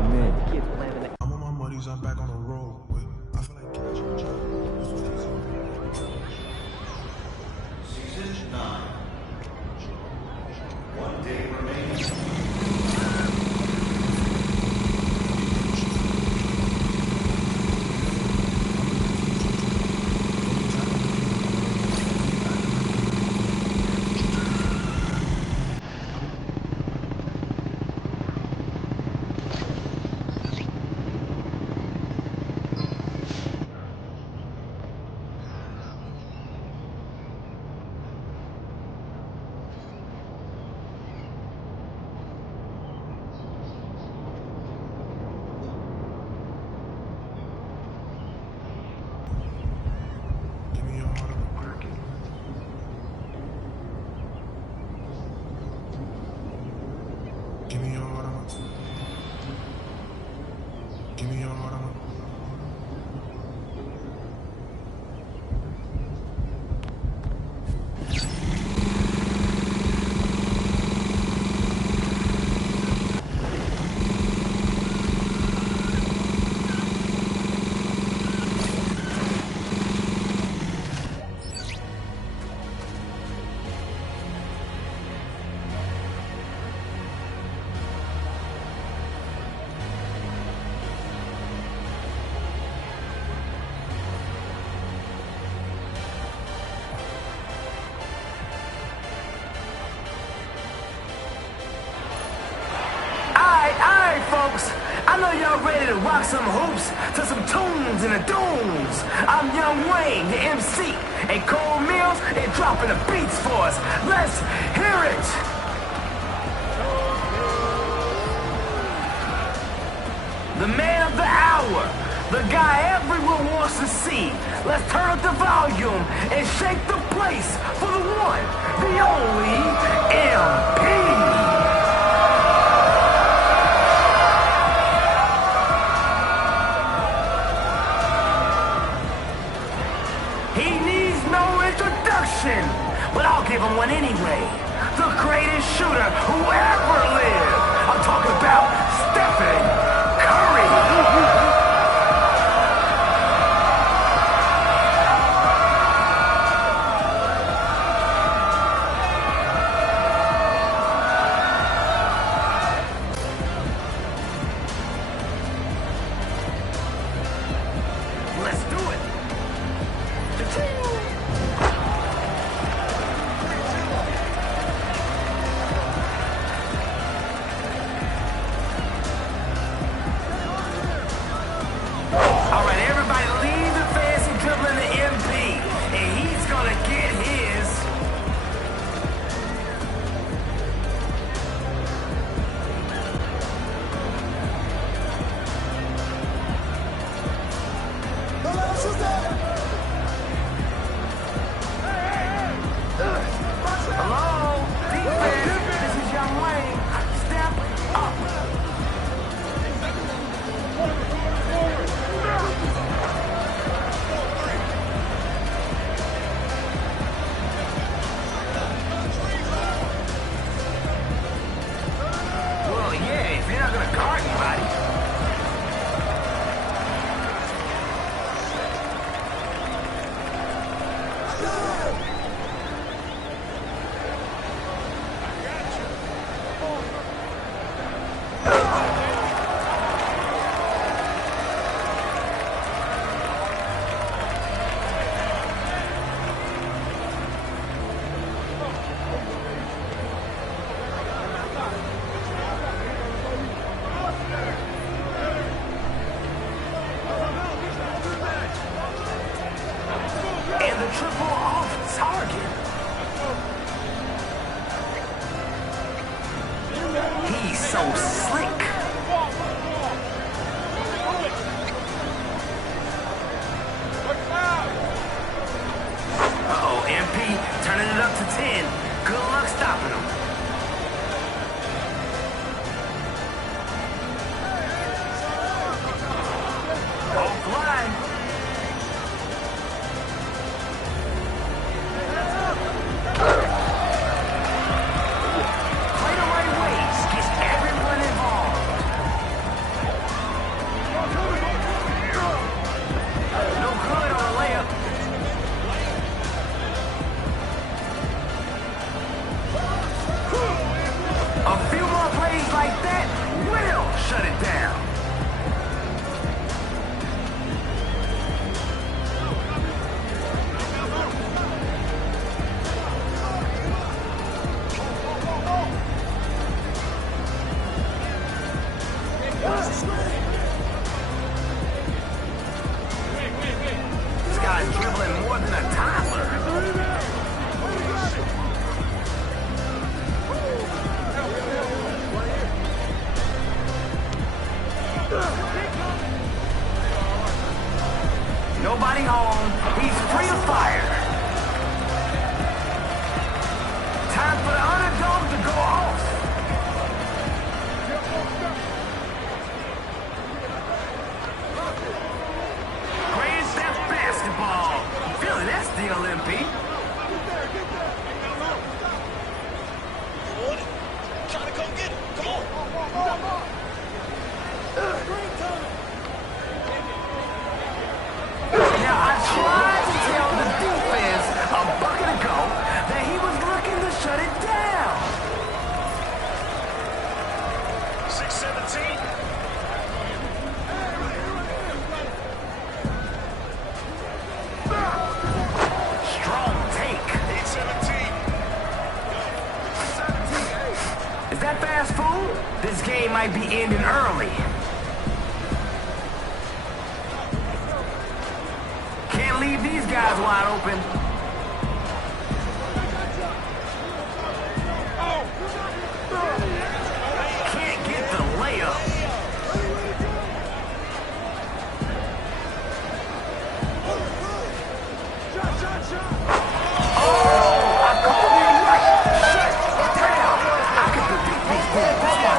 5 minutes. I'm on my money's, I'm back on the road. Wait, I feel like Season 9. 1 day remaining. Give me all I want. Give me all I want. Folks, I know y'all ready to rock some hoops to some tunes and the dunes. I'm Young Wayne, the MC, and Cole Mills is dropping the beats for us. Let's hear it. The man of the hour, the guy everyone wants to see. Let's turn up the volume and shake the place for the one, the only MP. But I'll give him one anyway. The greatest shooter who ever lived. I'm talking about Stephen Curry. Let's do it. Nobody home. He's free to fire. Time for the underdog to go off. Grand Theft Basketball. Feeling that still, MP. Trying to come get him. Come on. Now, I tried to tell the defense a bucket ago that he was looking to shut it down. 6-17. Strong take. 8-17. Is that fast food? This game might be ending early. Can't leave these guys wide open. Can't get the layup. Oh, I called him right. Shut down. I can predict these things. That's why I'm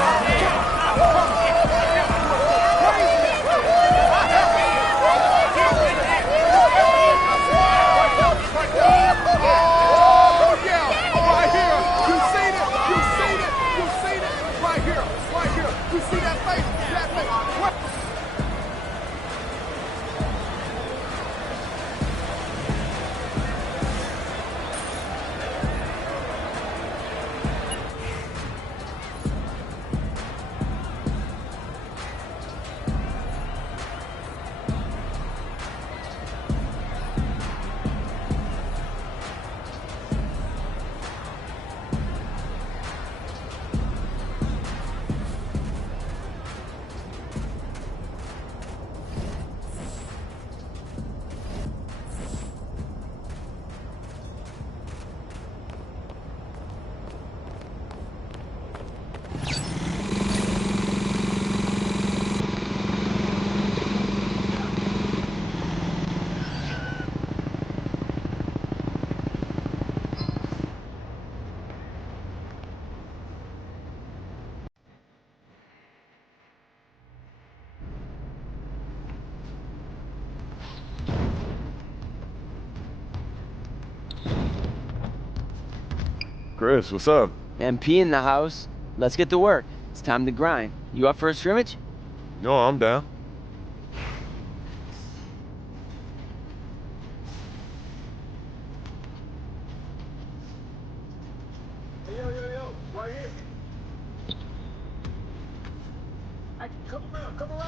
Chris, what's up? MP in the house. Let's get to work. It's time to grind. You up for a scrimmage? No, I'm down. Yo, right here. Come around. Good boy.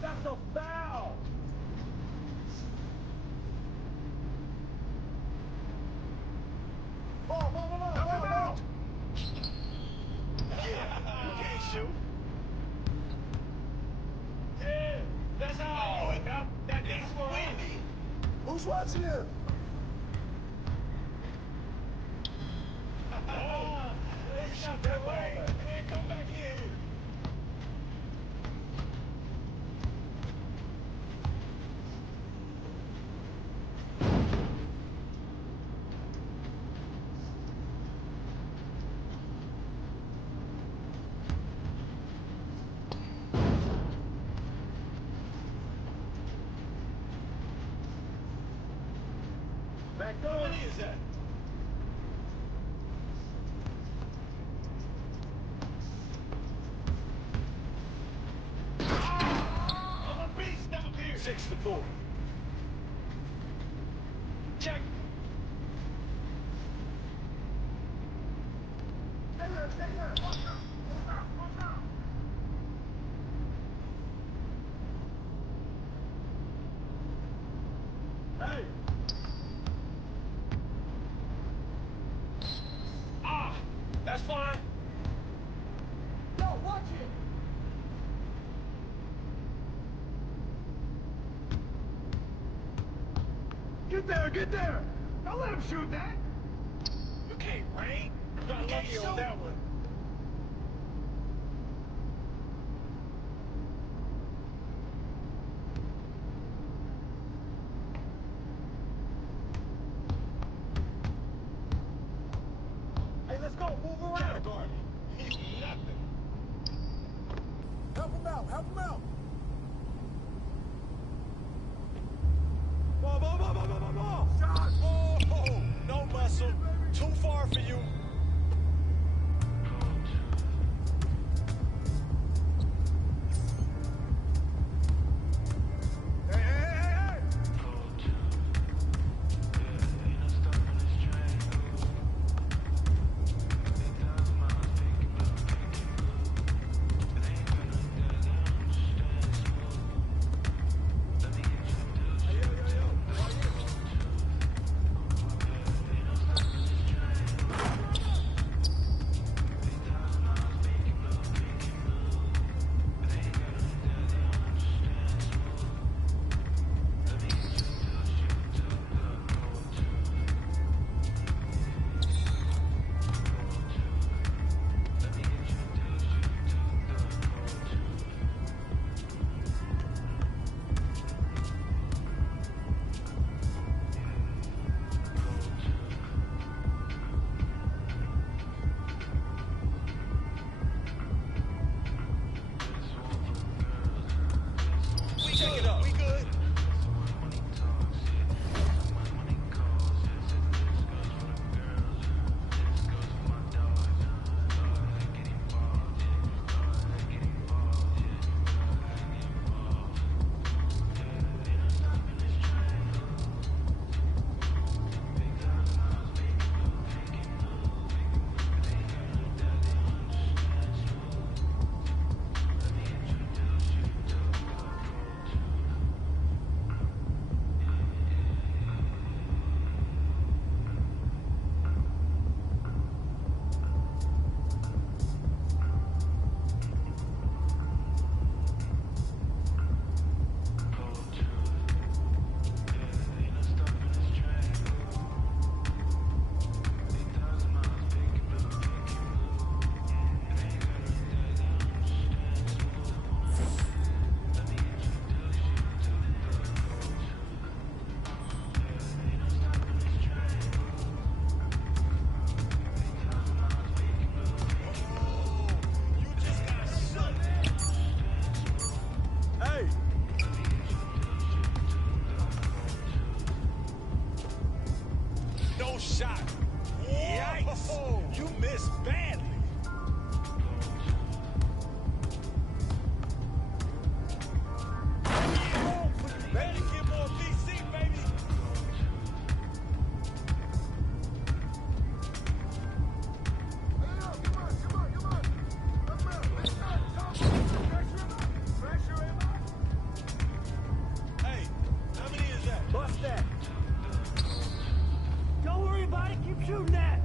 That's a foul. Ball. You can't shoot. Yeah, that's how. That's what we need. Who's watching him? Shoot that way. And come back here. Back door. What is that? I'm a beast out here. 6-4. Check. Stay there. Watch out. Hey. That's fine. Yo, watch it. Get there! Don't let him shoot that! You can't, Rain. You got lucky on that one. Hey, let's go. Move around. Guard. He's nothing. Help him out. Help him out. Ball. Shot. Oh, no muscle. Too far for you. Hey. Check it up. We good? No shot. Yikes. You missed badly. Better get more BC, baby. Hey, how many is that? Bust that. Don't worry about it. Keep shooting that.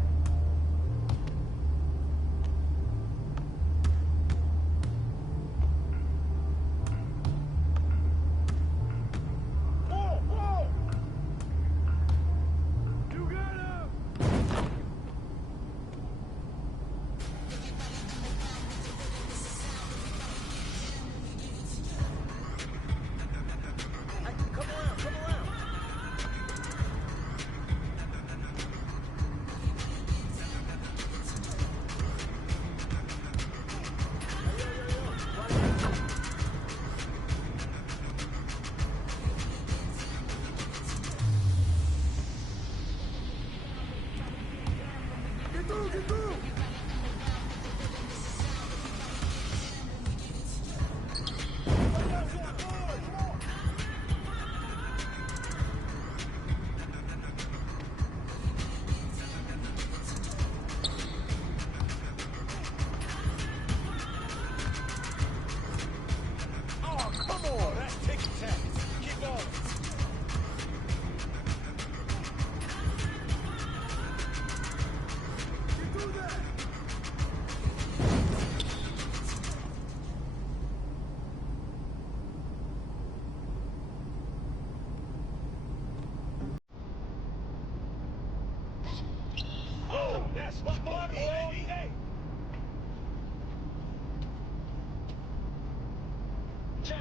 Check.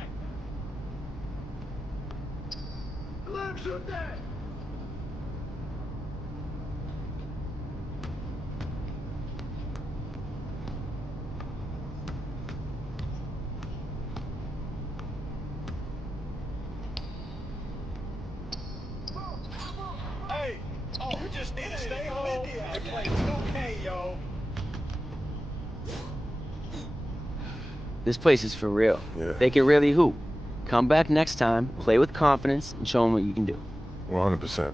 Let him shoot that. Hey, oh, you just need to stay home and play 2K, yo. This place is for real. Yeah. They can really hoop. Come back next time, play with confidence, and show them what you can do. 100%.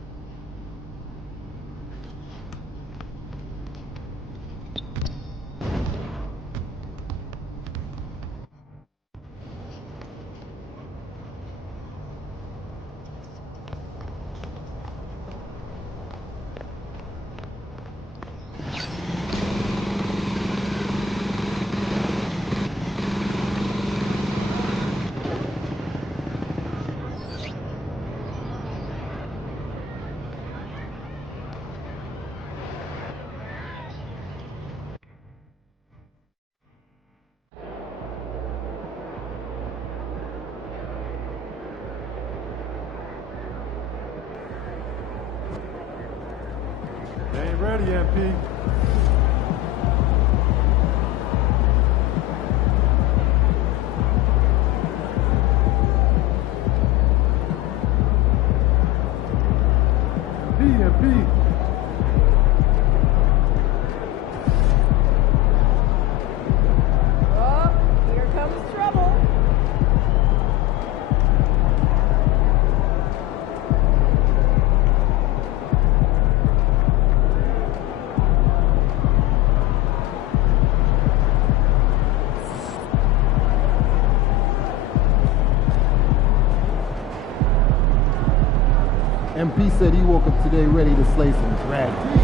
They ain't ready, MP. MP. Oh, here comes trouble. MP said he woke up today ready to slay some dragons.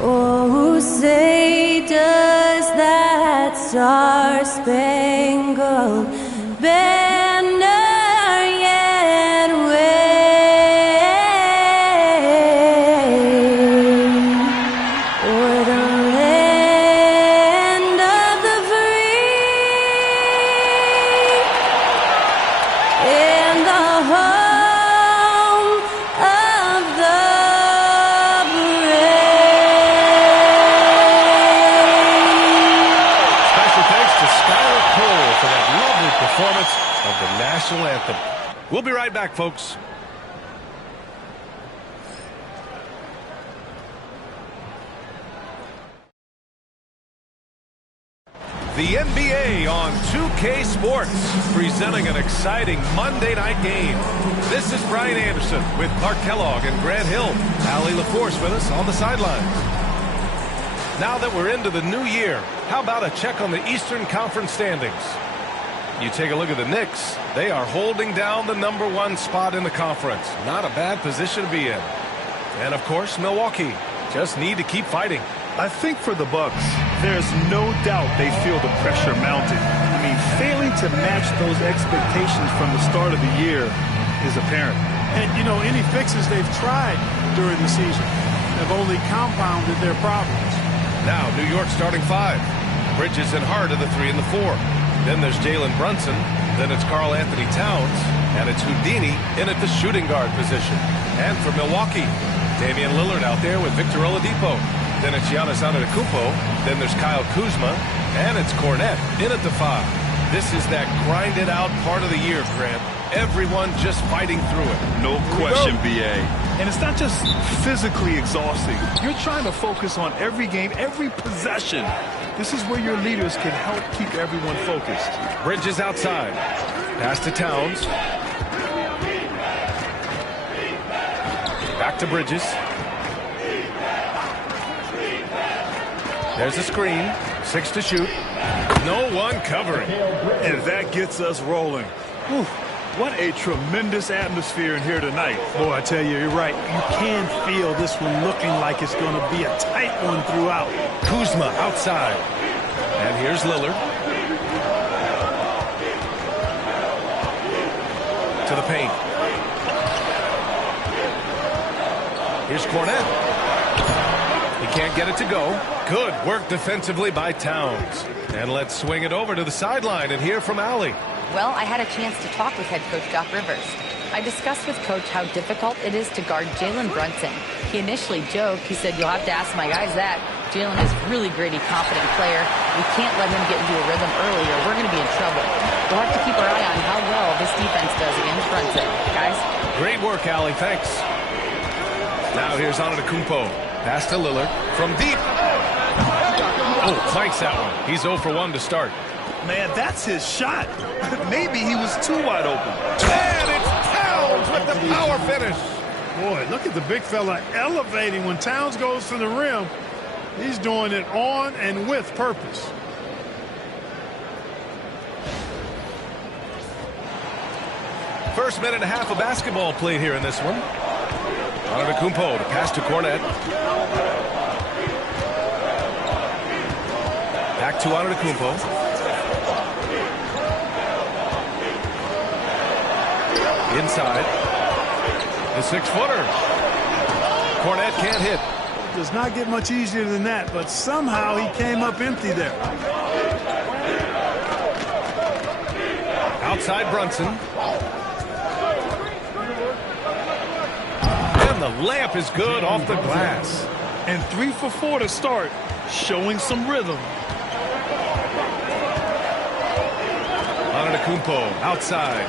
Oh, say does that star-spangled banner yet wave o'er the land of the free and the home of the performance of the national anthem. We'll be right back, folks. The NBA on 2K Sports, presenting an exciting Monday night game. This is Brian Anderson with Clark Kellogg and Grant Hill. Allie LaForce with us on the sidelines. Now that we're into the new year, how about a check on the Eastern Conference standings? You take a look at the Knicks. They are holding down the #1 spot in the conference. Not a bad position to be in. And, of course, Milwaukee. Just need to keep fighting. I think for the Bucks, there's no doubt they feel the pressure mounting. I mean, failing to match those expectations from the start of the year is apparent. And, you know, any fixes they've tried during the season have only compounded their problems. Now, New York starting 5. Bridges and Hart are the 3 and the 4. Then there's Jalen Brunson. Then it's Karl Anthony Towns. And it's Houdini in at the shooting guard position. And for Milwaukee, Damian Lillard out there with Victor Oladipo. Then it's Giannis Antetokounmpo. Then there's Kyle Kuzma. And it's Cornette in at the 5. This is that grinded out part of the year, Grant. Everyone just fighting through it. No question, B.A. And it's not just physically exhausting. You're trying to focus on every game, every possession. This is where your leaders can help keep everyone focused. Bridges outside. Pass to Towns. Back to Bridges. There's a screen. 6 to shoot. No one covering. And that gets us rolling. Whew. What a tremendous atmosphere in here tonight. Boy, I tell you, you're right. You can feel this one looking like it's going to be a tight one throughout. Kuzma outside. And here's Lillard. To the paint. Here's Cornette. He can't get it to go. Good work defensively by Towns. And let's swing it over to the sideline and hear from Allie. Well, I had a chance to talk with head coach Doc Rivers. I discussed with Coach how difficult it is to guard Jalen Brunson. He initially joked. He said, you'll have to ask my guys that. Jalen is really gritty, confident player. We can't let him get into a rhythm early or we're going to be in trouble. We'll have to keep our eye on how well this defense does against Brunson. Guys? Great work, Allie. Thanks. Now here's Antetokounmpo. Pass to Lillard from deep. Oh, clanks that one. He's 0 for 1 to start. Man, that's his shot. Maybe he was too wide open. And it's Towns with the power finish. Boy, look at the big fella elevating when Towns goes to the rim. He's doing it on and with purpose. First minute and a half of basketball played here in this one. Antetokounmpo to pass to Cornette. Back to Antetokounmpo. Inside. The 6-footer. Cornette can't hit. Does not get much easier than that, but somehow he came up empty there. Outside Brunson. And the layup is good off the glass. And 3 for 4 to start, showing some rhythm. Antetokounmpo outside.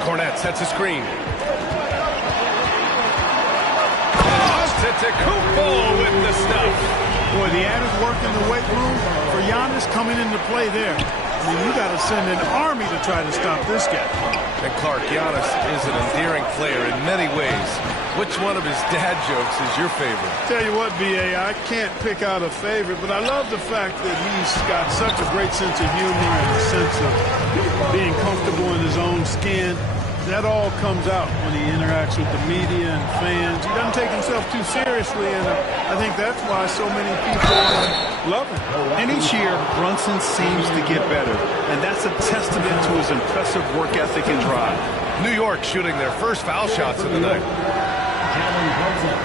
Cornette sets a screen. Antetokounmpo with the stuff. Boy, the added work in the weight room for Giannis coming into play there. I mean, you got to send an army to try to stop this guy. And Clark, Giannis is an endearing player in many ways. Which one of his dad jokes is your favorite? Tell you what, B.A., I can't pick out a favorite, but I love the fact that he's got such a great sense of humor and a sense of being comfortable in his own skin. That all comes out when he interacts with the media and fans. He doesn't take himself too seriously, and I think that's why so many people love him. And each year, Brunson seems to get better, and that's a testament to his impressive work ethic and drive. New York shooting their first foul shots of the night. Jalen Brunson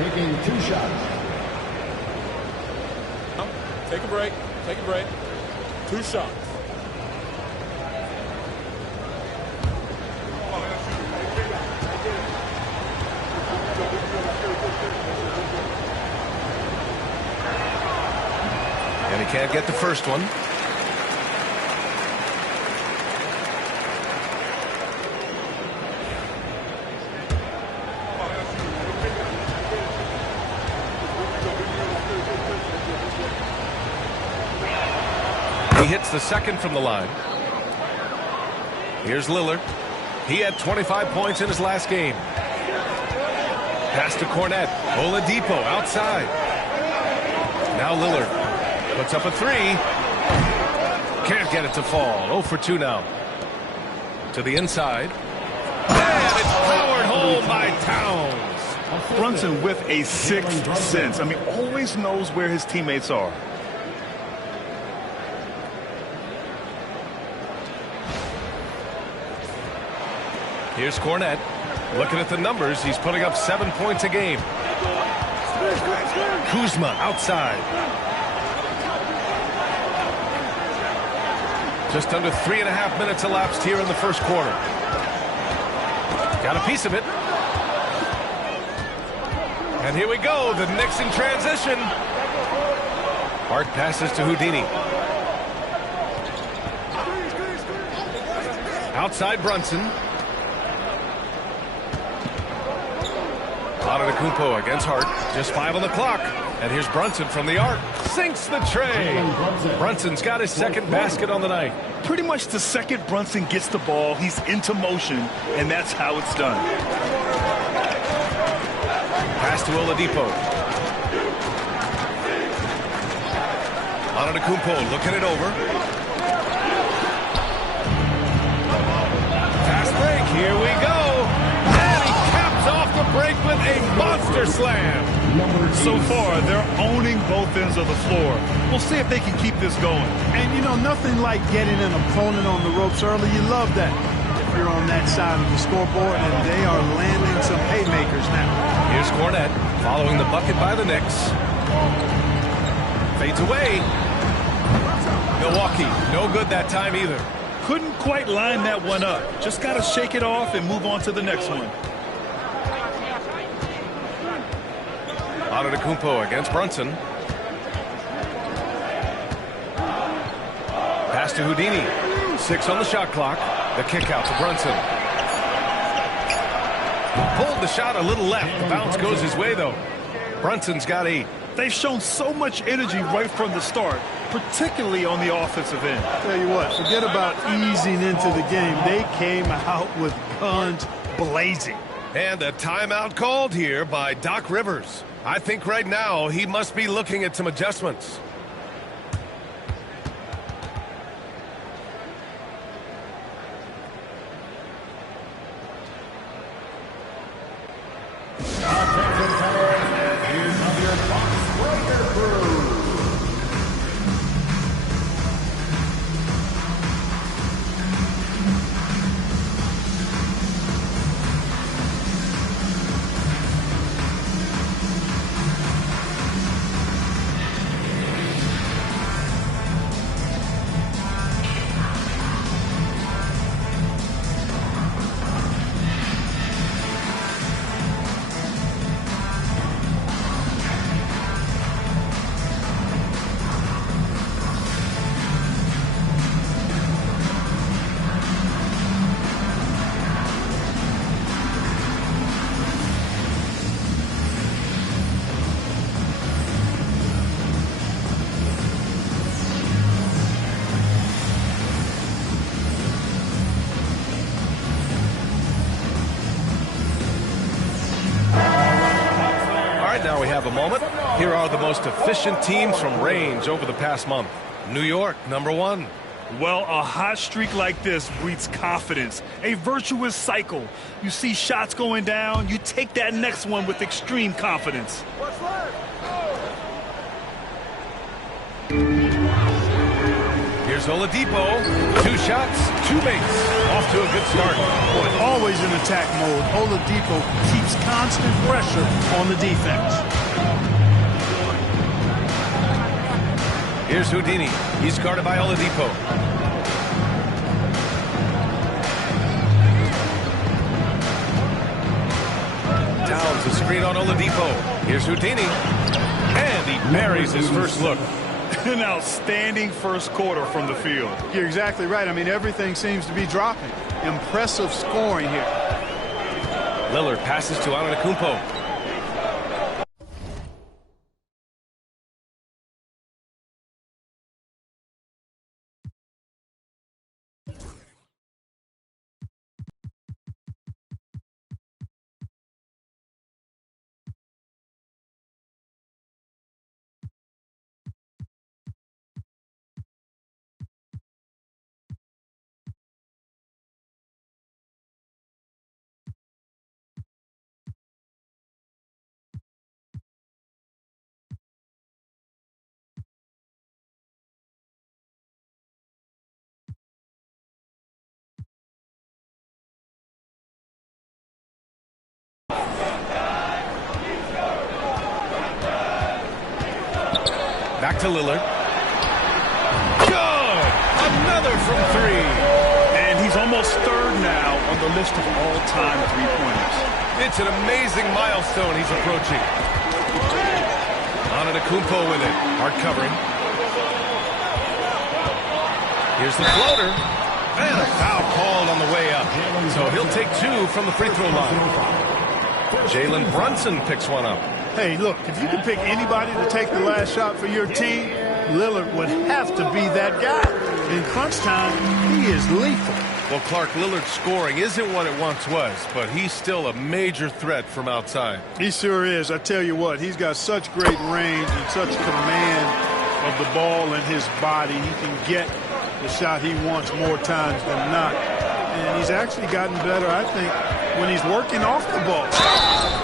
taking 2 shots. Take a break. Take a break. 2 shots. And he can't get the first one. He hits the second from the line. Here's Lillard. He had 25 points in his last game. Pass to Cornette. Oladipo outside. Now Lillard puts up a 3. Can't get it to fall. 0 for 2 now. To the inside. And it's powered home by Towns. Brunson with a 6th sense. I mean, always knows where his teammates are. Here's Cornette. Looking at the numbers, he's putting up 7 points a game. Kuzma outside. Just under 3.5 minutes elapsed here in the first quarter. Got a piece of it. And here we go, the Knicks in transition. Hart passes to Houdini. Outside Brunson. Antetokounmpo against Hart. Just 5 on the clock. And here's Brunson from the arc. Sinks the tray. Brunson's got his second basket on the night. Pretty much the second Brunson gets the ball, he's into motion, and that's how it's done. Pass to Oladipo. Antetokounmpo looking it over. Fast break. Here we go. And he caps off the break with a monster slam. So far, they're owning both ends of the floor. We'll see if they can keep this going. And, you know, nothing like getting an opponent on the ropes early. You love that if you're on that side of the scoreboard, and they are landing some haymakers now. Here's Cornette following the bucket by the Knicks. Fades away. Milwaukee, no good that time either. Couldn't quite line that one up. Just got to shake it off and move on to the next one. Antetokounmpo against Brunson. Pass to Houdini. 6 on the shot clock. The kick out to Brunson. Pulled the shot a little left. The bounce goes his way, though. Brunson's got 8. They've shown so much energy right from the start, particularly on the offensive end. Tell you what, forget about easing into the game. They came out with guns blazing. And a timeout called here by Doc Rivers. I think right now he must be looking at some adjustments. moment, here are the most efficient teams from range over the past month. New York, #1. Well, a hot streak like this breeds confidence, a virtuous cycle. You see shots going down, you take that next one with extreme confidence. Here's Oladipo. 2 shots, 2 makes. Off to a good start. Boy, always in attack mode. Oladipo keeps constant pressure on the defense. Here's Houdini. He's guarded by Oladipo. Towns, a screen on Oladipo. Here's Houdini. And he buries his first look. An outstanding first quarter from the field. You're exactly right. I mean, everything seems to be dropping. Impressive scoring here. Lillard passes to Antetokounmpo. Back to Lillard. Good! Another from 3. And he's almost third now on the list of all-time three-pointers. It's an amazing milestone he's approaching. Antetokounmpo with it. Hard covering. Here's the floater. And a foul called on the way up. So he'll take 2 from the free throw line. Jalen Brunson picks one up. Hey, look, if you can pick anybody to take the last shot for your team, Lillard would have to be that guy. In crunch time, he is lethal. Well, Clark, Lillard's scoring isn't what it once was, but he's still a major threat from outside. He sure is. I tell you what, he's got such great range and such command of the ball in his body. He can get the shot he wants more times than not. And he's actually gotten better, I think, when he's working off the ball.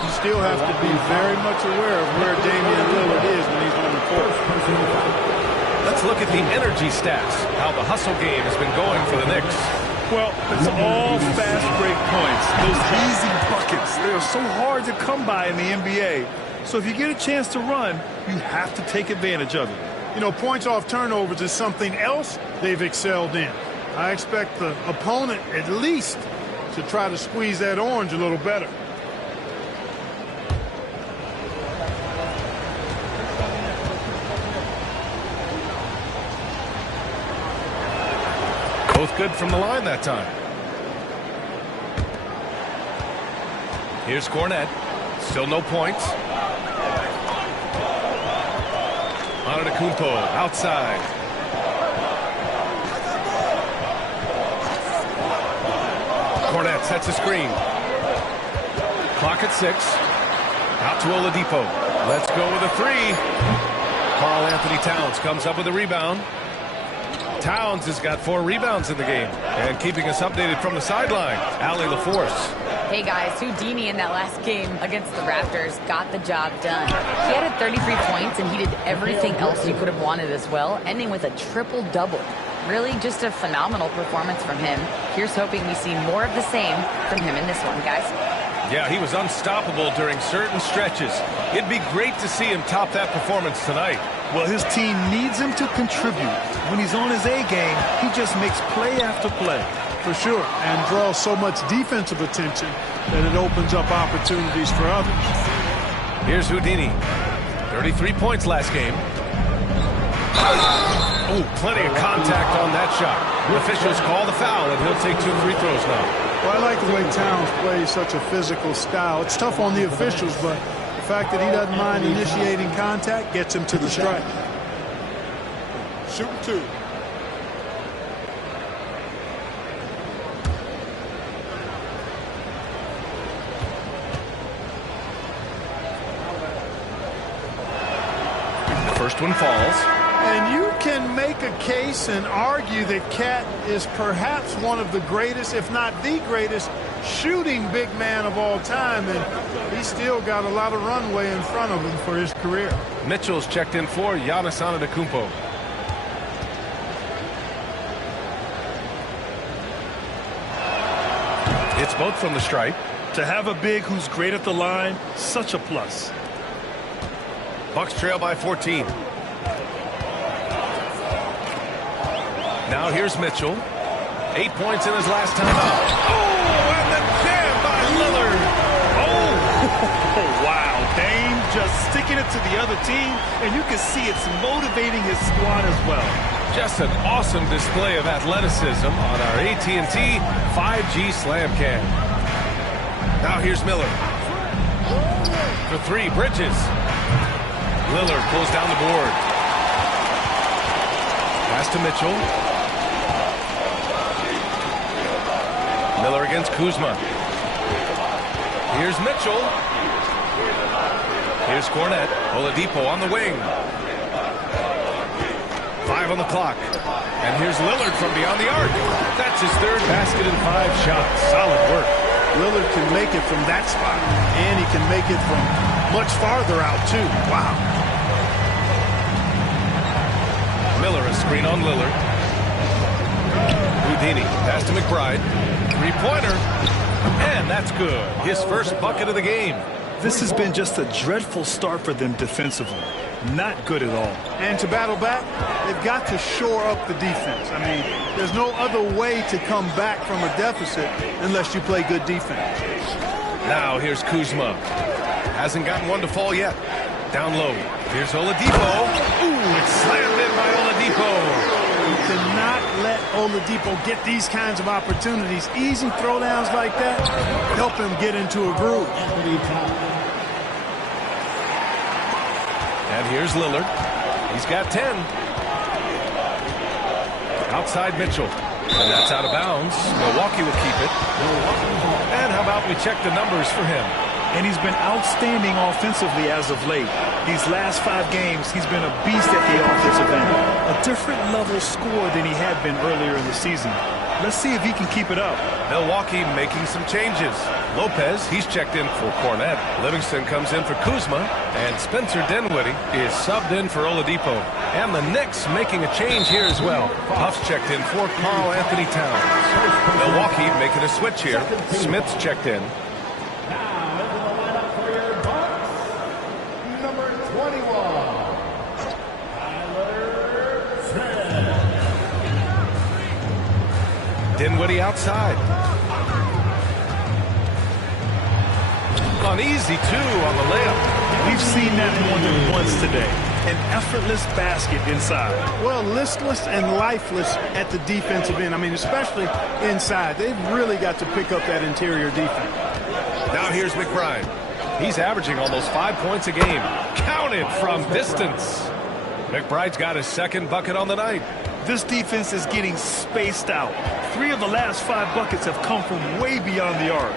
You still have to be very much aware of where Damian Lillard is when he's on the court. Let's look at the energy stats, how the hustle game has been going for the Knicks. Well, it's all fast break points. Those easy buckets, they are so hard to come by in the NBA. So if you get a chance to run, you have to take advantage of it. You know, points off turnovers is something else they've excelled in. I expect the opponent at least to try to squeeze that orange a little better. Both good from the line that time. Here's Cornette. Still no points. Antetokounmpo outside. Cornette sets a screen. Clock at 6. Out to Oladipo. Let's go with a 3. Karl Anthony Towns comes up with a rebound. Towns has got 4 rebounds in the game. And keeping us updated from the sideline, Allie LaForce. Hey guys, Houdini in that last game against the Raptors got the job done. He had 33 points and he did everything else you could have wanted as well, ending with a triple-double. Really just a phenomenal performance from him. Here's hoping we see more of the same from him in this one, guys. Yeah, he was unstoppable during certain stretches. It'd be great to see him top that performance tonight. Well, his team needs him to contribute. When he's on his A game, he just makes play after play. For sure, and draws so much defensive attention that it opens up opportunities for others. Here's Houdini. 33 points last game. Oh, plenty of contact on that shot. Officials call the foul, and he'll take 2 free throws now. Well, I like the way Towns plays such a physical style. It's tough on the officials, but the fact that he doesn't mind initiating contact gets him to the strike. Shoot 2. First one falls. And you can make a case and argue that Cat is perhaps one of the greatest, if not the greatest, shooting big man of all time, and he's still got a lot of runway in front of him for his career. Mitchell's checked in for Giannis Antetokounmpo. It's both from the stripe. To have a big who's great at the line, such a plus. Bucks trail by 14. Now here's Mitchell. 8 points in his last time out. Oh, and the jam by Lillard. Oh, wow. Dame just sticking it to the other team, and you can see it's motivating his squad as well. Just an awesome display of athleticism on our AT&T 5G Slam Cam. Now here's Miller. For three, Bridges. Lillard pulls down the board. Pass to Mitchell. Miller against Kuzma. Here's Mitchell. Here's Cornette. Oladipo on the wing. 5 on the clock. And here's Lillard from beyond the arc. That's his third basket in 5 shots. Solid work. Lillard can make it from that spot, and he can make it from much farther out, too. Wow. Miller a screen on Lillard. Houdini. Pass to McBride. Three-pointer. And that's good. His first bucket of the game. This has been just a dreadful start for them defensively. Not good at all. And to battle back, they've got to shore up the defense. I mean, there's no other way to come back from a deficit unless you play good defense. Now here's Kuzma. Hasn't gotten one to fall yet. Down low. Here's Oladipo. Ooh, it's slammed in by Oladipo. You cannot let Oladipo get these kinds of opportunities. Easy throwdowns like that help him get into a groove. And here's Lillard. He's got 10. Outside Mitchell. And that's out of bounds. Milwaukee will keep it. And how about we check the numbers for him? And he's been outstanding offensively as of late. These last 5 games, he's been a beast at the offensive end. A different level score than he had been earlier in the season. Let's see if he can keep it up. Milwaukee making some changes. Lopez, he's checked in for Cornette. Livingston comes in for Kuzma. And Spencer Dinwiddie is subbed in for Oladipo. And the Knicks making a change here as well. Huff's checked in for Karl Anthony Towns. Milwaukee making a switch here. Smith's checked in. Dinwiddie outside. Uneasy, too, on the layup. We've seen that more than once today. An effortless basket inside. Well, listless and lifeless at the defensive end. I mean, especially inside. They've really got to pick up that interior defense. Now here's McBride. He's averaging almost 5 points a game. Counted from distance. McBride's got his second bucket on the night. This defense is getting spaced out. 3 of the last 5 buckets have come from way beyond the arc.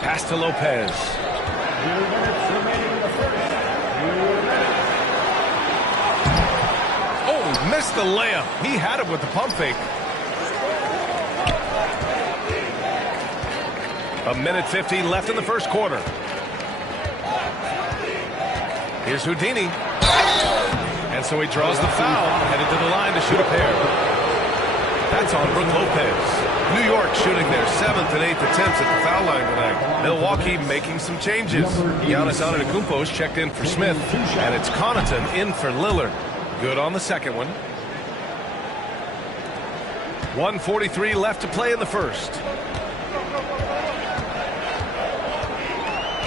Pass to Lopez. Oh, missed the layup. He had it with the pump fake. 1:50 left in the first quarter. Here's Houdini. And so he draws the foul, headed to the line to shoot a pair. That's on Brook Lopez. New York shooting their 7th and 8th attempts at the foul line tonight. Milwaukee making some changes. Giannis Antetokounmpo's checked in for Smith, and it's Connaughton in for Lillard. Good on the second one. 1:43 left to play in the first.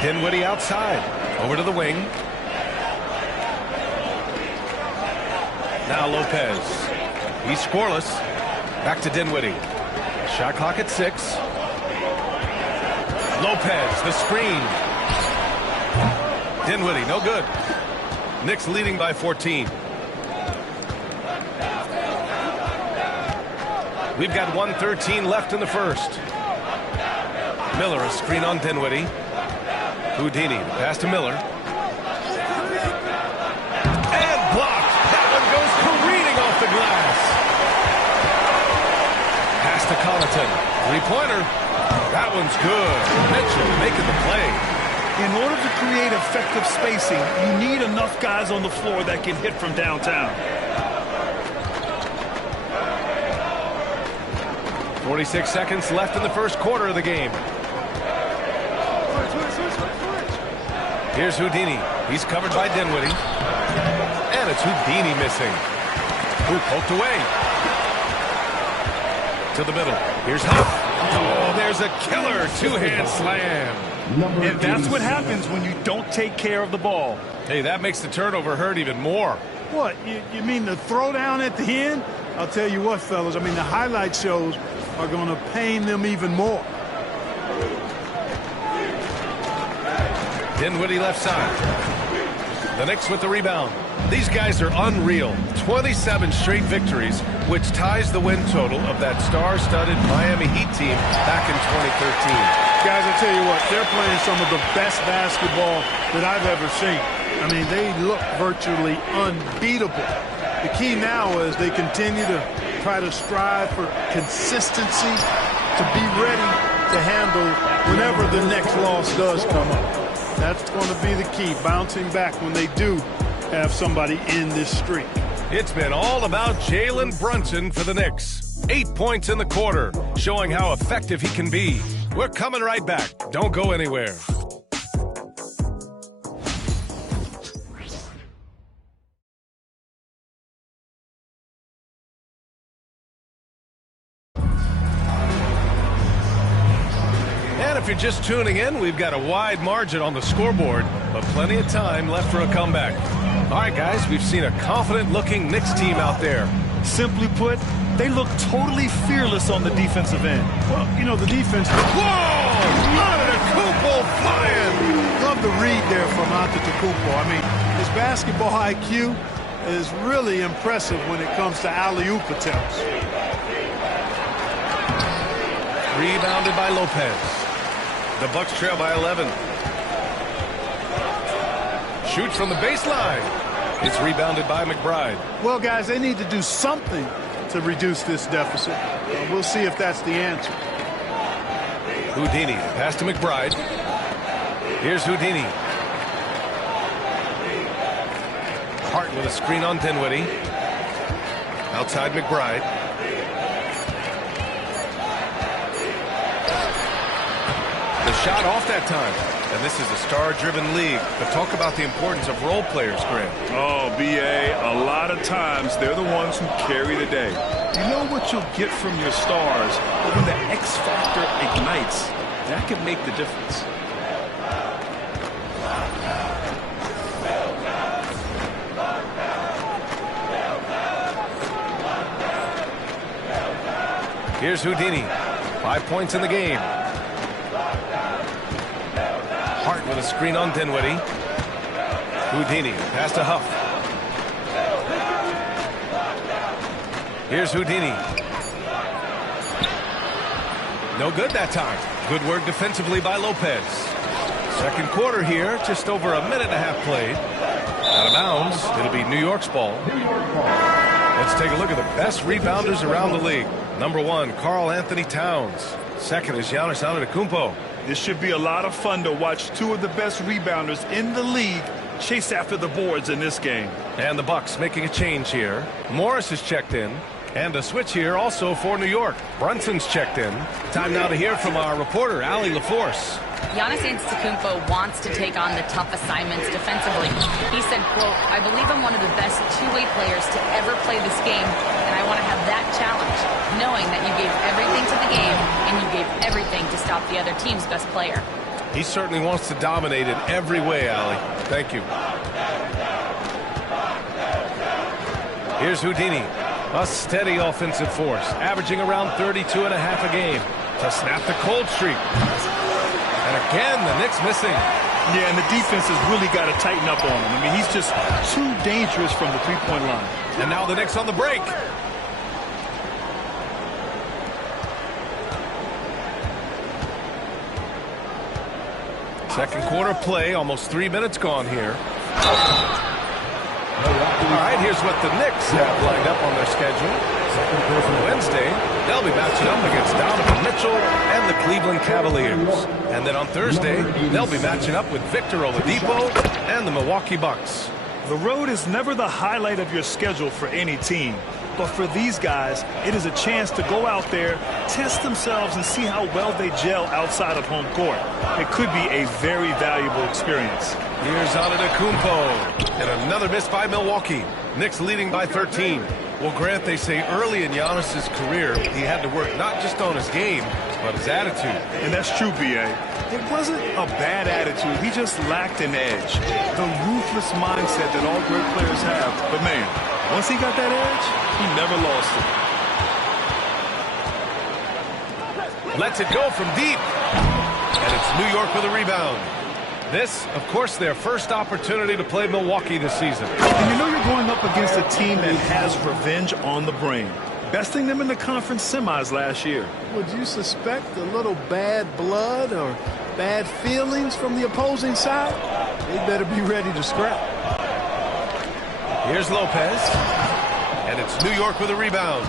Dinwiddie outside. Over to the wing. Now Lopez. He's scoreless. Back to Dinwiddie. Shot clock at 6. Lopez, the screen. Dinwiddie, no good. Knicks leading by 14. We've got 1:13 left in the first. Miller, a screen on Dinwiddie. Houdini, pass to Miller. Three-pointer. That one's good. Mitchell making the play. In order to create effective spacing, you need enough guys on the floor that can hit from downtown. 46 seconds left in the first quarter of the game. Here's Houdini. He's covered by Dinwiddie. And it's Houdini missing. Ooh, poked away. To the middle. Here's Huff. Oh, there's a killer two-hand slam. And that's what happens when you don't take care of the ball. Hey, that makes the turnover hurt even more. What, you mean the throwdown at the end? I'll tell you what, fellas, I mean, the highlight shows are going to pain them even more. Dinwiddie left side. The Knicks with the rebound. These guys are unreal. 27 straight victories, which ties the win total of that star-studded Miami Heat team back in 2013. Guys, I'll tell you what, they're playing some of the best basketball that I've ever seen. I mean, they look virtually unbeatable. The key now is they continue to try to strive for consistency, to be ready to handle whenever the next loss does come up. That's going to be the key, bouncing back when they do have somebody in this streak. It's been all about Jalen Brunson for the Knicks. 8 points in the quarter, showing how effective he can be. We're coming right back. Don't go anywhere. If you're just tuning in, we've got a wide margin on the scoreboard, but plenty of time left for a comeback. All right, guys, we've seen a confident-looking Knicks team out there. Simply put, they look totally fearless on the defensive end. Well, you know, the defense... Whoa! Antetokounmpo flying! Love the read there from Antetokounmpo. I mean, his basketball IQ is really impressive when it comes to alley-oop attempts. Rebounded by Lopez. The Bucks trail by 11. Shoots from the baseline. It's rebounded by McBride. Well, guys, they need to do something to reduce this deficit. We'll see if that's the answer. Houdini, pass to McBride. Here's Houdini. Hart with a screen on Dinwiddie. Outside McBride. The shot off that time. And this is a star-driven league. But talk about the importance of role players, Grant. Oh, B.A., a lot of times they're the ones who carry the day. You know what you'll get from your stars, but when the X factor ignites, that can make the difference. Here's Houdini. 5 points in the game. Hart with a screen on Dinwiddie. Houdini, pass to Huff. Here's Houdini. No good that time. Good work defensively by Lopez. Second quarter here, just over a minute and a half played. Out of bounds, it'll be New York's ball. Let's take a look at the best rebounders around the league. Number 1, Karl Anthony Towns. Second is Giannis Antetokounmpo. This should be a lot of fun to watch two of the best rebounders in the league chase after the boards in this game. And the Bucks making a change here. Morris is checked in. And a switch here also for New York. Brunson's checked in. Time now to hear from our reporter, Allie LaForce. Giannis Antetokounmpo wants to take on the tough assignments defensively. He said, quote, "I believe I'm one of the best two-way players to ever play this game, and I want to have that challenge, knowing that you gave everything to the game and you gave everything to stop the other team's best player." He certainly wants to dominate in every way, Allie. Thank you. Here's Houdini. A steady offensive force, averaging around 32 and a half a game to snap the cold streak. And again, the Knicks missing. Yeah, and the defense has really got to tighten up on him. I mean, he's just too dangerous from the three-point line. And now the Knicks on the break. Second quarter play, almost 3 minutes gone here. All right, here's what the Knicks have lined up on their schedule. Wednesday, they'll be matching up against Donovan Mitchell and the Cleveland Cavaliers. And then on Thursday, they'll be matching up with Victor Oladipo and the Milwaukee Bucks. The road is never the highlight of your schedule for any team. But for these guys, it is a chance to go out there, test themselves, and see how well they gel outside of home court. It could be a very valuable experience. Here's Antetokounmpo, and another miss by Milwaukee. Knicks leading by 13. Well, Grant, they say early in Giannis's career, he had to work not just on his game, but his attitude. And that's true, B.A. It wasn't a bad attitude. He just lacked an edge. The ruthless mindset that all great players have. But, man, once he got that edge, he never lost it. Lets it go from deep. And it's New York with a rebound. This, of course, their first opportunity to play Milwaukee this season. And you know you're going up against a team that has revenge on the brain. Besting them in the conference semis last year. Would you suspect a little bad blood or bad feelings from the opposing side? They better be ready to scrap. Here's Lopez. And it's New York with a rebound.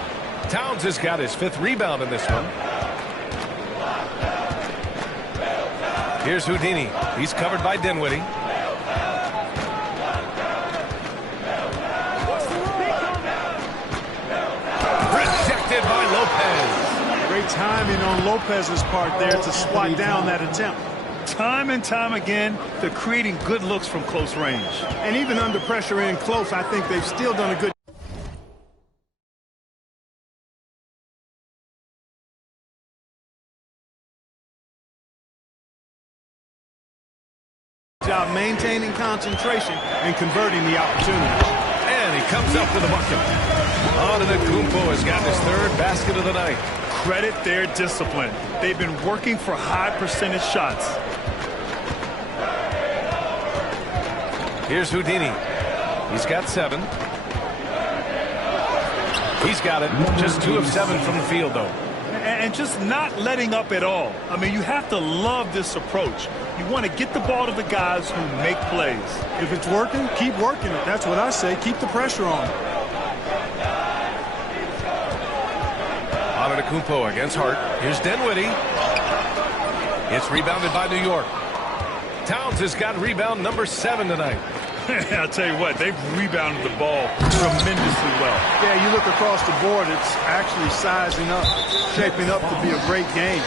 Towns has got his 5th rebound in this one. Here's Houdini. He's covered by Dinwiddie. Rejected by Lopez. Great timing on Lopez's part there to swat down that attempt. Time and time again, they're creating good looks from close range. And even under pressure in close, I think they've still done a good job maintaining concentration and converting the opportunity. And he comes up with a bucket. Antetokounmpo has got his 3rd basket of the night. Credit their discipline. They've been working for high percentage shots. Here's Houdini. He's got 7. He's got it. Just 2 of 7 from the field, though. And just not letting up at all. I mean, you have to love this approach. You want to get the ball to the guys who make plays. If it's working, keep working it. That's what I say. Keep the pressure on. Antetokounmpo against Hart. Here's Dinwiddie. It's rebounded by New York. Towns has got rebound number 7 tonight. I'll tell you what, they've rebounded the ball tremendously well. Yeah, you look across the board, it's actually sizing up, shaping up to be a great game.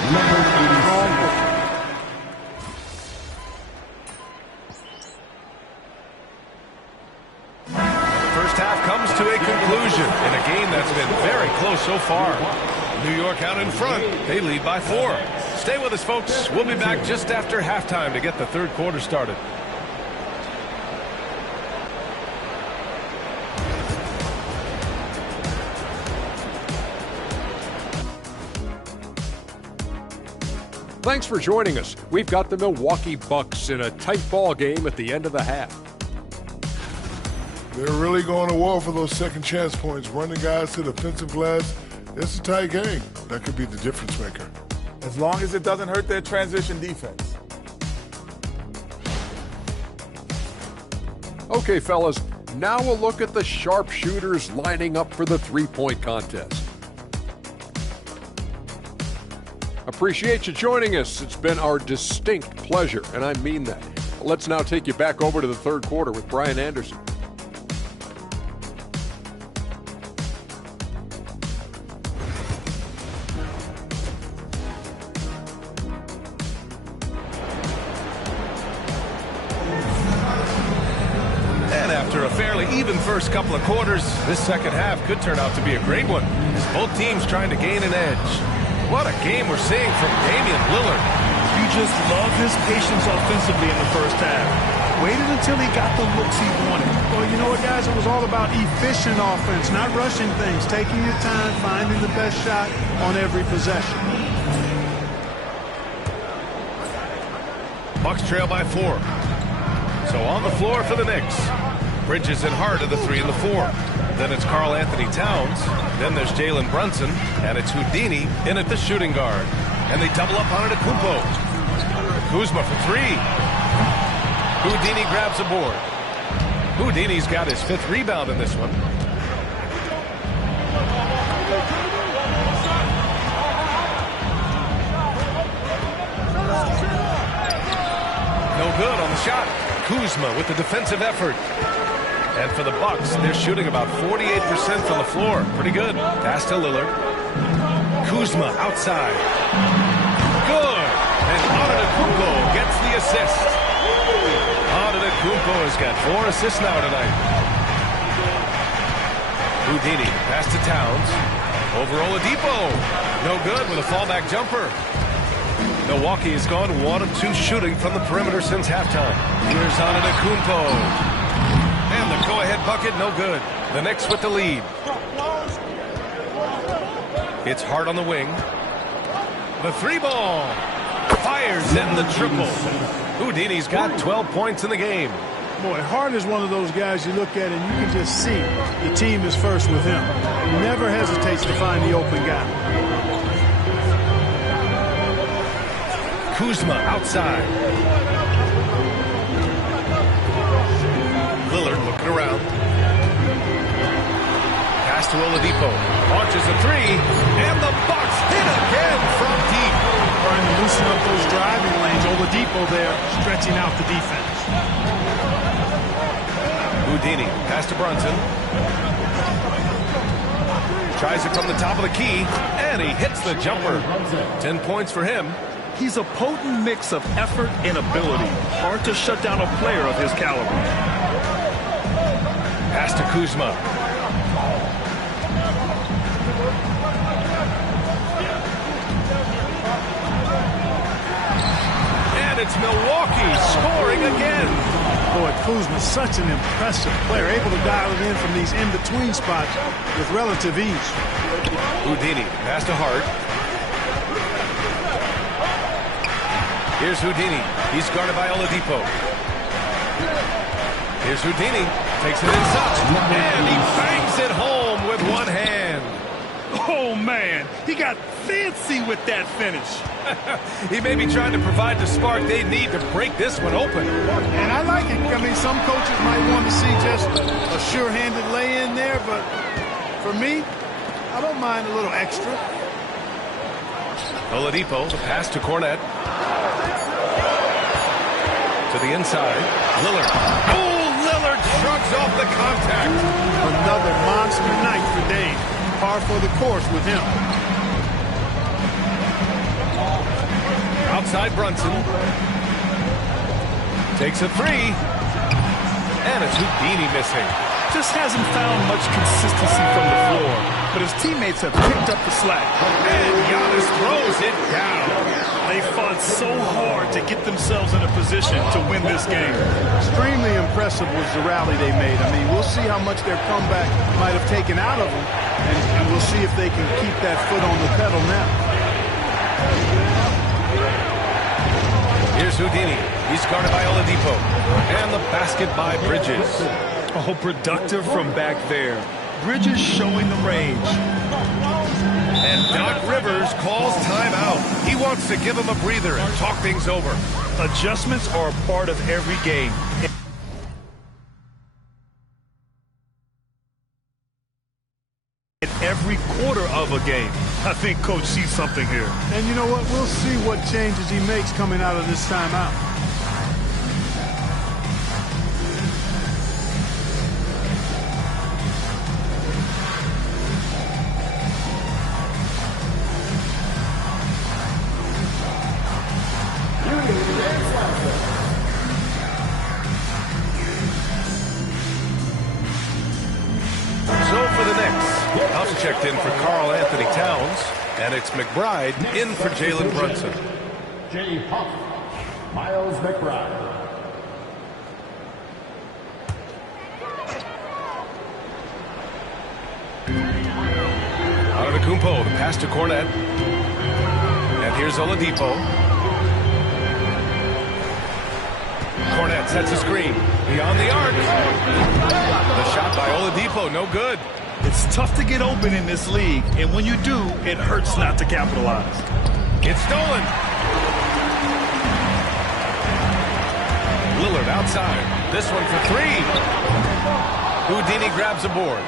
First half comes to a conclusion in a game that's been very close so far. New York out in front. They lead by 4. Stay with us, folks. We'll be back just after halftime to get the 3rd quarter started. Thanks for joining us. We've got the Milwaukee Bucks in a tight ball game at the end of the half. They're really going to war for those second chance points, running guys to the offensive glass. It's a tight game. That could be the difference maker. As long as it doesn't hurt their transition defense. Okay, fellas, now a look at the sharpshooters lining up for the three-point contest. Appreciate you joining us. It's been our distinct pleasure, and I mean that. Let's now take you back over to the 3rd quarter with Brian Anderson. And after a fairly even first couple of quarters, this second half could turn out to be a great one, as both teams trying to gain an edge. What a game we're seeing from Damian Lillard. You just love his patience offensively in the first half. Waited until he got the looks he wanted. Well, you know what, guys? It was all about efficient offense, not rushing things, taking your time, finding the best shot on every possession. Bucks trail by 4. So on the floor for the Knicks. Bridges and Hart are the 3 and the 4. Then it's Karl Anthony Towns. Then there's Jalen Brunson. And it's Houdini in at the shooting guard. And they double up on it at Kumpo. Kuzma for 3. Houdini grabs a board. Houdini's got his 5th rebound in this one. No good on the shot. Kuzma with the defensive effort. And for the Bucks, they're shooting about 48% from the floor. Pretty good. Pass to Lillard. Kuzma outside. Good. And Antetokounmpo gets the assist. Antetokounmpo has got 4 assists now tonight. Houdini, pass to Towns. Over Oladipo. No good with a fallback jumper. Milwaukee has gone 1 of 2 shooting from the perimeter since halftime. Here's Antetokounmpo. And the go-ahead bucket, no good. The Knicks with the lead. It's Hart on the wing. The 3-ball. Fires in the triple. Houdini's got 12 points in the game. Boy, Hart is one of those guys you look at and you can just see the team is first with him. He never hesitates to find the open guy. Kuzma outside. Lillard looking around. Pass to Oladipo. Launches a 3. And the Bucks hit again from deep. Trying to loosen up those driving lanes. Oladipo there stretching out the defense. Houdini. Pass to Brunson. Tries it from the top of the key. And he hits the jumper. 10 points for him. He's a potent mix of effort and ability. Hard to shut down a player of his caliber. Pass to Kuzma. And it's Milwaukee scoring again. Boy, Kuzma's such an impressive player, able to dial it in from these in-between spots with relative ease. Houdini, pass to Hart. Here's Houdini. He's guarded by Oladipo. Here's Houdini. Takes it inside. And he bangs it home with one hand. Oh, man. He got fancy with that finish. He may be trying to provide the spark they need to break this one open. And I like it. I mean, some coaches might want to see just a sure-handed lay-in there, but for me, I don't mind a little extra. Oladipo, the pass to Cornette. To the inside. Lillard. Oh, Lillard shrugs off the contact. Another monster night for Dame. Par for the course with him. Outside Brunson. Takes a 3. And it's Houdini missing. Just hasn't found much consistency from the floor, but his teammates have picked up the slack. And Giannis throws it down. They fought so hard to get themselves in a position to win this game. Extremely impressive was the rally they made. I mean, we'll see how much their comeback might have taken out of them, and we'll see if they can keep that foot on the pedal now. Here's Houdini. He's guarded by Oladipo. And the basket by Bridges. Oh, productive from back there. Bridges showing the range. And Doc Rivers calls timeout. He wants to give him a breather and talk things over. Adjustments are a part of every game. In every quarter of a game. I think Coach sees something here. And you know what? We'll see what changes he makes coming out of this timeout. Checked in for Karl Anthony Towns, and it's McBride in for Jalen Brunson. J. Huff, Miles McBride. Antetokounmpo, the pass to Cornette. And here's Oladipo. Cornette sets a screen. Beyond the arc. The shot by Oladipo, no good. It's tough to get open in this league, and when you do, it hurts not to capitalize. It's stolen. Lillard outside. This one for three. Houdini grabs a board.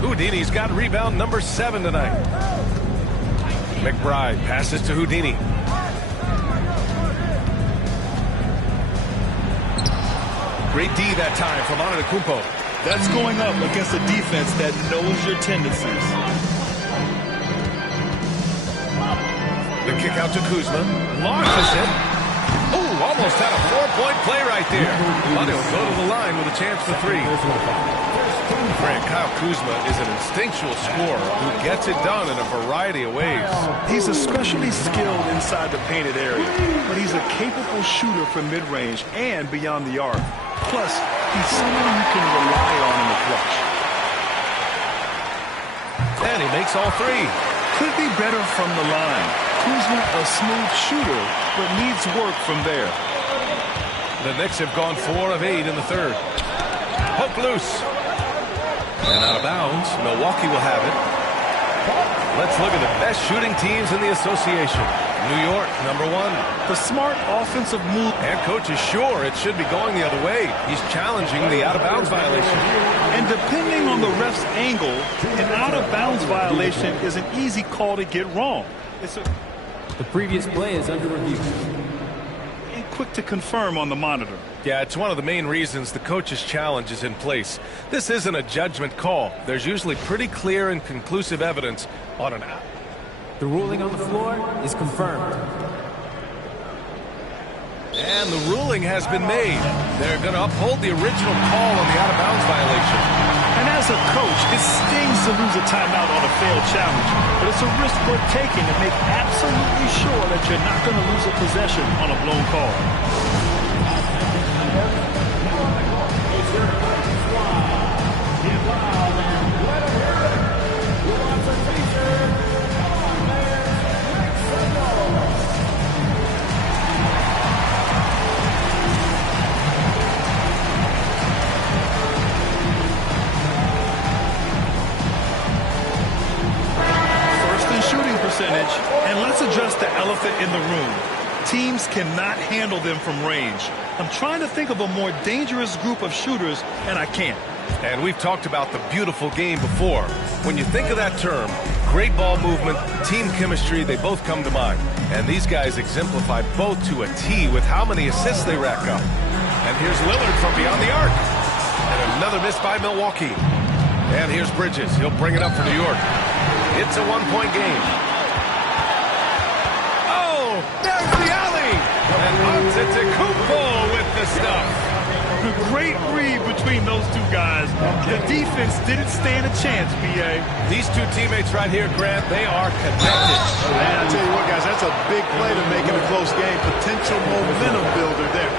Houdini's got rebound number 7 tonight. McBride passes to Houdini. Great D that time from Antetokounmpo. That's going up against a defense that knows your tendencies. The kick out to Kuzma. Launches it. Oh, almost had a 4-point play right there. But he'll go to the line with a chance for 3. Grant, Kyle Kuzma is an instinctual scorer who gets it done in a variety of ways. He's especially skilled inside the painted area, but he's a capable shooter from mid-range and beyond the arc. Plus, he's someone you can rely on in the clutch. And he makes all 3. Could be better from the line. Kuzma a smooth shooter, but needs work from there. The Knicks have gone 4 of 8 in the third. Poke loose. And out of bounds, Milwaukee will have it. Let's look at the best shooting teams in the association. New York, number 1. The smart offensive move. And coach is sure it should be going the other way. He's challenging the out-of-bounds violation. And depending on the ref's angle, an out-of-bounds violation is an easy call to get wrong. The previous play is under review. And quick to confirm on the monitor. Yeah, it's one of the main reasons the coach's challenge is in place. This isn't a judgment call. There's usually pretty clear and conclusive evidence on an out. The ruling on the floor is confirmed. And the ruling has been made. They're going to uphold the original call on the out-of-bounds violation. And as a coach, it stings to lose a timeout on a failed challenge. But it's a risk worth taking to make absolutely sure that you're not going to lose a possession on a blown call. And let's address the elephant in the room. Teams cannot handle them from range. I'm trying to think of a more dangerous group of shooters, and I can't. And we've talked about the beautiful game before. When you think of that term, great ball movement, team chemistry, they both come to mind. And these guys exemplify both to a T with how many assists they rack up. And here's Lillard from beyond the arc. And another miss by Milwaukee. And here's Bridges. He'll bring it up for New York. It's a one-point game. There's the alley! And Antetokounmpo with the stuff. A great read between those two guys. The defense didn't stand a chance, B.A. These two teammates right here, Grant, they are connected. Man, I tell you what, guys, that's a big play to make in a close game. Potential momentum builder there.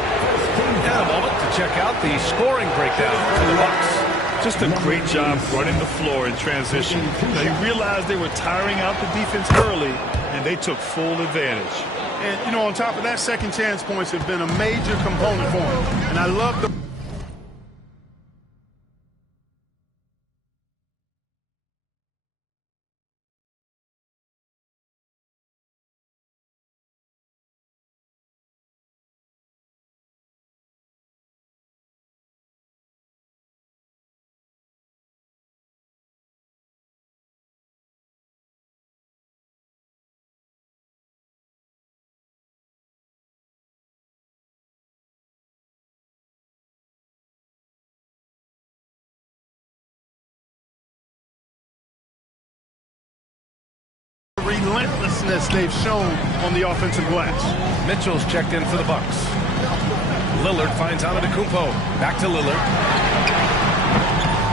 And a moment to check out the scoring breakdown for the Bucks. Just a great job running the floor in transition. They realized they were tiring out the defense early, and they took full advantage. And, you know, on top of that, second chance points have been a major component for him. And I love the... relentlessness they've shown on the offensive glass. Mitchell's checked in for the Bucks. Lillard finds Antetokounmpo. Back to Lillard.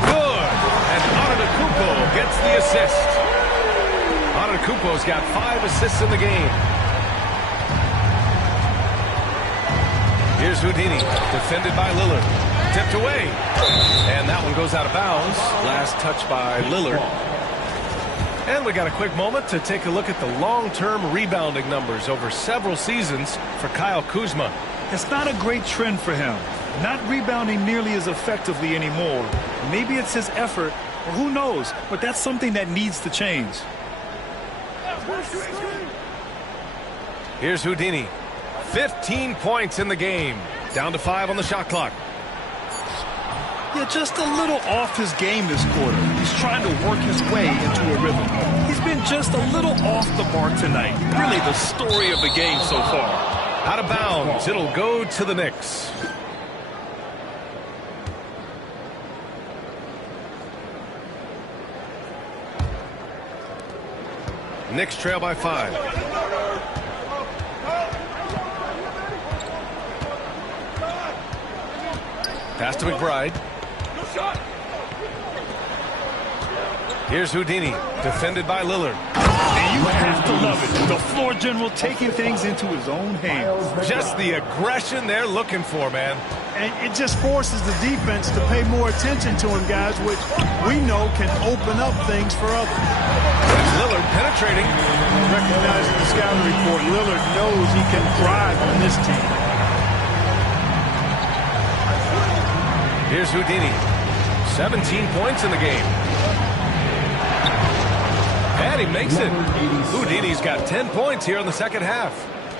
Good! And Antetokounmpo gets the assist. Antetokounmpo's got 5 assists in the game. Here's Houdini, defended by Lillard. Tipped away. And that one goes out of bounds. Last touch by Lillard. And we got a quick moment to take a look at the long-term rebounding numbers over several seasons for Kyle Kuzma. It's not a great trend for him. Not rebounding nearly as effectively anymore. Maybe it's his effort, or who knows, but that's something that needs to change. Here's Houdini. 15 points in the game. Down to 5 on the shot clock. Yeah, just a little off his game this quarter. He's trying to work his way into a rhythm. He's been just a little off the mark tonight. Really the story of the game so far. Out of bounds. It'll go to the Knicks. Knicks trail by 5. Pass to McBride. Here's Houdini, defended by Lillard. And you have to love it. The floor general taking things into his own hands. Just the aggression they're looking for, man. And it just forces the defense to pay more attention to him, guys, which we know can open up things for others. It's Lillard penetrating. Recognizing the scouting report, Lillard knows he can thrive on this team. Here's Houdini. 17 points in the game. And he makes it. Houdini's got 10 points here in the second half.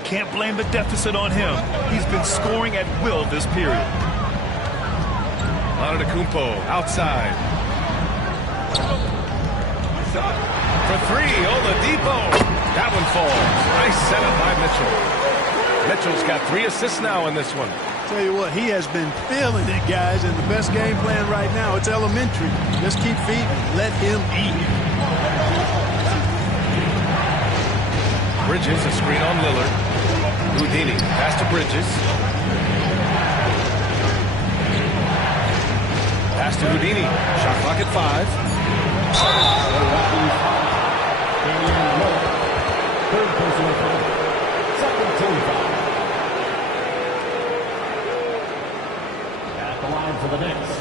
Can't blame the deficit on him. He's been scoring at will this period. Antetokounmpo outside. For 3, Oladipo. That one falls. Nice setup by Mitchell. Mitchell's got 3 assists now in this one. Tell you what, he has been feeling it, guys, and the best game plan right now, it's elementary. Just keep feeding. Let him eat. Bridges, a screen on Lillard. Houdini, pass to Bridges. Pass to Houdini. Shot clock at 5. Third personal foul. Second team foul. At the line for the Knicks,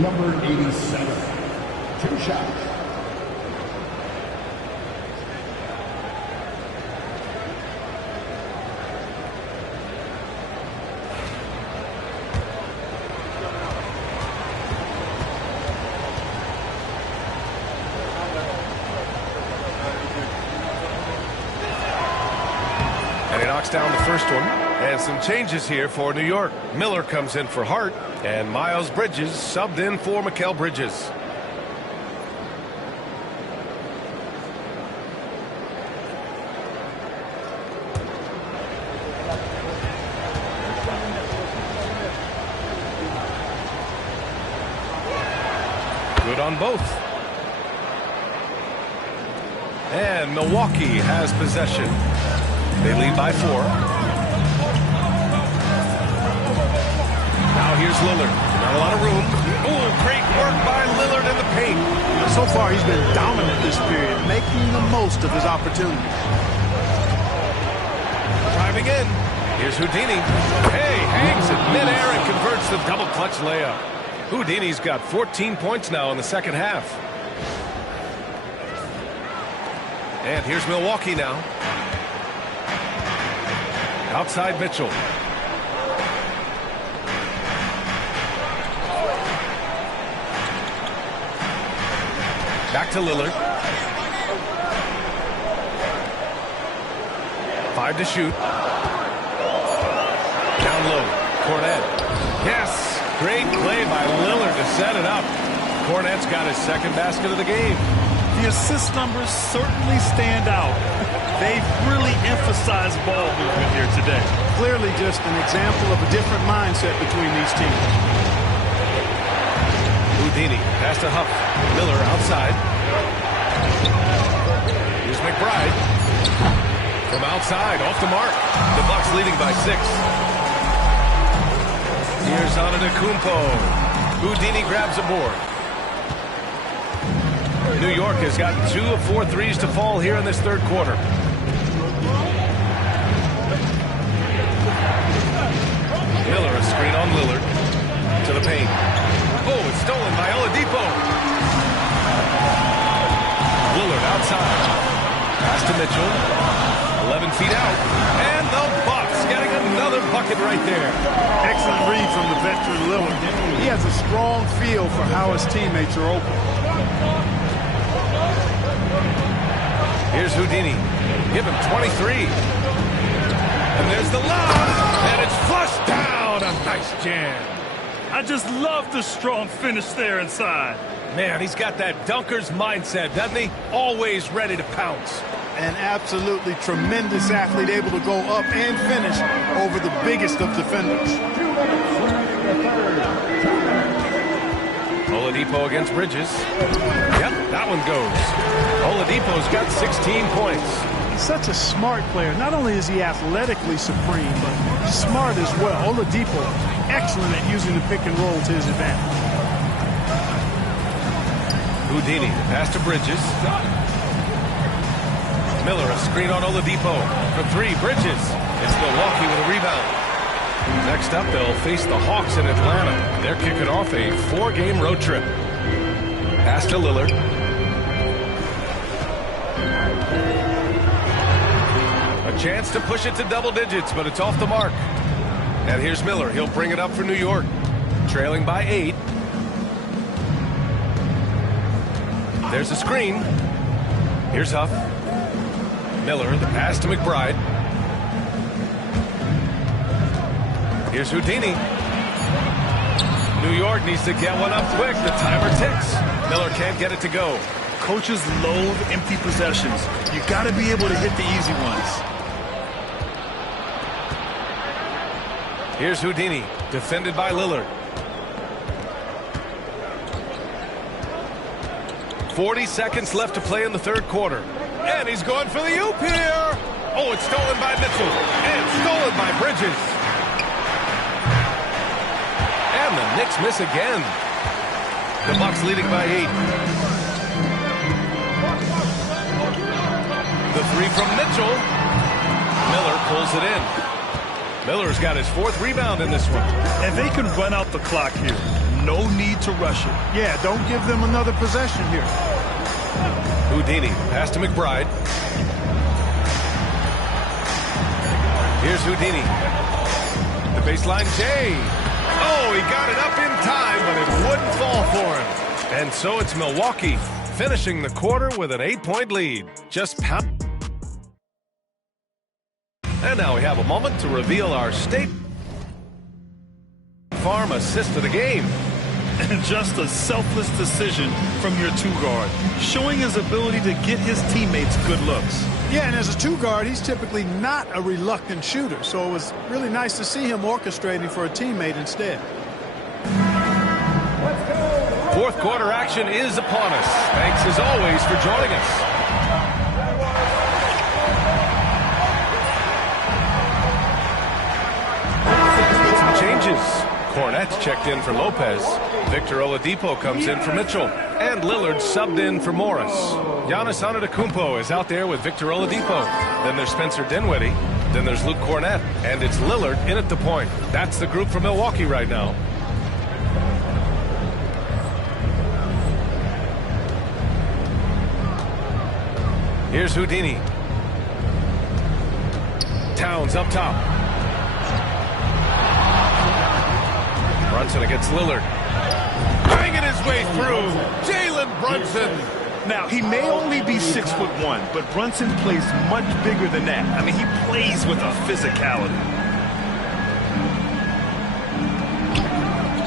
number 87. 2 shots. Down the first one. And some changes here for New York. Miller comes in for Hart, and Miles Bridges subbed in for Mikal Bridges. Good on both. And Milwaukee has possession. They lead by 4. Now here's Lillard. Not a lot of room. Oh, great work by Lillard in the paint. So far, he's been dominant this period, making the most of his opportunities. Driving in. Here's Houdini. Hey, hangs it midair and converts the double clutch layup. Houdini's got 14 points now in the second half. And here's Milwaukee now. Outside Mitchell. Back to Lillard. 5 to shoot. Down low. Cornet. Yes. Great play by Lillard to set it up. Cornet's got his second basket of the game. The assist numbers certainly stand out. They've really emphasized ball movement here today. Clearly just an example of a different mindset between these teams. Houdini, pass to Huff. Miller outside. Here's McBride. From outside, off the mark. The Bucks leading by 6. Here's Antetokounmpo. Houdini grabs a board. New York has gotten 2 of 4 threes to fall here in this third quarter. Miller, a screen on Lillard. To the paint. Oh, it's stolen by Oladipo. Lillard outside. Pass to Mitchell. 11 feet out. And the Bucks getting another bucket right there. Excellent read from the veteran Lillard. He has a strong feel for how his teammates are open. Here's Houdini. Give him 23. And there's the lob. And it's flushed down. A nice jam. I just love the strong finish there inside. Man, he's got that dunker's mindset, doesn't he? Always ready to pounce. An absolutely tremendous athlete, able to go up and finish over the biggest of defenders. Oladipo against Bridges. Yep, that one goes. Oladipo's got 16 points. He's such a smart player. Not only is he athletically supreme, but smart as well. Oladipo, excellent at using the pick and roll to his advantage. Houdini, pass to Bridges. Miller, a screen on Oladipo. For three, Bridges. It's Milwaukee with a rebound. Next up, they'll face the Hawks in Atlanta. They're kicking off a 4-game road trip. Pass to Lillard. A chance to push it to double digits, but it's off the mark. And here's Miller. He'll bring it up for New York. Trailing by 8. There's a screen. Here's Huff. Miller, the pass to McBride. Here's Houdini. New York needs to get one up quick. The timer ticks. Miller can't get it to go. Coaches loathe empty possessions. You got to be able to hit the easy ones. Here's Houdini, defended by Lillard. 40 seconds left to play in the third quarter. And he's going for the oop here. Oh, it's stolen by Mitchell. And stolen by Bridges. And the Knicks miss again. The Bucks leading by 8. The three from Mitchell. Miller pulls it in. Miller's got his 4th rebound in this one. And they can run out the clock here. No need to rush it. Yeah, don't give them another possession here. Houdini, pass to McBride. Here's Houdini. The baseline, Jay. Oh, he got it up in time, but it wouldn't fall for him. And so it's Milwaukee finishing the quarter with an 8-point lead. Just pound. And now we have a moment to reveal our State Farm assist of the game. And just a selfless decision from your 2-guard, showing his ability to get his teammates good looks. Yeah, and as a 2-guard, he's typically not a reluctant shooter, so it was really nice to see him orchestrating for a teammate instead. Fourth quarter action is upon us. Thanks as always for joining us. Some changes. Cornette's checked in for Lopez. Victor Oladipo comes in for Mitchell. And Lillard subbed in for Morris. Giannis Antetokounmpo is out there with Victor Oladipo. Then there's Spencer Dinwiddie. Then there's Luke Cornette. And it's Lillard in at the point. That's the group for Milwaukee right now. Here's Houdini. Towns up top. Brunson against Lillard. Banging his way through. Jalen Brunson. Now, he may only be 6'1", but Brunson plays much bigger than that. I mean, he plays with a physicality.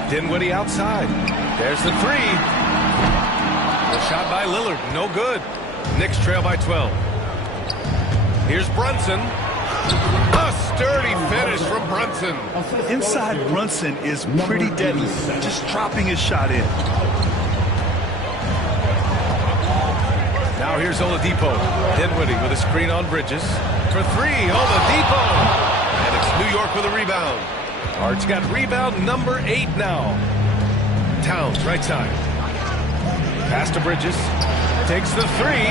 Dinwiddie outside. There's the three. The shot by Lillard. No good. Knicks trail by 12. Here's Brunson. A sturdy finish from Brunson. Inside Brunson is pretty deadly, just dropping his shot in. Now here's Oladipo. Dinwiddie with a screen on Bridges. For three, Oladipo. And it's New York with a rebound. Hart's got rebound number 8 now. Towns, right side. Pass to Bridges. Takes the three.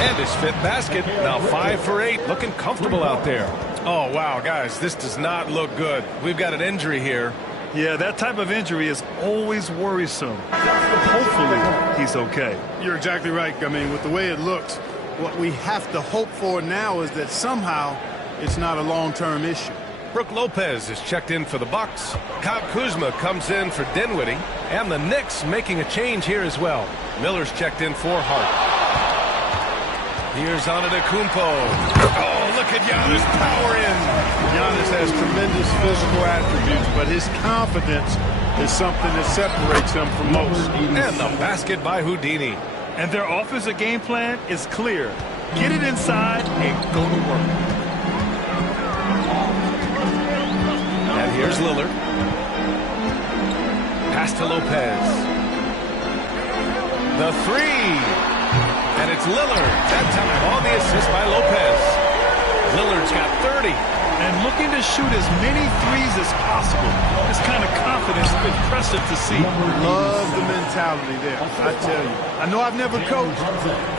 And his 5th basket. Now 5 for 8. Looking comfortable out there. Oh, wow, guys, this does not look good. We've got an injury here. Yeah, that type of injury is always worrisome. Hopefully, he's okay. You're exactly right. I mean, with the way it looks, what we have to hope for now is that somehow it's not a long-term issue. Brook Lopez is checked in for the Bucks. Kyle Kuzma comes in for Dinwiddie. And the Knicks making a change here as well. Miller's checked in for Hart. Here's Antetokounmpo. Oh, look at Giannis power in. Giannis has tremendous physical attributes, but his confidence is something that separates him from most. And the basket by Houdini. And their offensive game plan is clear. Get it inside and go to work. And here's Lillard. Pass to Lopez. The three. And it's Lillard. That time on the assist by Lopez. Lillard's got 30. And looking to shoot as many threes as possible. This kind of confidence is impressive to see. Love the mentality there, I tell you. I know I've never coached,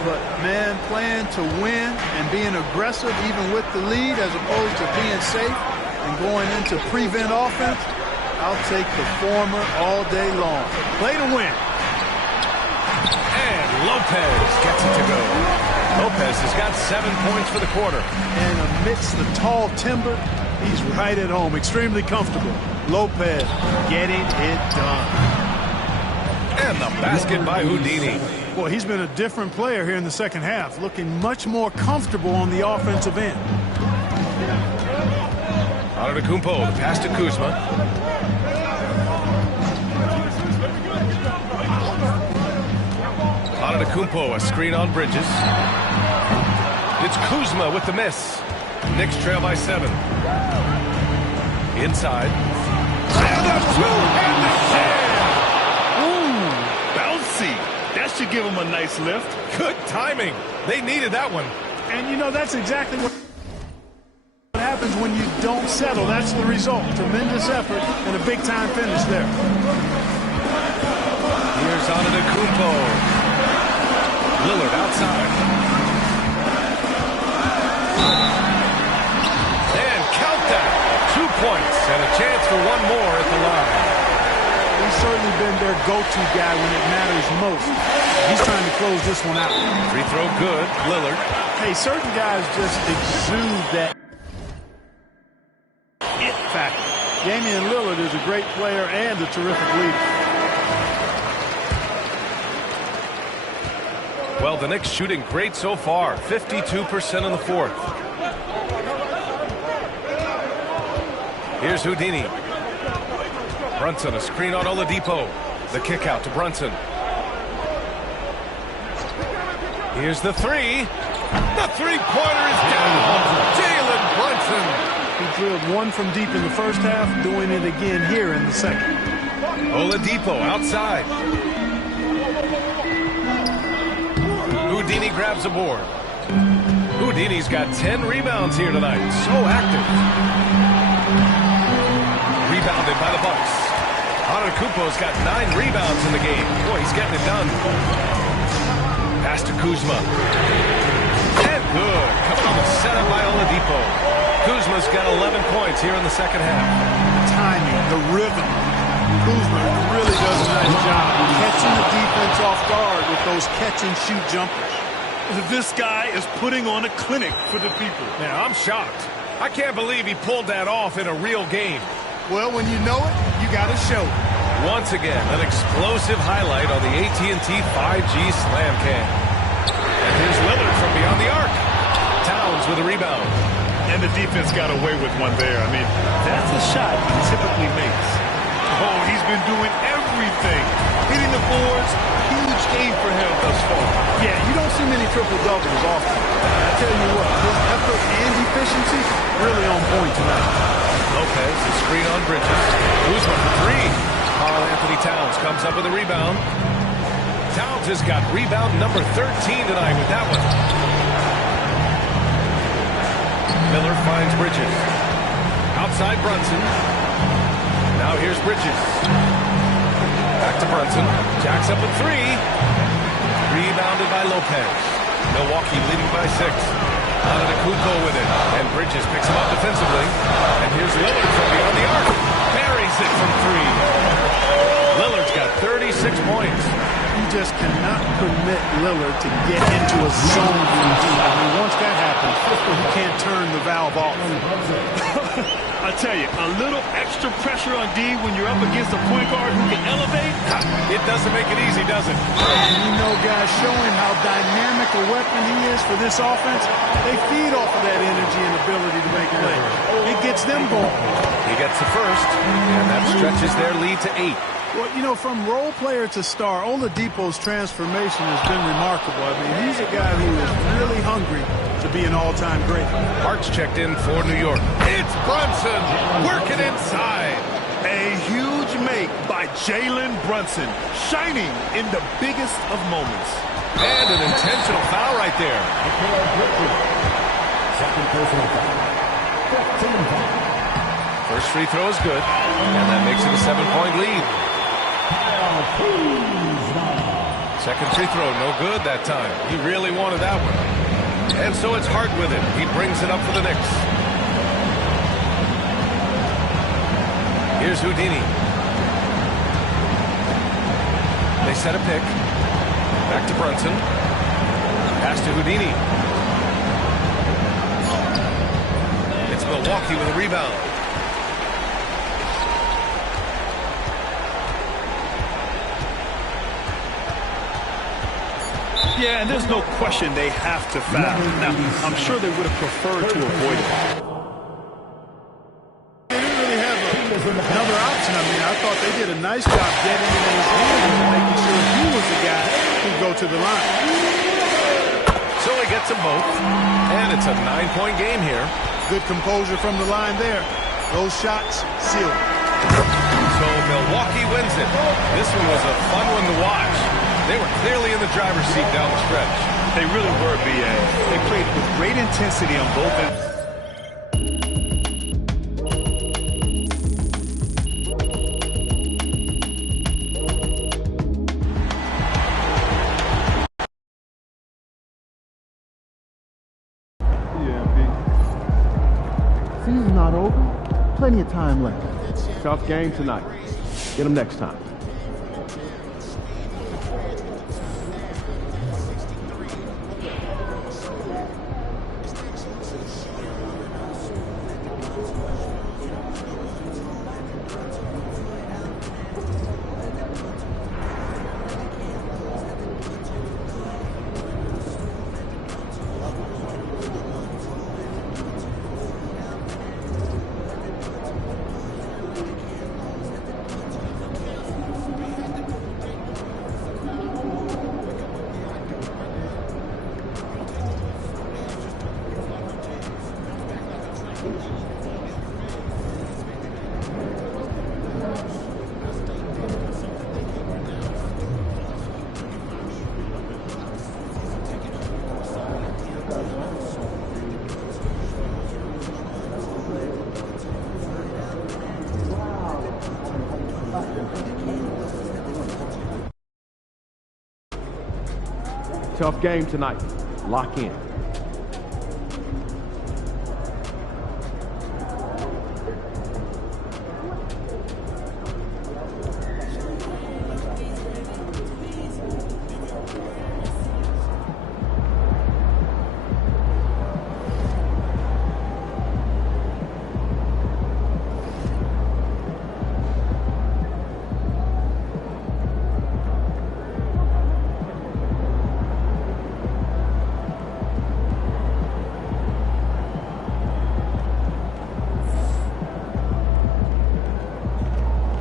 but, man, playing to win and being aggressive even with the lead as opposed to being safe and going into prevent offense, I'll take the former all day long. Play to win. And Lopez gets it to go. Lopez has got 7 points for the quarter. And amidst the tall timber, he's right at home, extremely comfortable. Lopez getting it done. And the basket by Houdini. Boy, he's been a different player here in the second half, looking much more comfortable on the offensive end. Antetokounmpo, the pass to Kuzma. Antetokounmpo, a screen on Bridges. It's Kuzma with the miss. Knicks trail by 7. Inside. And a two-handed jam! Ooh, bouncy. That should give him a nice lift. Good timing. They needed that one. And, you know, that's exactly what happens when you don't settle. That's the result. Tremendous effort and a big-time finish there. Here's Antetokounmpo. Lillard outside. And count that. 2 points and a chance for one more at the line. He's certainly been their go-to guy when it matters most. He's trying to close this one out. Free throw good. Lillard. Hey, certain guys just exude that it factor. Damian Lillard is a great player and a terrific leader. Well, the Knicks shooting great so far. 52% in the fourth. Here's Houdini. Brunson, a screen on Oladipo. The kick out to Brunson. Here's the three. The three-pointer is down. Jalen Brunson. He drilled one from deep in the first half, doing it again here in the second. Oladipo outside. Houdini grabs a board. Houdini's got 10 rebounds here tonight. So active. Rebounded by the Bucks. Antetokounmpo's got 9 rebounds in the game. Boy, he's getting it done. Pass to Kuzma. And good. Coming on the setup by Oladipo. Kuzma's got 11 points here in the second half. The timing, the rhythm. Kuzma really does a nice job catching the defense off guard with those catch-and-shoot jumpers. This guy is putting on a clinic for the people. Man, I'm shocked. I can't believe he pulled that off in a real game. Well, when you know it, you got to show it. Once again, an explosive highlight on the AT&T 5G Slam Cam. And here's Lillard from beyond the arc. Towns with a rebound. And the defense got away with one there. I mean, that's a shot he typically makes. Oh, he's been doing everything. Hitting the boards, huge game for him thus far. Yeah, you don't see many triple-doubles often. I tell you what, his effort and efficiency really on point tonight. Lopez, the screen on Bridges. Kuzma for three. Karl Anthony Towns comes up with a rebound. Towns has got rebound number 13 tonight with that one. Miller finds Bridges. Outside Brunson. Now here's Bridges. Back to Brunson. Jacks up a three. Rebounded by Lopez. Milwaukee leading by 6. Antetokounmpo with it. And Bridges picks him up defensively. And here's Lillard from beyond the arc. Buries it from 3. Lillard's got 36 points. You just cannot permit Lillard to get into a zone from deep. I mean, once that happens, you can't turn the valve off. I tell you, a little extra pressure on D when you're up against a point guard who can elevate. It doesn't make it easy, does it? You know, guys, showing how how dynamic a weapon he is for this offense. They feed off of that energy and ability to make plays. It gets them going. He gets the first, and that stretches their lead to 8. Well, you know, from role player to star, Oladipo's transformation has been remarkable. I mean, he's a guy who is really hungry to be an all-time great. Hart's checked in for New York. It's Brunson working inside. A huge make by Jalen Brunson, shining in the biggest of moments. And an intentional foul right there. Second personal foul. 15 foul. First free throw is good, and that makes it a 7-point lead. Second free throw, no good that time. He really wanted that one. And so it's Hart with it. He brings it up for the Knicks. Here's Houdini. They set a pick. Back to Brunson. Pass to Houdini. It's Milwaukee with a rebound. Yeah, and there's no question they have to foul. Now, I'm sure they would have preferred to avoid it. They didn't really have another option. I mean, I thought they did a nice job getting it in his hands and making sure he was the guy who'd go to the line. So he gets them both, and it's a 9-point game here. Good composure from the line there. Those shots sealed. So Milwaukee wins it. This one was a fun one to watch. They were clearly in the driver's seat down the stretch. They really were, B.A. They played with great intensity on both ends. Season's not over. Plenty of time left. Tough game tonight. Get them next time. Tough game tonight. Lock in.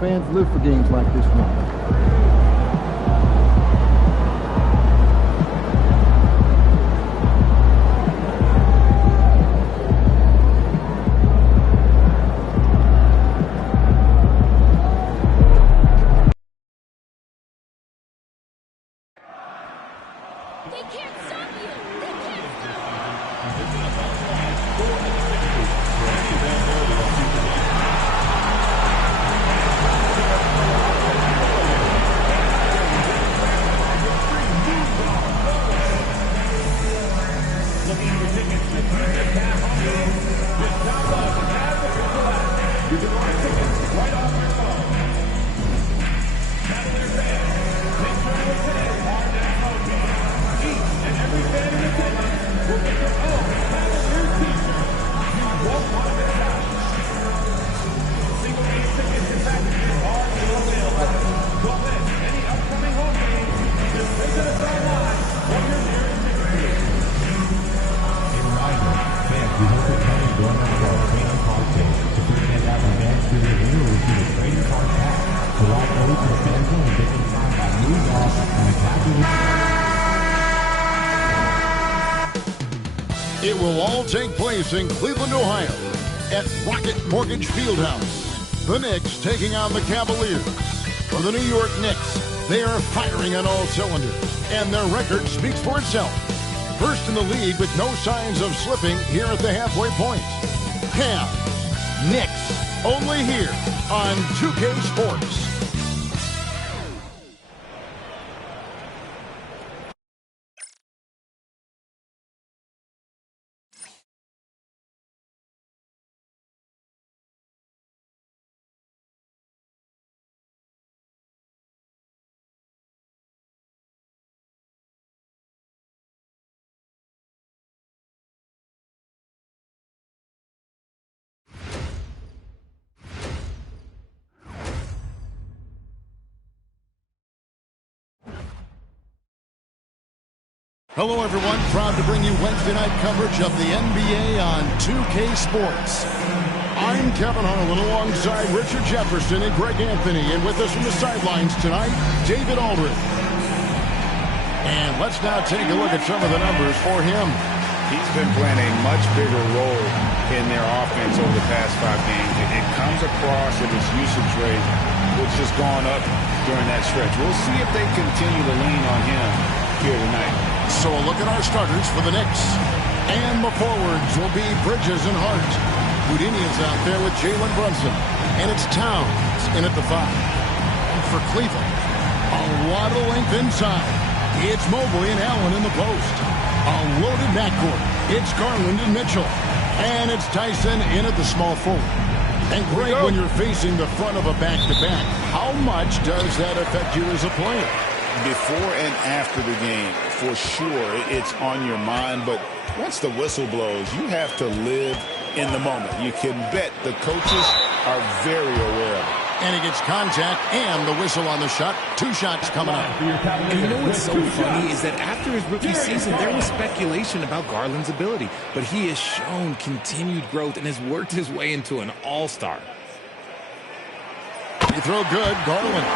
Fans live for games like this one. It will all take place in Cleveland, Ohio, at Rocket Mortgage Fieldhouse. The Knicks taking on the Cavaliers. For the New York Knicks, they are firing on all cylinders, and their record speaks for itself. First in the league with no signs of slipping here at the halfway point. Cavs, Knicks, only here on 2K Sports. Hello, everyone. Proud to bring you Wednesday night coverage of the NBA on 2K Sports. I'm Kevin Harlan alongside Richard Jefferson and Greg Anthony. And with us from the sidelines tonight, David Aldridge. And let's now take a look at some of the numbers for him. He's been playing a much bigger role in their offense over the past 5 games. It comes across in his usage rate, which has gone up during that stretch. We'll see if they continue to lean on him here tonight. So a look at our starters for the Knicks. And the forwards will be Bridges and Hart. Houdini is out there with Jalen Brunson. And it's Towns in at the 5. And for Cleveland, a lot of length inside. It's Mobley and Allen in the post. A loaded backcourt. It's Garland and Mitchell. And it's Tyson in at the small forward. And Greg, when you're facing the front of a back-to-back, how much does that affect you as a player? Before and after the game, for sure, it's on your mind. But once the whistle blows, you have to live in the moment. You can bet the coaches are very aware of it. And he gets contact and the whistle on the shot. 2 shots coming up. And you know what's so funny is that after his rookie season, there was speculation about Garland's ability. But he has shown continued growth and has worked his way into an all-star. You throw good, Garland.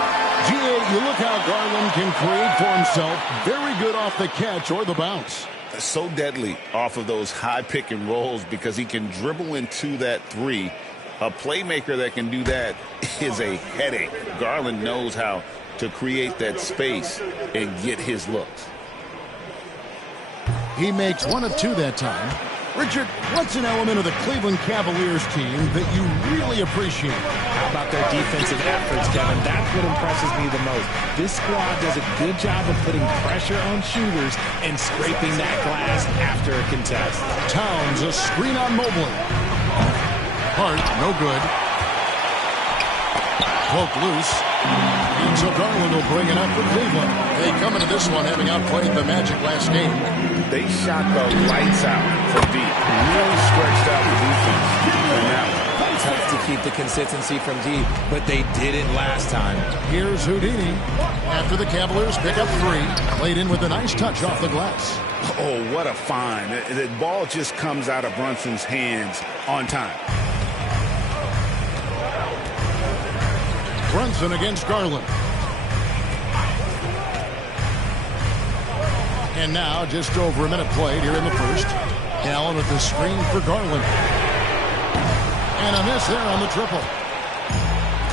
You look how Garland can create for himself. Very good off the catch or the bounce. So deadly off of those high pick and rolls because he can dribble into that 3. A playmaker that can do that is a headache. Garland knows how to create that space and get his looks. He makes 1 of 2 that time. Richard, what's an element of the Cleveland Cavaliers team that you really appreciate? How about their defensive efforts, Kevin? That's what impresses me the most. This squad does a good job of putting pressure on shooters and scraping that glass after a contest. Towns, a screen on Mobley. Hart, no good. Poke loose. And so Garland will bring it up for Cleveland. They come into this one having outplayed the Magic last game. They shot the lights out from deep. Really stretched out the defense. And now, tough to keep the consistency from deep, but they did it last time. Here's Houdini. After the Cavaliers pick up 3, laid in with a nice touch off the glass. Oh, what a find. The ball just comes out of Brunson's hands on time. Brunson against Garland. And now just over a minute played here in the first. Allen with the screen for Garland. And a miss there on the triple.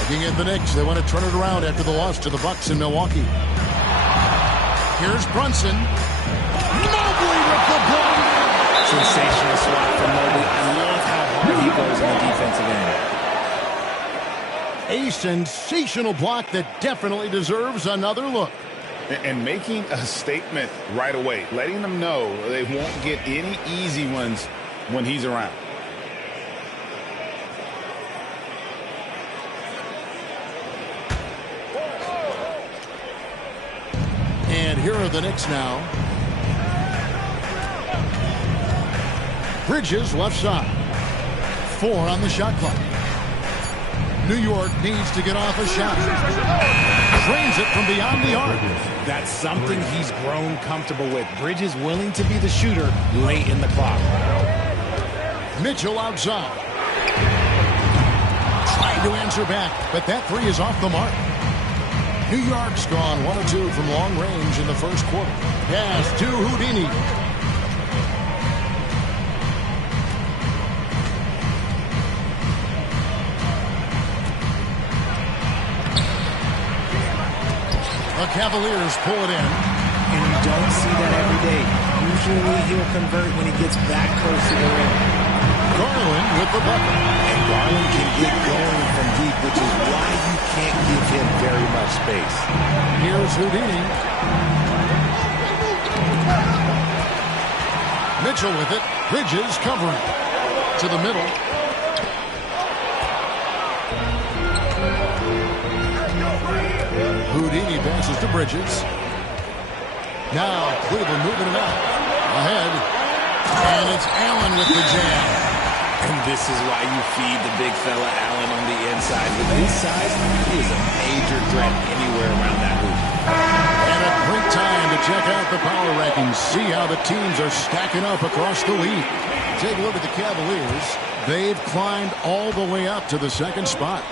Looking at the Knicks, they want to turn it around after the loss to the Bucks in Milwaukee. Here's Brunson. Mobley with the block. Sensational swat from Mobley. I love how hard he goes on the defensive end. A sensational block that definitely deserves another look. And making a statement right away, letting them know they won't get any easy ones when he's around. And here are the Knicks now. Bridges left side. 4 on the shot clock. New York needs to get off a shot. Drains it from beyond the arc. That's something he's grown comfortable with. Bridges willing to be the shooter late in the clock. Mitchell outside. Trying to answer back, but that 3 is off the mark. New York's gone 1 of 2 from long range in the first quarter. Pass to Houdini. The Cavaliers pull it in. And you don't see that every day. Usually he'll convert when he gets back close to the rim. Garland with the bucket. And Garland can get going from deep, which is why you can't give him very much space. Here's Houdini. Mitchell with it. Bridges covering. To the middle. Houdini passes to Bridges. Now Cleveland moving it out. Ahead. And it's Allen with the jam. And this is why you feed the big fella Allen on the inside. With his size, he is a major threat anywhere around that hoop. And a great time to check out the power rankings. See how the teams are stacking up across the league. Take a look at the Cavaliers. They've climbed all the way up to the second spot.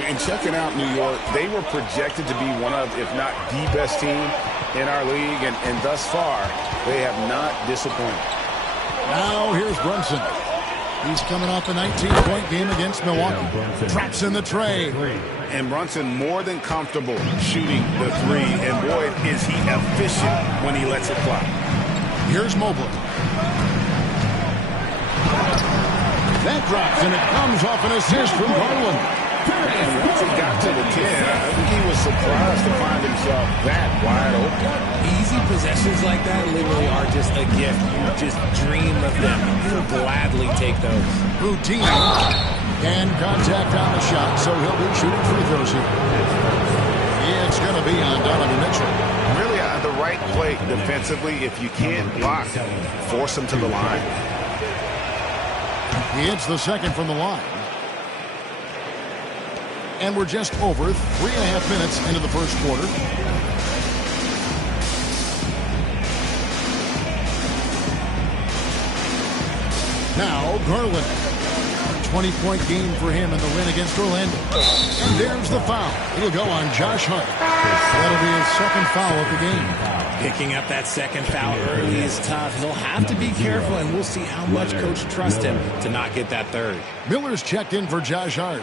And checking out New York, they were projected to be one of, if not the best team in our league. And thus far, they have not disappointed. Now here's Brunson. He's coming off a 19-point game against Milwaukee. Traps in the tray. And Brunson more than comfortable shooting the three. And boy, is he efficient when he lets it fly. Here's Mobley. That drops, and it comes off an assist from Garland. And once he got to the 10, I think he was surprised to find himself that wide open. Easy possessions like that literally are just a gift. You just dream of them. You'll gladly take those. Routine. And contact on the shot, so he'll be shooting free throws here. It's going to be on Donovan Mitchell. Really the right play defensively. If you can't block, force him to the line. He hits the second from the line. And we're just over 3.5 minutes into the first quarter. Now Garland. 20-point game for him in the win against Orlando. And there's the foul. It'll go on Josh Hart. That'll be his second foul of the game. Picking up that second foul early is tough. He'll have to be careful, and we'll see how much coach trusts him to not get that third. Miller's checked in for Josh Hart.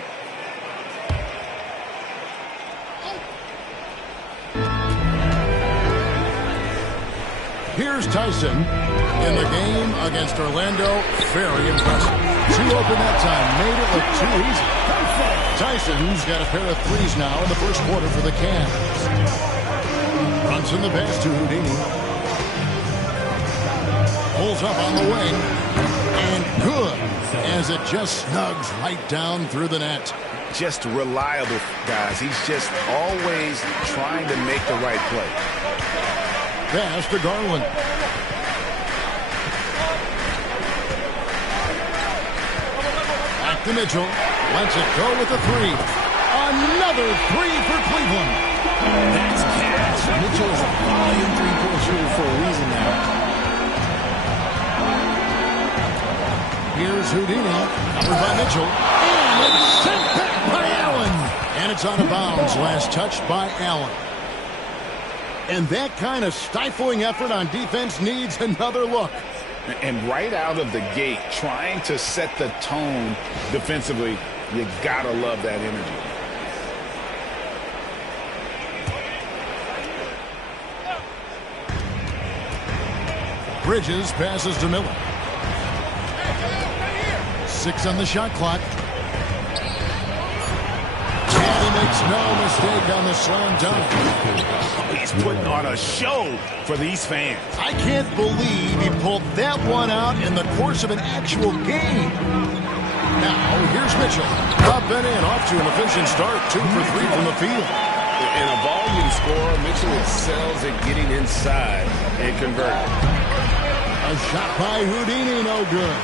Here's Tyson in the game against Orlando. Very impressive. Two open that time. Made it look too easy. Tyson's got a pair of threes now in the first quarter for the Cavs. Brunson the pass to Houdini. Pulls up on the wing. And good as it just snugs right down through the net. Just reliable, guys. He's just always trying to make the right play. Pass to Garland. Back to Mitchell. Lets it go with the three. Another three for Cleveland. That's cash. Mitchell is a volume three-point shooter for a reason now. Here's Houdini. Covered by Mitchell. And it's sent back by Allen. And it's out of bounds. Last touch by Allen. And that kind of stifling effort on defense needs another look. And right out of the gate, trying to set the tone defensively, you gotta love that energy. Bridges passes to Miller. 6 on the shot clock. And he makes no mistake on the slam dunk. He's putting on a show for these fans. I can't believe he pulled that one out in the course of an actual game. Now, here's Mitchell. Up and in, off to an efficient start. 2 for 3 from the field. In a volume scorer, Mitchell excels at getting inside and converting. A shot by Houdini, no good.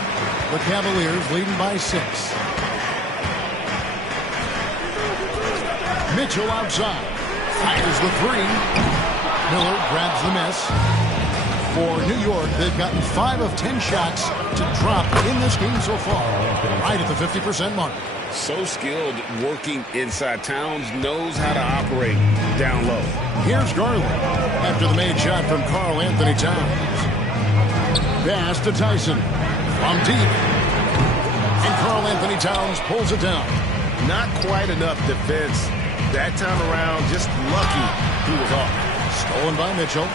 The Cavaliers leading by 6. Mitchell outside. Fires the three. Miller grabs the miss. For New York, they've gotten 5 of 10 shots to drop in this game so far. Right at the 50% mark. So skilled working inside. Towns knows how to operate down low. Here's Garland after the made shot from Karl Anthony Towns. Pass to Tyson from deep. And Karl Anthony Towns pulls it down. Not quite enough defense that time around. Just lucky he was off. Stolen by Mitchell.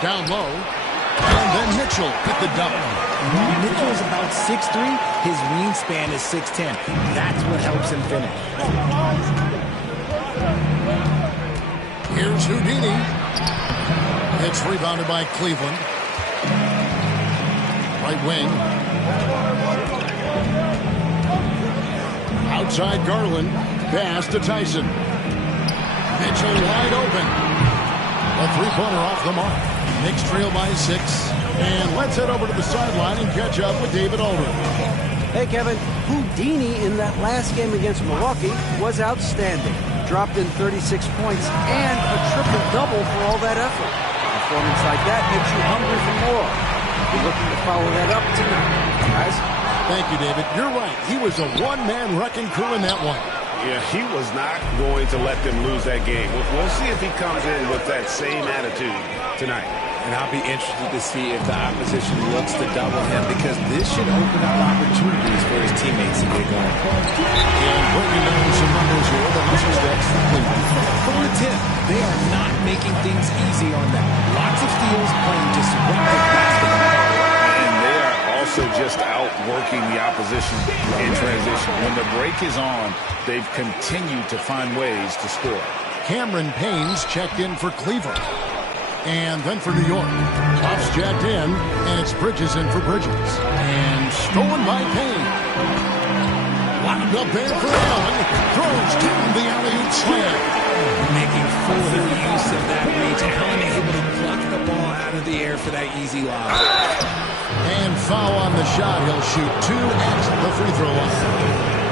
Down low. And then Mitchell hit the double. Mitchell is about 6'3". His wingspan is 6'10". That's what helps him finish. Here's Houdini. It's rebounded by Cleveland. Right wing. Outside Garland. Pass to Tyson. Mitchell wide open. A three-pointer off the mark. Knicks trail by 6. And let's head over to the sideline and catch up with David Aldridge. Hey, Kevin. Houdini in that last game against Milwaukee was outstanding. Dropped in 36 points and a triple-double for all that effort. Performance like that makes you hungry for more. We're looking to follow that up tonight, guys. Thank you, David. You're right. He was a one-man wrecking crew in that one. Yeah, he was not going to let them lose that game. We'll see if he comes in with that same attitude tonight. And I'll be interested to see if the opposition looks to double him, because this should open up opportunities for his teammates to get going. And breaking down some numbers here, the hustle steps for Cleveland. From the tip, they are not making things easy on them. Lots of steals, playing disruptive basketball. And they are also just outworking the opposition in transition. When the break is on, they've continued to find ways to score. Cameron Payne's checked in for Cleveland. And then for New York. Buff's jacked in, and it's Bridges in for Bridges. And stolen by Payne. Wound up there for Allen. Throws down the alley-oop slam. Making full use of that reach. Allen able to pluck the ball out of the air for that easy lob. And foul on the shot. He'll shoot 2 at the free throw line.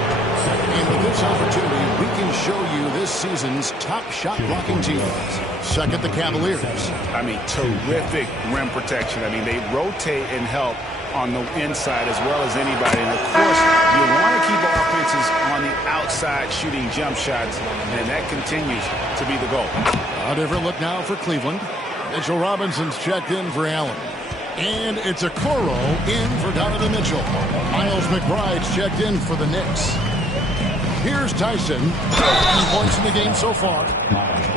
And with this opportunity, we can show you this season's top shot blocking teams. Second, the Cavaliers. I mean, terrific rim protection. I mean, they rotate and help on the inside as well as anybody. And, of course, you want to keep offenses on the outside shooting jump shots, and that continues to be the goal. A different look now for Cleveland. Mitchell Robinson's checked in for Allen. And it's a Coro in for Donovan Mitchell. Miles McBride's checked in for the Knicks. Here's Tyson. 13 points in the game so far.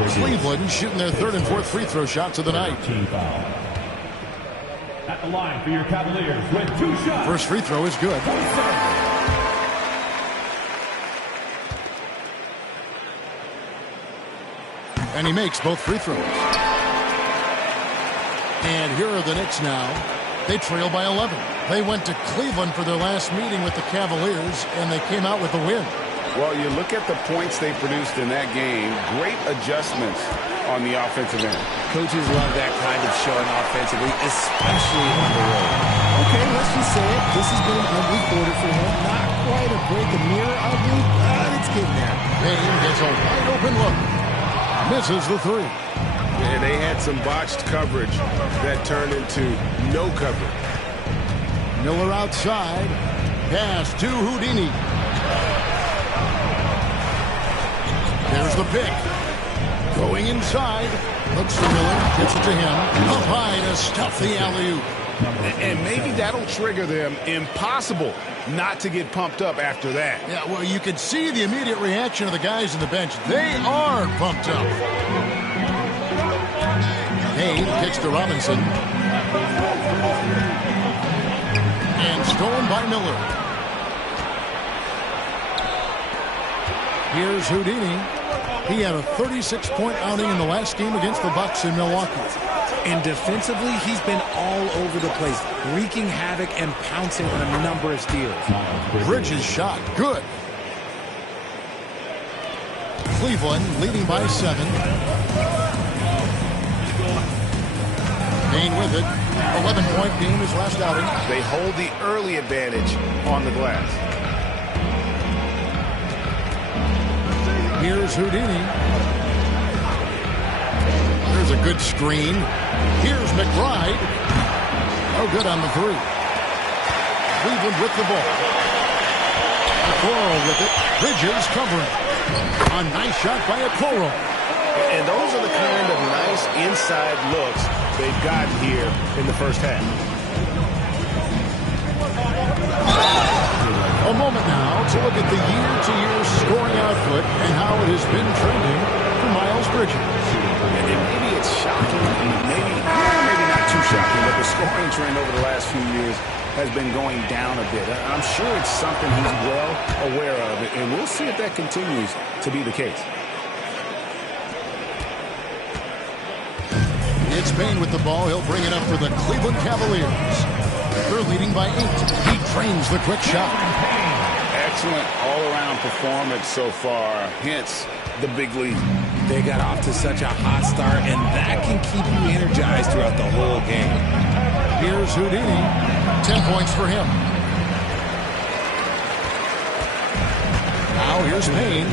Cleveland shooting their third and fourth free throw shots of the night. At the line for your Cavaliers with 2 shots. First free throw is good. And he makes both free throws. And here are the Knicks now. They trail by 11. They went to Cleveland for their last meeting with the Cavaliers, and they came out with a win. Well, you look at the points they produced in that game. Great adjustments on the offensive end. Coaches love that kind of showing offensively, especially on the road. Okay, let's just say it. This has been an ugly quarter for him. Not quite a break a mirror ugly, but it's getting there. Payne gets a wide open look. Misses the three. And they had some botched coverage that turned into no coverage. Miller outside. Pass to Houdini. There's the pick. Going inside. Looks for Miller. Gets it to him. Up high to stuff the alley-oop. And maybe that'll trigger them. Impossible not to get pumped up after that. Yeah, well, you can see the immediate reaction of the guys on the bench. They are pumped up. Payne kicks to Robinson. And stolen by Miller. Here's Houdini. He had a 36-point outing in the last game against the Bucks in Milwaukee. And defensively, he's been all over the place, wreaking havoc and pouncing on a number of steals. Bridges shot. Good. Cleveland leading by 7. Payne with it. 11-point game his last outing. They hold the early advantage on the glass. Here's Houdini. There's a good screen. Here's McBride. No good on the three. Cleveland with the ball. Okoro with it. Bridges covering. A nice shot by Okoro. And those are the kind of nice inside looks they've gotten here in the first half. A moment now to look at the year-to-year scoring output and how it has been trending for Bridges. And maybe it's shocking, maybe not too shocking, but the scoring trend over the last few years has been going down a bit. I'm sure it's something he's well aware of, and we'll see if that continues to be the case. It's Payne with the ball. He'll bring it up for the Cleveland Cavaliers. They're leading by 8. He drains the quick shot. Excellent all-around performance so far, hence the big lead. They got off to such a hot start, and that can keep you energized throughout the whole game. Here's Houdini. 10 points for him. Now here's Payne.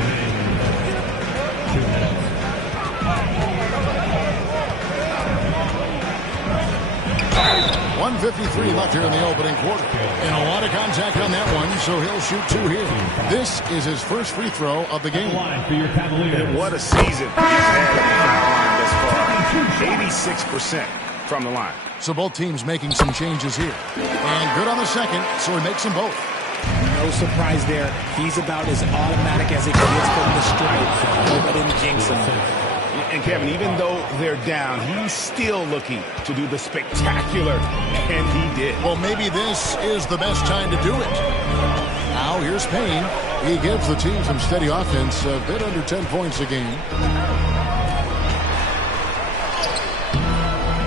.153 left here in the opening quarter. And a lot of contact on that one, so he'll shoot 2 here. This is his first free throw of the game. And what a season he's had at the foul line thus far. 86% from the line. So both teams making some changes here. And good on the second, so he makes them both. No surprise there. He's about as automatic as it gets from the stripe. Hope I didn't jinx him. And Kevin, even though they're down, he's still looking to do the spectacular, and he did. Well, maybe this is the best time to do it. Now here's Payne. He gives the team some steady offense, a bit under 10 points a game.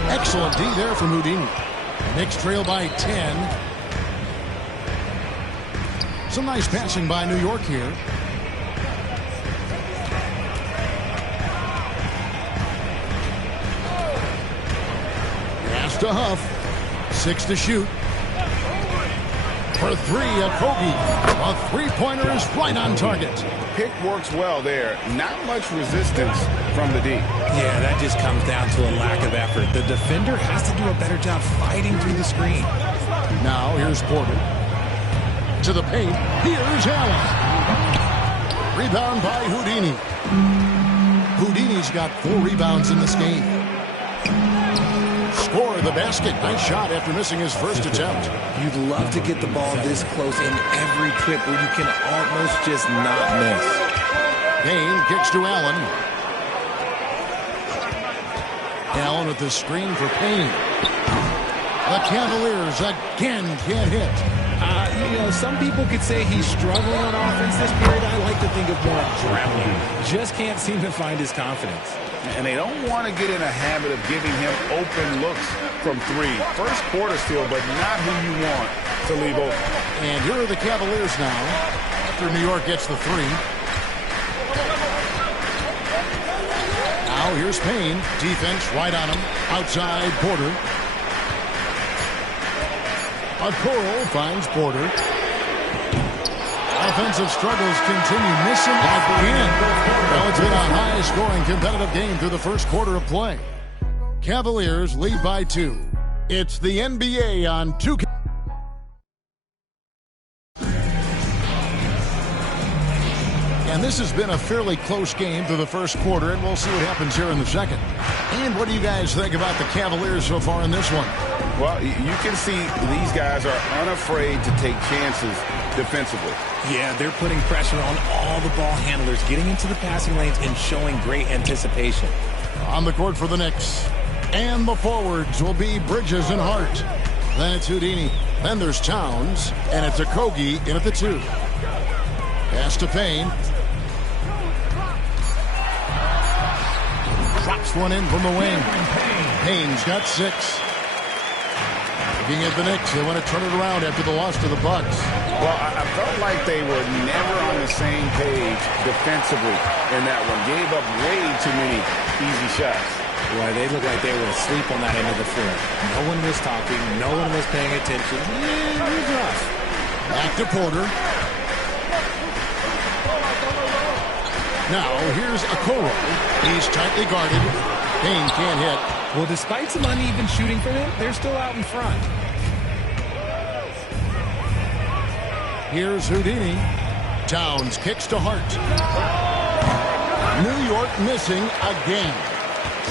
Excellent D there from Houdini. Knicks trail by 10. Some nice passing by New York here. Pass to Huff. 6 to shoot. For 3, a Kogi. A three-pointer is right on target. Pick works well there. Not much resistance from the D. Yeah, that just comes down to a lack of effort. The defender has to do a better job fighting through the screen. Now here's Porter. To the paint. Here's Allen. Rebound by Houdini. Houdini's got 4 rebounds in this game. Score the basket. Nice shot after missing his first attempt. You'd love to get the ball this close in every trip where you can almost just not miss. Payne kicks to Allen. Allen with the screen for Payne. The Cavaliers again can't hit. You know, some people could say he's struggling on offense this period. I like to think of more adrenaline. Just can't seem to find his confidence. And they don't want to get in a habit of giving him open looks from 3. First quarter still, but not who you want to leave open. And here are the Cavaliers now, after New York gets the 3. Now here's Payne. Defense right on him. Outside Porter. Okoro finds Porter. Offensive struggles continue. Missing again. Well, it's been a high-scoring competitive game through the first quarter of play. Cavaliers lead by 2. It's the NBA on 2K. And this has been a fairly close game through the first quarter, and we'll see what happens here in the second. And what do you guys think about the Cavaliers so far in this one? Well, you can see these guys are unafraid to take chances defensively. Yeah, they're putting pressure on all the ball handlers, getting into the passing lanes and showing great anticipation. On the court for the Knicks. And the forwards will be Bridges and Hart. Then it's Houdini. Then there's Towns. And it's a Kogi in at the 2. Pass to Payne. Drops one in from the wing. Payne's got 6. Looking at the Knicks, they want to turn it around after the loss to the Bucks. Well, I felt like they were never on the same page defensively in that one. Gave up way too many easy shots. Boy, they looked like they were asleep on that end of the floor. No one was talking. No one was paying attention. It was rough. Back to Porter. Now, here's Okoro. He's tightly guarded. Payne can't hit. Well, despite some uneven shooting from him, they're still out in front. Here's Houdini. Towns kicks to Hart. New York missing again.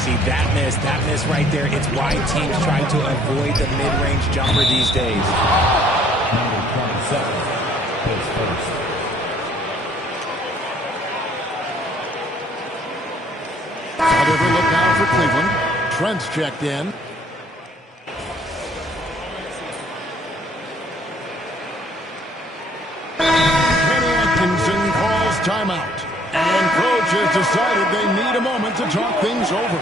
See, that miss right there, it's why teams try to avoid the mid-range jumper these days. Number 27 is first. Trent's checked in. Kenny Atkinson calls timeout. And coach has decided they need a moment to talk things over.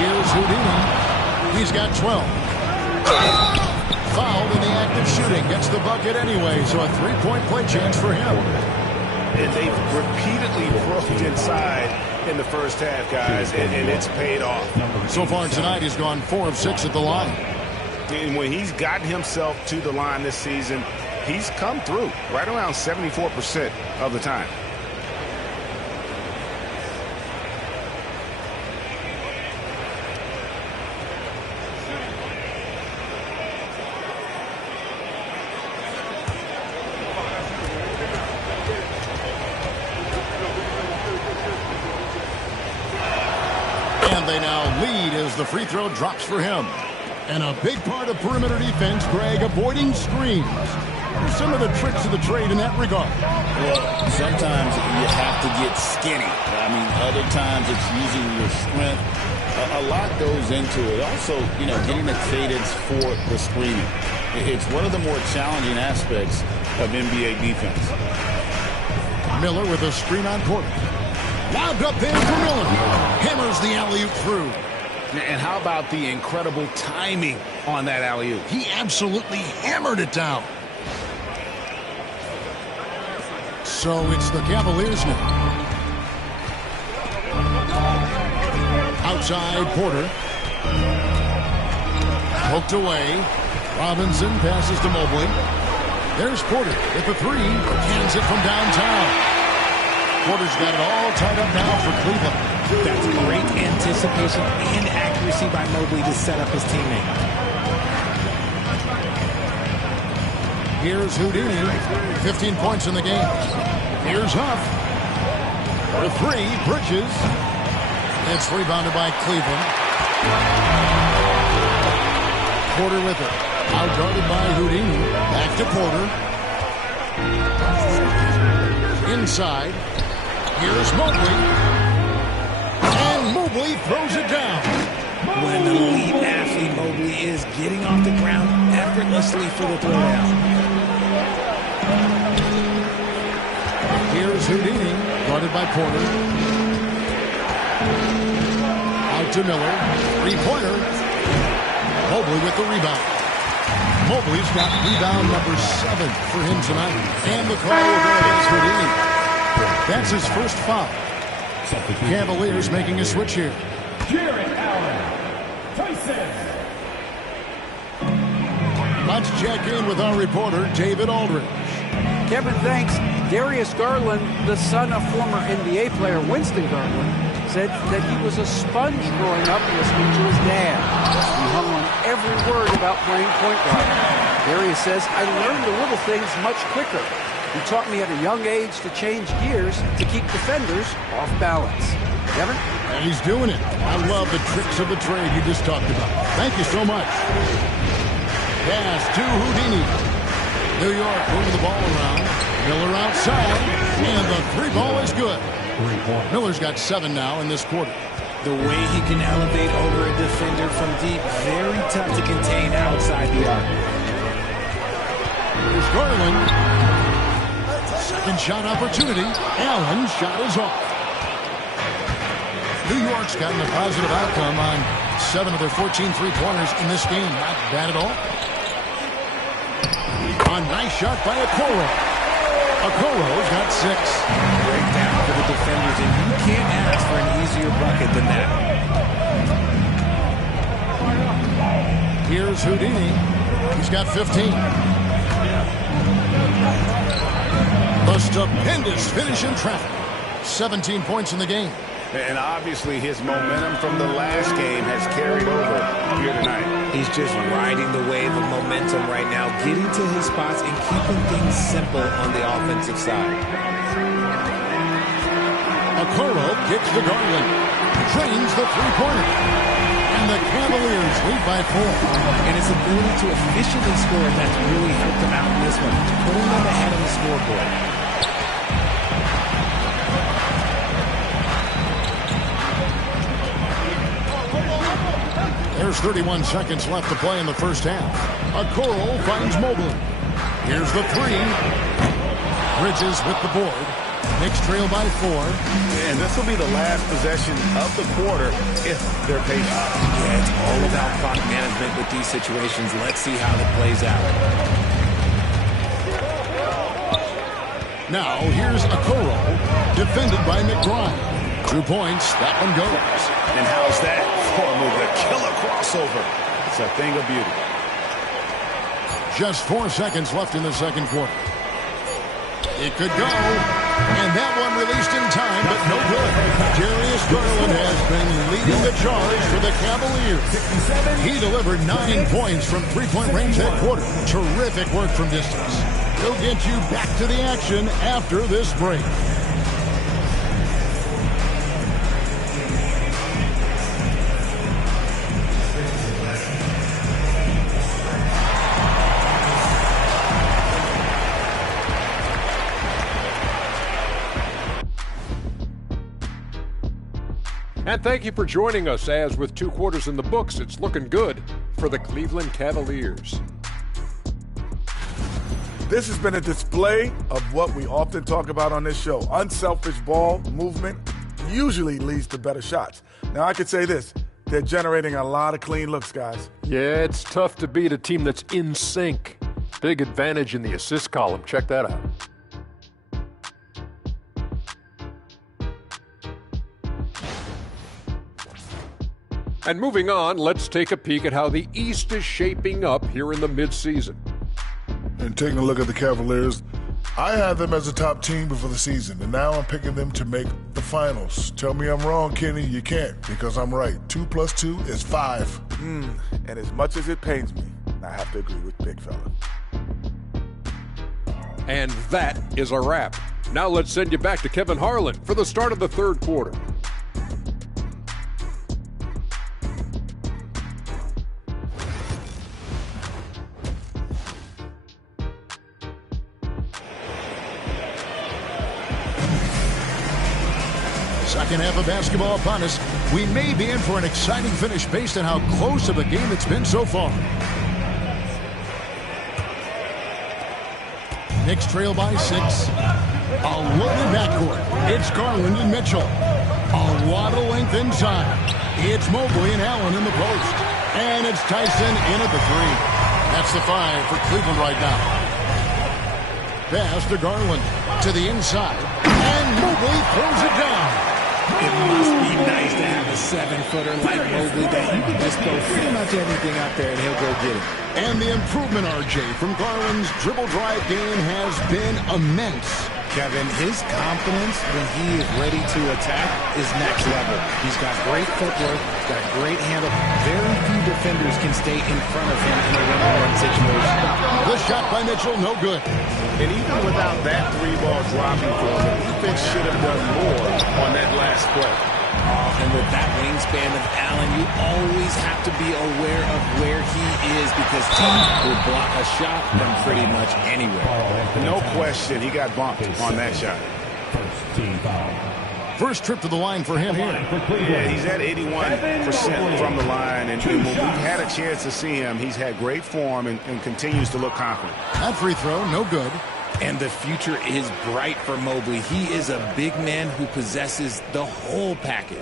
Here's Houdini. He's got 12. Fouled in the act of shooting. Gets the bucket anyway, so a three-point play chance for him. And they've repeatedly broke inside in the first half, guys, and it's paid off. So far tonight, he's gone 4 of 6 at the line. And when he's gotten himself to the line this season, he's come through right around 74% of the time. They now lead as the free throw drops for him. And a big part of perimeter defense, Greg, avoiding screens. What are some of the tricks of the trade in that regard? Well, sometimes you have to get skinny. I mean, other times it's using your strength. A lot goes into it. Also, getting a cadence for the screening. It's one of the more challenging aspects of NBA defense. Miller with a screen on Porter. Lobbed up there for Miller. Hammers the alley-oop through. And how about the incredible timing on that alley-oop? He absolutely hammered it down. So it's the Cavaliers now. Outside Porter. Poked away. Robinson passes to Mobley. There's Porter with the three. Cans it from downtown. Porter's got it all tied up now for Cleveland. That's great anticipation and accuracy by Mobley to set up his teammate. Here's Houdini. 15 points in the game. Here's Huff. For three, Bridges. It's rebounded by Cleveland. Porter with it. Outguarded by Houdini. Back to Porter. Inside. Here's Mobley. And Mobley throws it down. When an elite athlete Mobley is getting off the ground effortlessly for the throwdown. Here's Houdini, guarded by Porter. Out to Miller. Three-pointer. Mobley with the rebound. Mobley's got rebound number 7 for him tonight. And the call against Houdini. That's his first foul. Cavaliers making a switch here. Let's check in with our reporter, David Aldridge. Kevin, thanks. Darius Garland, the son of former NBA player Winston Garland, said that he was a sponge growing up listening to his dad. He hung on every word about playing point guard. Darius says, I learned the little things much quicker. He taught me at a young age to change gears to keep defenders off balance. Kevin? And he's doing it. I love the tricks of the trade you just talked about. Thank you so much. Pass to Houdini. New York moving the ball around. Miller outside. And the three ball is good. Miller's got 7 now in this quarter. The way he can elevate over a defender from deep, very tough to contain outside the arc. Here's Garland. Second shot opportunity. Allen's shot is off. New York's gotten a positive outcome on 7 of their 14 three-pointers in this game. Not bad at all. A nice shot by Okoro. Okoro's got 6. Break down for the defenders, and you can't ask for an easier bucket than that. Here's Houdini. He's got 15. A stupendous finish in traffic. 17 points in the game. And obviously his momentum from the last game has carried over here tonight. He's just riding the wave of momentum right now, getting to his spots and keeping things simple on the offensive side. Okoro kicks to Garland. Drains the three-pointer. And the Cavaliers lead by 4. And his ability to efficiently score, that's really helped him out in this one, putting them ahead of the scoreboard. There's 31 seconds left to play in the first half. Okoro finds Mobley. Here's the 3. Bridges with the board. Knicks trail by 4. And this will be the last possession of the quarter if they're patient. Yeah, it's all about clock management with these situations. Let's see how that plays out. Now, here's Okoro, defended by McBride. 2 points, that one goes. And how's that for a move? A killer crossover. It's a thing of beauty. Just 4 seconds left in the second quarter. It could go. And that one released in time, but no good. Darius Garland has been leading the charge for the Cavaliers. He delivered 9 points from three-point range that quarter. Terrific work from distance. He'll get you back to the action after this break. And thank you for joining us, as with 2 quarters in the books, it's looking good for the Cleveland Cavaliers. This has been a display of what we often talk about on this show. Unselfish ball movement usually leads to better shots. Now, I could say this. They're generating a lot of clean looks, guys. Yeah, it's tough to beat a team that's in sync. Big advantage in the assist column. Check that out. And moving on, let's take a peek at how the East is shaping up here in the midseason. And taking a look at the Cavaliers, I had them as a top team before the season, and now I'm picking them to make the finals. Tell me I'm wrong, Kenny. You can't, because I'm right. 2 + 2 is 5. And as much as it pains me, I have to agree with Big Fella. And that is a wrap. Now let's send you back to Kevin Harlan for the start of the third quarter. Second half of basketball upon us. We may be in for an exciting finish based on how close of a game it's been so far. Knicks trail by 6. A loaded backcourt. It's Garland and Mitchell. A lot of length inside. It's Mobley and Allen in the post. And it's Tyson in at the 3. That's the 5 for Cleveland right now. Pass to Garland. To the inside. And Mobley throws it down. It must be nice to have a 7-footer like Mobley that you can just throw pretty much anything out there and he'll go get it. And the improvement, RJ, from Garland's dribble drive game has been immense. Kevin, his confidence when he is ready to attack is next level. He's got great footwork, he's got great handle. Very few defenders can stay in front of him in a one-on-one situation. The shot by Mitchell, no good. And even without that 3-ball dropping for him, the defense should have done more on that last play. And with that wingspan of Allen, you always have to be aware of where he is because teams will block a shot from pretty much anywhere. No question, he got bumped on that shot. First trip to the line for him here. Yeah, he's at 81% from the line, and when we've had a chance to see him, he's had great form and continues to look confident. That free throw, no good. And the future is bright for Mobley. He is a big man who possesses the whole package.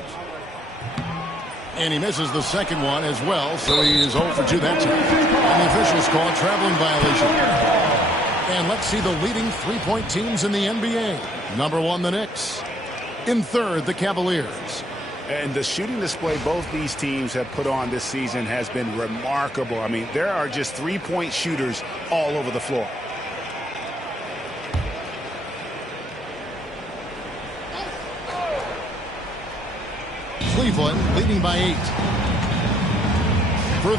And he misses the second one as well, so he is 0 for 2 that time. And the officials call a traveling violation. And let's see the leading three-point teams in the NBA. Number 1, the Knicks. In third, the Cavaliers. And the shooting display both these teams have put on this season has been remarkable. I mean, there are just three-point shooters all over the floor. Cleveland leading by 8. For 3,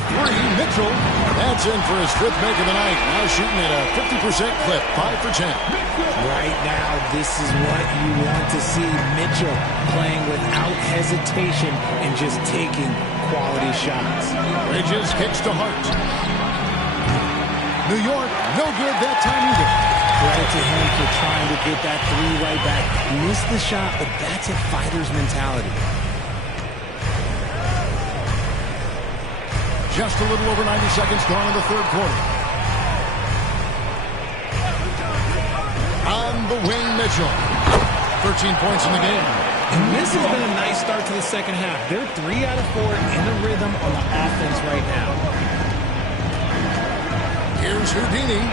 Mitchell. That's in for his 5th make of the night. Now shooting at a 50% clip, 5 for 10. Right now, this is what you want to see. Mitchell playing without hesitation and just taking quality shots. Bridges kicks to Hart. New York, no good that time either. Credit to him for trying to get that three right back. Missed the shot, but that's a fighter's mentality. Just a little over 90 seconds gone in the third quarter. On the wing, Mitchell. 13 points in the game. And this has been a nice start to the second half. They're 3 out of 4 in a rhythm on the offense right now. Here's Houdini.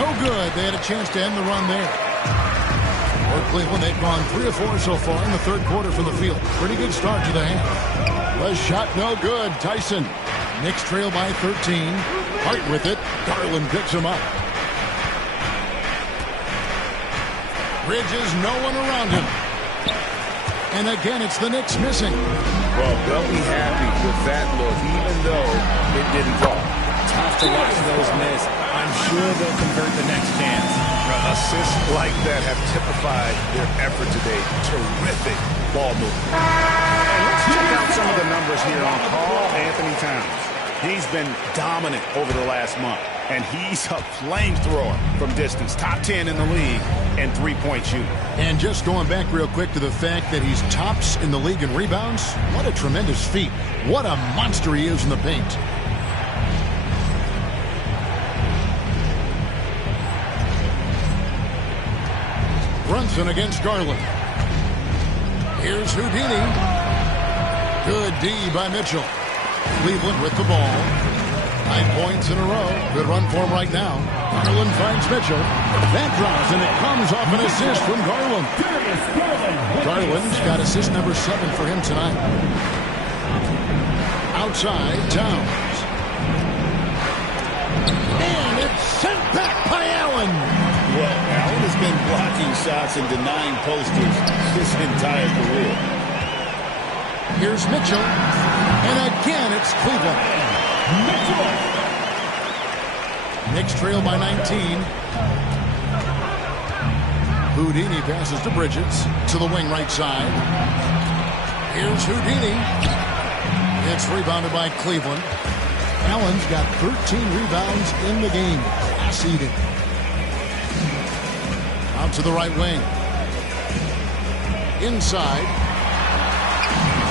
No good. They had a chance to end the run there. For Cleveland, they've gone 3 of 4 so far in the third quarter from the field. Pretty good start to the half. The shot no good. Tyson. Knicks trail by 13. Hart with it. Garland picks him up. Bridges, no one around him. And again, it's the Knicks missing. Well, they'll be happy with that look, even though it didn't fall. Tough to watch those miss. I'm sure they'll convert the next chance. Assists like that have typified their effort today. Terrific ball movement. And let's check out some of the numbers here on Karl Anthony Towns. He's been dominant over the last month, and he's a flamethrower from distance. Top 10 in the league and three-point shooting. And just going back real quick to the fact that he's tops in the league in rebounds, what a tremendous feat. What a monster he is in the paint. Brunson against Garland. Here's Houdini. Good D by Mitchell. Cleveland with the ball. 9 points in a row. Good run for him right now. Garland finds Mitchell. That drops, and it comes off an assist from Garland. Garland's got assist number 7 for him tonight. Outside, Towns. And it's sent back by Allen. Well, Allen has been blocking shots and denying posters his entire career. Here's Mitchell. And again, it's Cleveland. Mitchell. Knicks trail by 19. Houdini passes to Bridges. To the wing right side. Here's Houdini. It's rebounded by Cleveland. Allen's got 13 rebounds in the game. Class eating. Out to the right wing. Inside.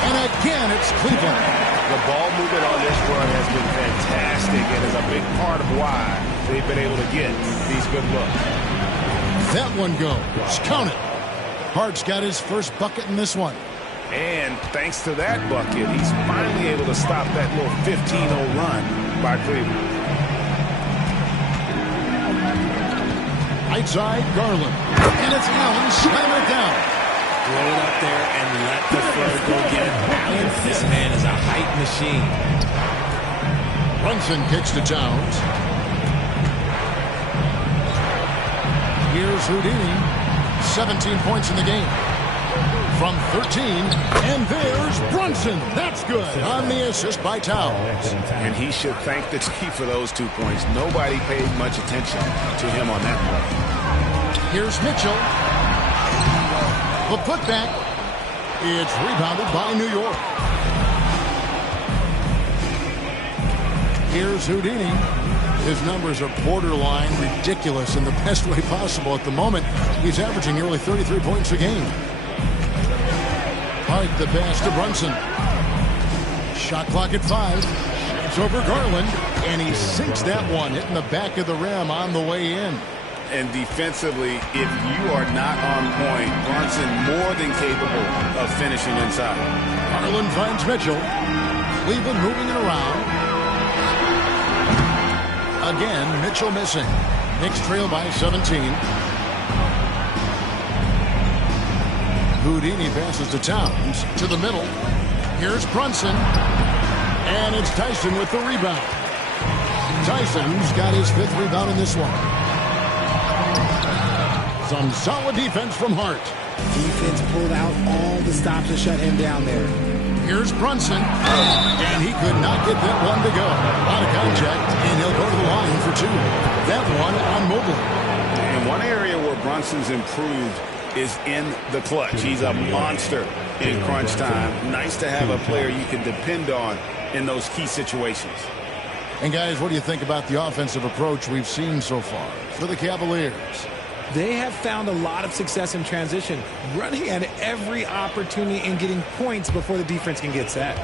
And again, it's Cleveland. The ball movement on this run has been fantastic and is a big part of why they've been able to get these good looks. That one goes. Count it. Hart's got his first bucket in this one. And thanks to that bucket, he's finally able to stop that little 15-0 run by Cleveland. Right side, Garland. And it's Allen slamming it down. Throw it up there and let the flow go get it. Allen, this man is a height machine. Brunson kicks to Towns. Here's Houdini. 17 points in the game. From 13. And there's Brunson. That's good on the assist by Towns. And he should thank the team for those 2 points. Nobody paid much attention to him on that play. Here's Mitchell. The putback. It's rebounded by New York. Here's Houdini. His numbers are borderline ridiculous in the best way possible at the moment. He's averaging nearly 33 points a game. Hart the pass to Brunson. Shot clock at 5. It's over Garland. And he sinks that one, hitting the back of the rim on the way in. And defensively, if you are not on point, Brunson more than capable of finishing inside. Garland finds Mitchell. Cleveland moving it around. Again, Mitchell missing. Knicks trail by 17. Houdini passes to Towns. To the middle. Here's Brunson. And it's Tyson with the rebound. Tyson's got his 5th rebound in this one. Some solid defense from Hart. Defense pulled out all the stops to shut him down there. Here's Brunson. And he could not get that one to go. Out of contact, and he'll go to the line for 2. That one on Mobley. And one area where Brunson's improved is in the clutch. He's a monster in crunch time. Nice to have a player you can depend on in those key situations. And guys, what do you think about the offensive approach we've seen so far for the Cavaliers? They have found a lot of success in transition, running at every opportunity and getting points before the defense can get set.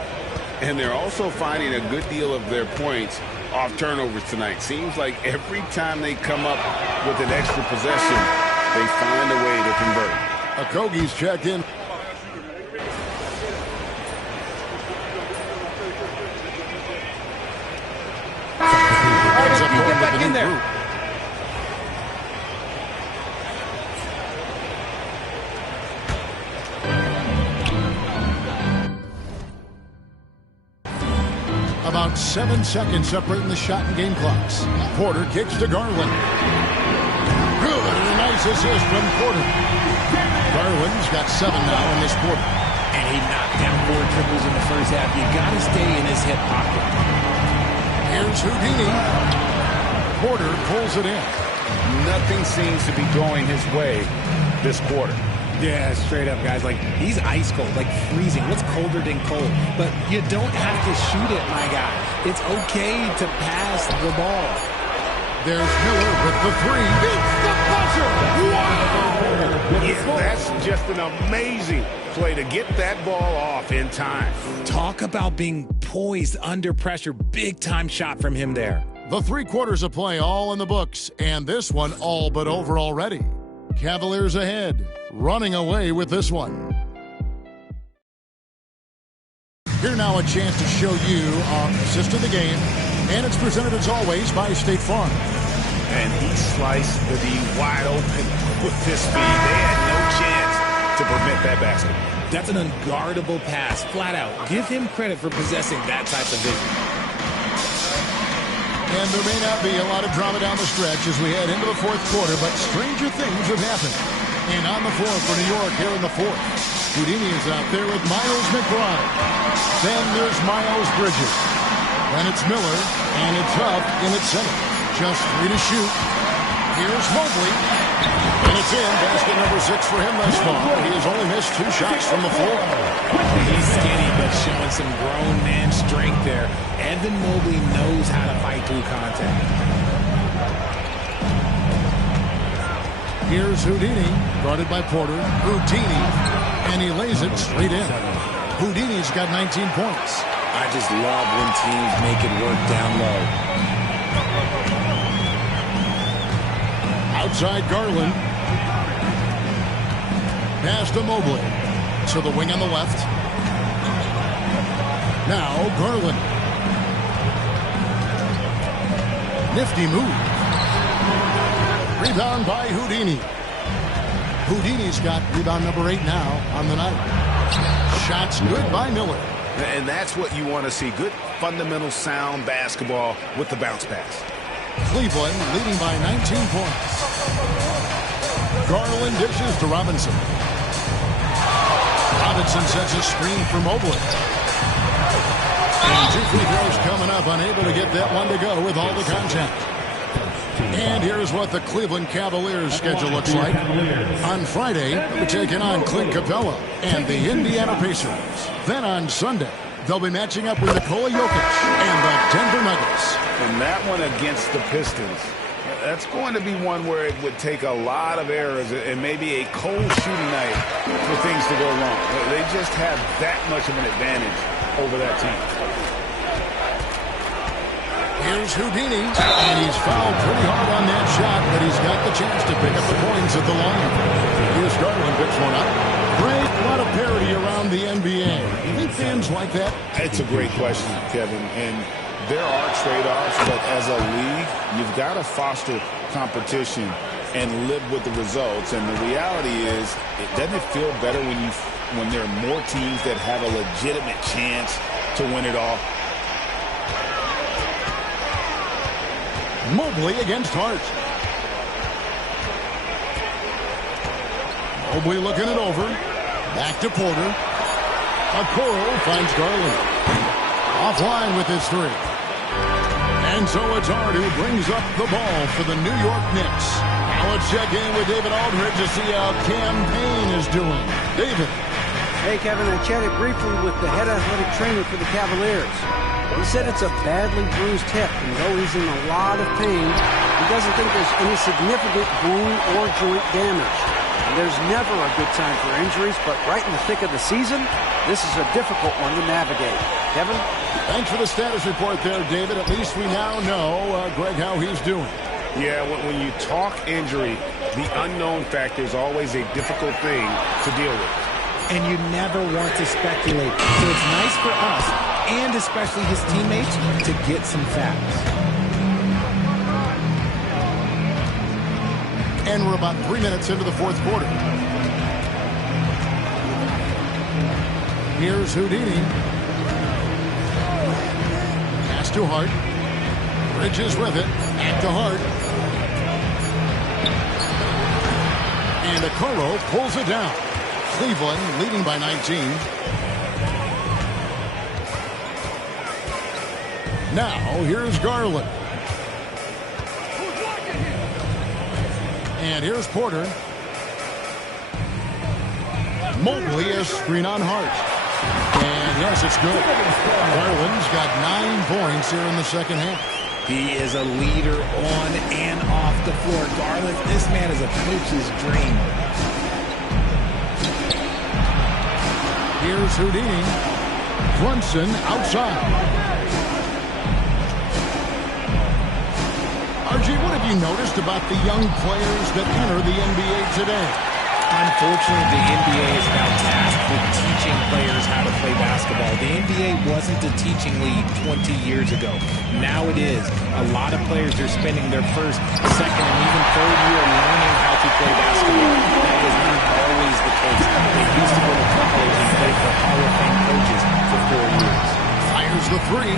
And they're also finding a good deal of their points off turnovers tonight. Seems like every time they come up with an extra possession, they find a way to convert. Okogie's checked in. Get back in there. About 7 seconds separating the shot and game clocks. Porter kicks to Garland. Good, and a nice assist from Porter. Garland's got 7 now in this quarter. And he knocked down 4 triples in the first half. You got to stay in his hip pocket. Here's Houdini. Porter pulls it in. Nothing seems to be going his way this quarter. Yeah, straight up, guys. Like, he's ice cold, like freezing. What's colder than cold? But you don't have to shoot it, my guy. It's okay to pass the ball. There's Miller with the 3. It's the buzzer. Wow! Yeah, that's just an amazing play to get that ball off in time. Talk about being poised under pressure. Big-time shot from him there. The 3 quarters of play all in the books, and this one all but over already. Cavaliers ahead, running away with this one. Here now a chance to show you our assist of the game, and it's presented as always by State Farm. And he sliced the D wide open with this speed. They had no chance to prevent that basket. That's an unguardable pass, flat out. Give him credit for possessing that type of vision. And there may not be a lot of drama down the stretch as we head into the 4th quarter, but stranger things have happened. And on the floor for New York here in the 4th, Houdini is out there with Miles McBride. Then there's Miles Bridges. Then it's Miller, and it's Huff in its center. Just 3 to shoot. Here's Mobley. And it's in. Basket number 6 for him thus far. He has only missed 2 shots from the floor. He's skinny, but showing some grown man strength there. Evan Mobley knows how to fight through contact. Here's Houdini, guarded by Porter. Houdini, and he lays it straight in. Houdini's got 19 points. I just love when teams make it work down low. Outside Garland. Pass to Mobley. To the wing on the left. Now Garland. Nifty move. Rebound by Houdini. Houdini's got rebound number 8 now on the night. Shots good by Miller. And that's what you want to see. Good fundamental sound basketball with the bounce pass. Cleveland leading by 19 points. Garland dishes to Robinson. Robinson sets a screen for Mobley. And 2 free throws coming up, unable to get that one to go with all the contact. And here's what the Cleveland Cavaliers schedule looks like. On Friday, they're taking on Clint Capella and the Indiana Pacers. Then on Sunday, they'll be matching up with Nikola Jokic and the Denver Nuggets. And that one against the Pistons, that's going to be one where it would take a lot of errors and maybe a cold shooting night for things to go wrong. They just have that much of an advantage over that team. Here's Houdini, and he's fouled pretty hard on that shot, but he's got the chance to pick up the points at the line. Here's Garland, picks one up. Great, a lot of parity around the NBA. You think fans like that? It's a great question, Kevin, and there are trade-offs, but as a league, you've got to foster competition and live with the results. And the reality is, doesn't it feel better when there are more teams that have a legitimate chance to win it all? Mobley against Hart. Mobley looking it over. Back to Porter. Okoro finds Garland. Offline with his 3. And so it's Hart who brings up the ball for the New York Knicks. Now let's check in with David Aldridge to see how campaign is doing. David. Hey, Kevin, I chatted briefly with the head athletic trainer for the Cavaliers. He said it's a badly bruised hip, and though he's in a lot of pain, he doesn't think there's any significant bone or joint damage. And there's never a good time for injuries, but right in the thick of the season, this is a difficult one to navigate. Kevin? Thanks for the status report there, David. At least we now know, Greg, how he's doing. Yeah, when you talk injury, the unknown factor is always a difficult thing to deal with. And you never want to speculate. So it's nice for us, and especially his teammates, to get some facts. And we're about 3 minutes into the fourth quarter. Here's Houdini. Pass to Hart. Bridges with it. Back to Hart. And Okoro pulls it down. Cleveland leading by 19. Now, here's Garland. And here's Porter. Mobley is screen on Hart. And yes, it's good. Garland's got 9 points here in the second half. He is a leader on and off the floor. Garland, this man is a coach's dream. Here's Houdini. Brunson outside. RG, what have you noticed about the young players that enter the NBA today? Unfortunately, the NBA is now tasked with teaching players how to play basketball. The NBA wasn't a teaching league 20 years ago. Now it is. A lot of players are spending their first, second, and even third year learning how to play basketball. That is not always the case. They used to go to college and play for Hall of Fame coaches for 4 years. Fires the three.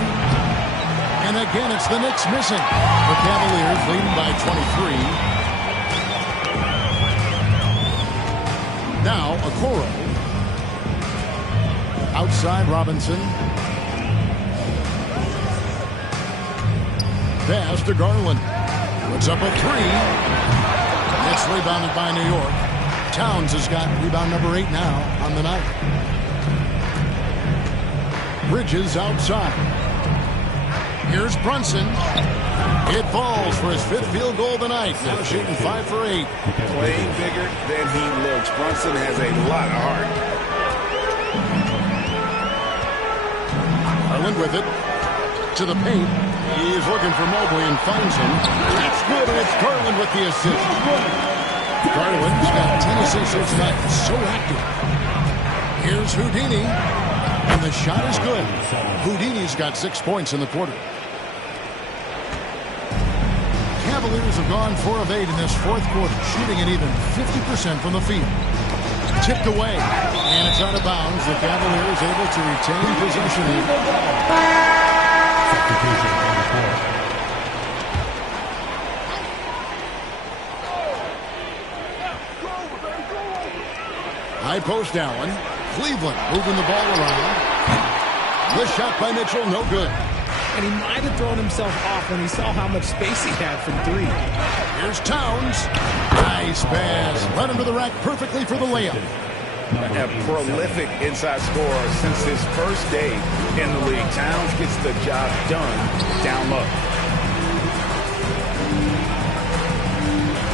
And again, it's the Knicks missing. The Cavaliers leading by 23. Now, Okoro. Outside Robinson. Pass to Garland. Puts up a three. It's rebounded by New York. Towns has got rebound number 8 now on the night. Bridges outside. Here's Brunson. It falls for his 5th field goal of the night. Now shooting 5 for 8. Playing bigger than he looks. Brunson has a lot of heart. Garland with it. To the paint. He's looking for Mobley and finds him. That's good, and it's Garland with the assist. Garland's got 10 assists tonight. So active. Here's Houdini. And the shot is good. Houdini's got 6 points in the quarter. Cavaliers have gone 4 of 8 in this fourth quarter, shooting at even 50% from the field. Tipped away, and it's out of bounds. The Cavaliers able to retain possession here. High post Allen. Cleveland moving the ball around. The shot by Mitchell, no good. And he might have thrown himself off when he saw how much space he had from 3. Here's Towns. Nice pass. Led him to the rack perfectly for the layup. A prolific inside scorer since his first day in the league. Towns gets the job done down low.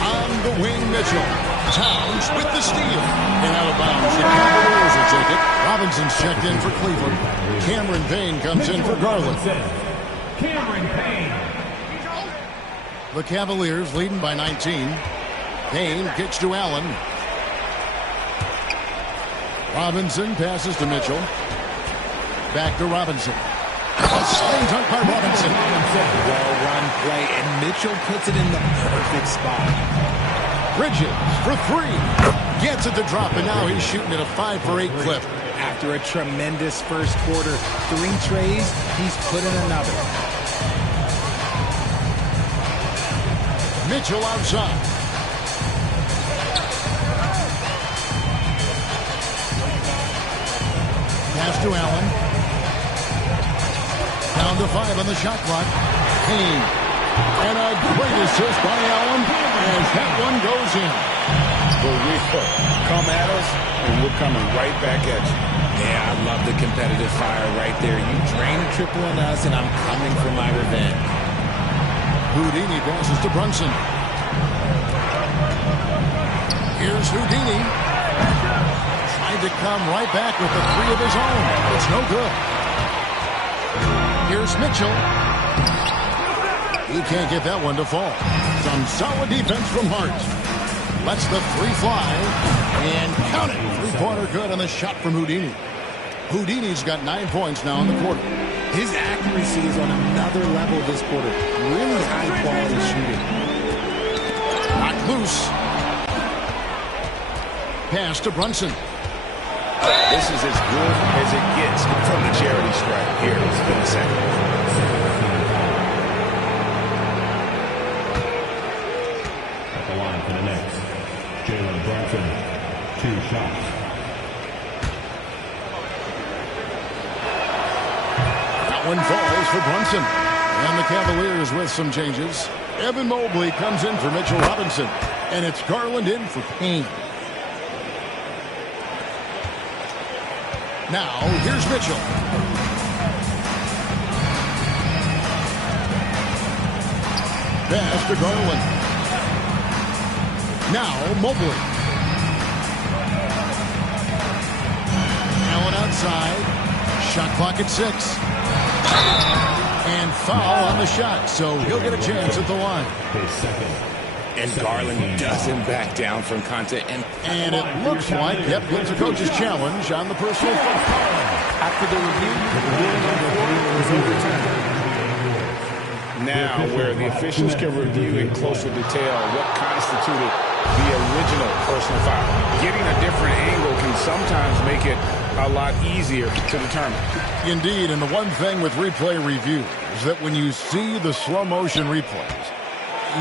On the wing, Mitchell. Towns with the steal. And out of bounds. The Cavaliers will take it. Robinson's checked in for Cleveland. Cameron Payne comes in for Garland. Cameron Payne. The Cavaliers leading by 19. Payne kicks to Allen. Robinson passes to Mitchell. Back to Robinson. A sliding dunk by Robinson. Well-run play, and Mitchell puts it in the perfect spot. Bridges for 3. Gets it to drop, and now he's shooting at a 5 for 8 clip. After a tremendous first quarter, 3 trays, he's put in another. Mitchell outside. Pass to Allen. Down to 5 on the shot clock. Payne. And a great assist by Allen as that one goes in. For real. Come at us, and we're coming right back at you. Yeah, I love the competitive fire right there. You drain a triple on us, and I'm coming for my revenge. Houdini passes to Brunson. Here's Houdini. Trying to come right back with the three of his own. It's no good. Here's Mitchell. He can't get that one to fall. Some solid defense from Hart. Lets the three fly. And count it. Three-pointer good on the shot from Houdini. Houdini's got 9 points now in the quarter. His accuracy is on another level this quarter. Really high-quality shooting. Knocked loose. Pass to Brunson. This is as good as it gets from the charity stripe here in the second. At the line for the next, Jalen Brunson, 2 shots. That one falls for Brunson. And the Cavaliers with some changes. Evan Mobley comes in for Mitchell Robinson. And it's Garland in for Payne. Now, here's Mitchell. Pass to Garland. Now, Mobley. Allen outside. Shot clock at 6. And foul on the shot, so he'll get a chance at the line. His second. And Garland doesn't back down from contact. And it looks like, yep, gets a coach's challenge on the personal foul. After the review, the ruling on the floor was overturned. Now, where the officials can review in closer detail what constituted the original personal foul. Getting a different angle can sometimes make it a lot easier to determine. Indeed, and the one thing with replay review is that when you see the slow motion replays,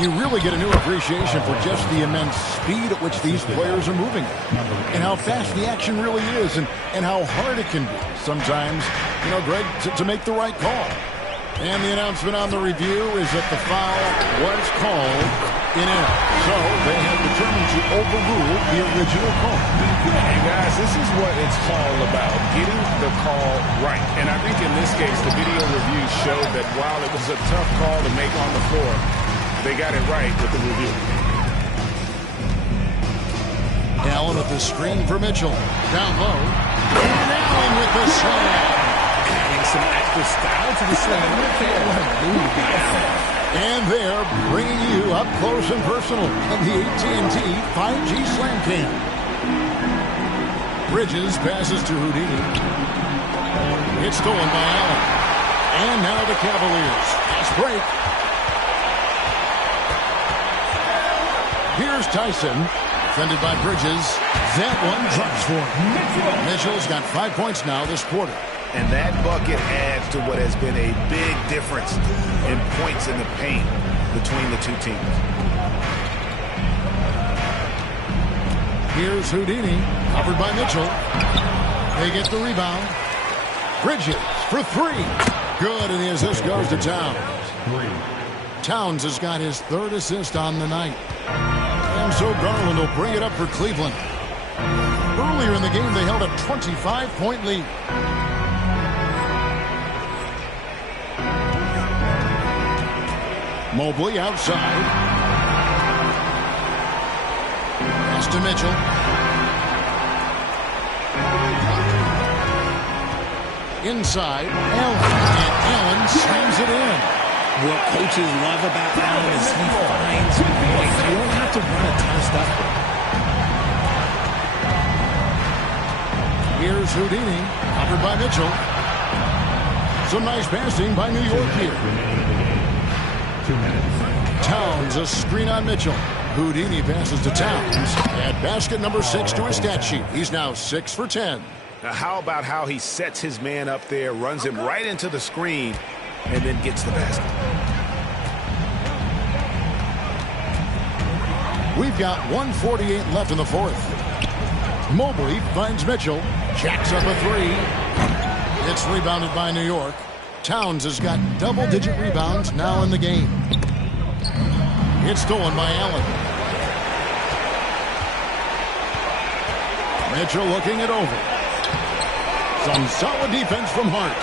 you really get a new appreciation for just the immense speed at which these players are moving and how fast the action really is and how hard it can be sometimes, Greg, to make the right call. And the announcement on the review is that the foul was called in error. So they have determined to overrule the original call. And guys, this is what it's all about, getting the call right. And I think in this case, the video review showed that while it was a tough call to make on the floor, they got it right with the review. Allen with the screen for Mitchell. Down low. And Allen with the slam. Adding some extra style to the slam. And they're bringing you up close and personal on the AT&T 5G Slam Cam. Bridges passes to Houdini. It's stolen by Allen. And now the Cavaliers. Fast break. Here's Tyson, defended by Bridges. That one drops for him. Mitchell's got 5 points now this quarter. And that bucket adds to what has been a big difference in points in the paint between the two teams. Here's Houdini, covered by Mitchell. They get the rebound. Bridges for 3. Good, and the assist goes to Towns. Towns has got his 3rd assist on the night. And so Garland will bring it up for Cleveland. Earlier in the game, they held a 25-point lead. Mobley outside. Pass to Mitchell. Inside, Allen. And Allen slams it in. What coaches love about Allen is he finds points. You don't have to run a ton of stuff for him. Here's Houdini, covered by Mitchell. Some nice passing by New York here. 2 minutes. Towns, a screen on Mitchell. Houdini passes to Towns. Add basket number 6 to his stat sheet. He's now 6 for 10. Now, how about how he sets his man up there, runs him right into the screen, and then gets the basket? We've got 1:48 left in the 4th. Mobley finds Mitchell. Jacks up a 3. It's rebounded by New York. Towns has got double-digit rebounds now in the game. It's stolen by Allen. Mitchell looking it over. Some solid defense from Hart.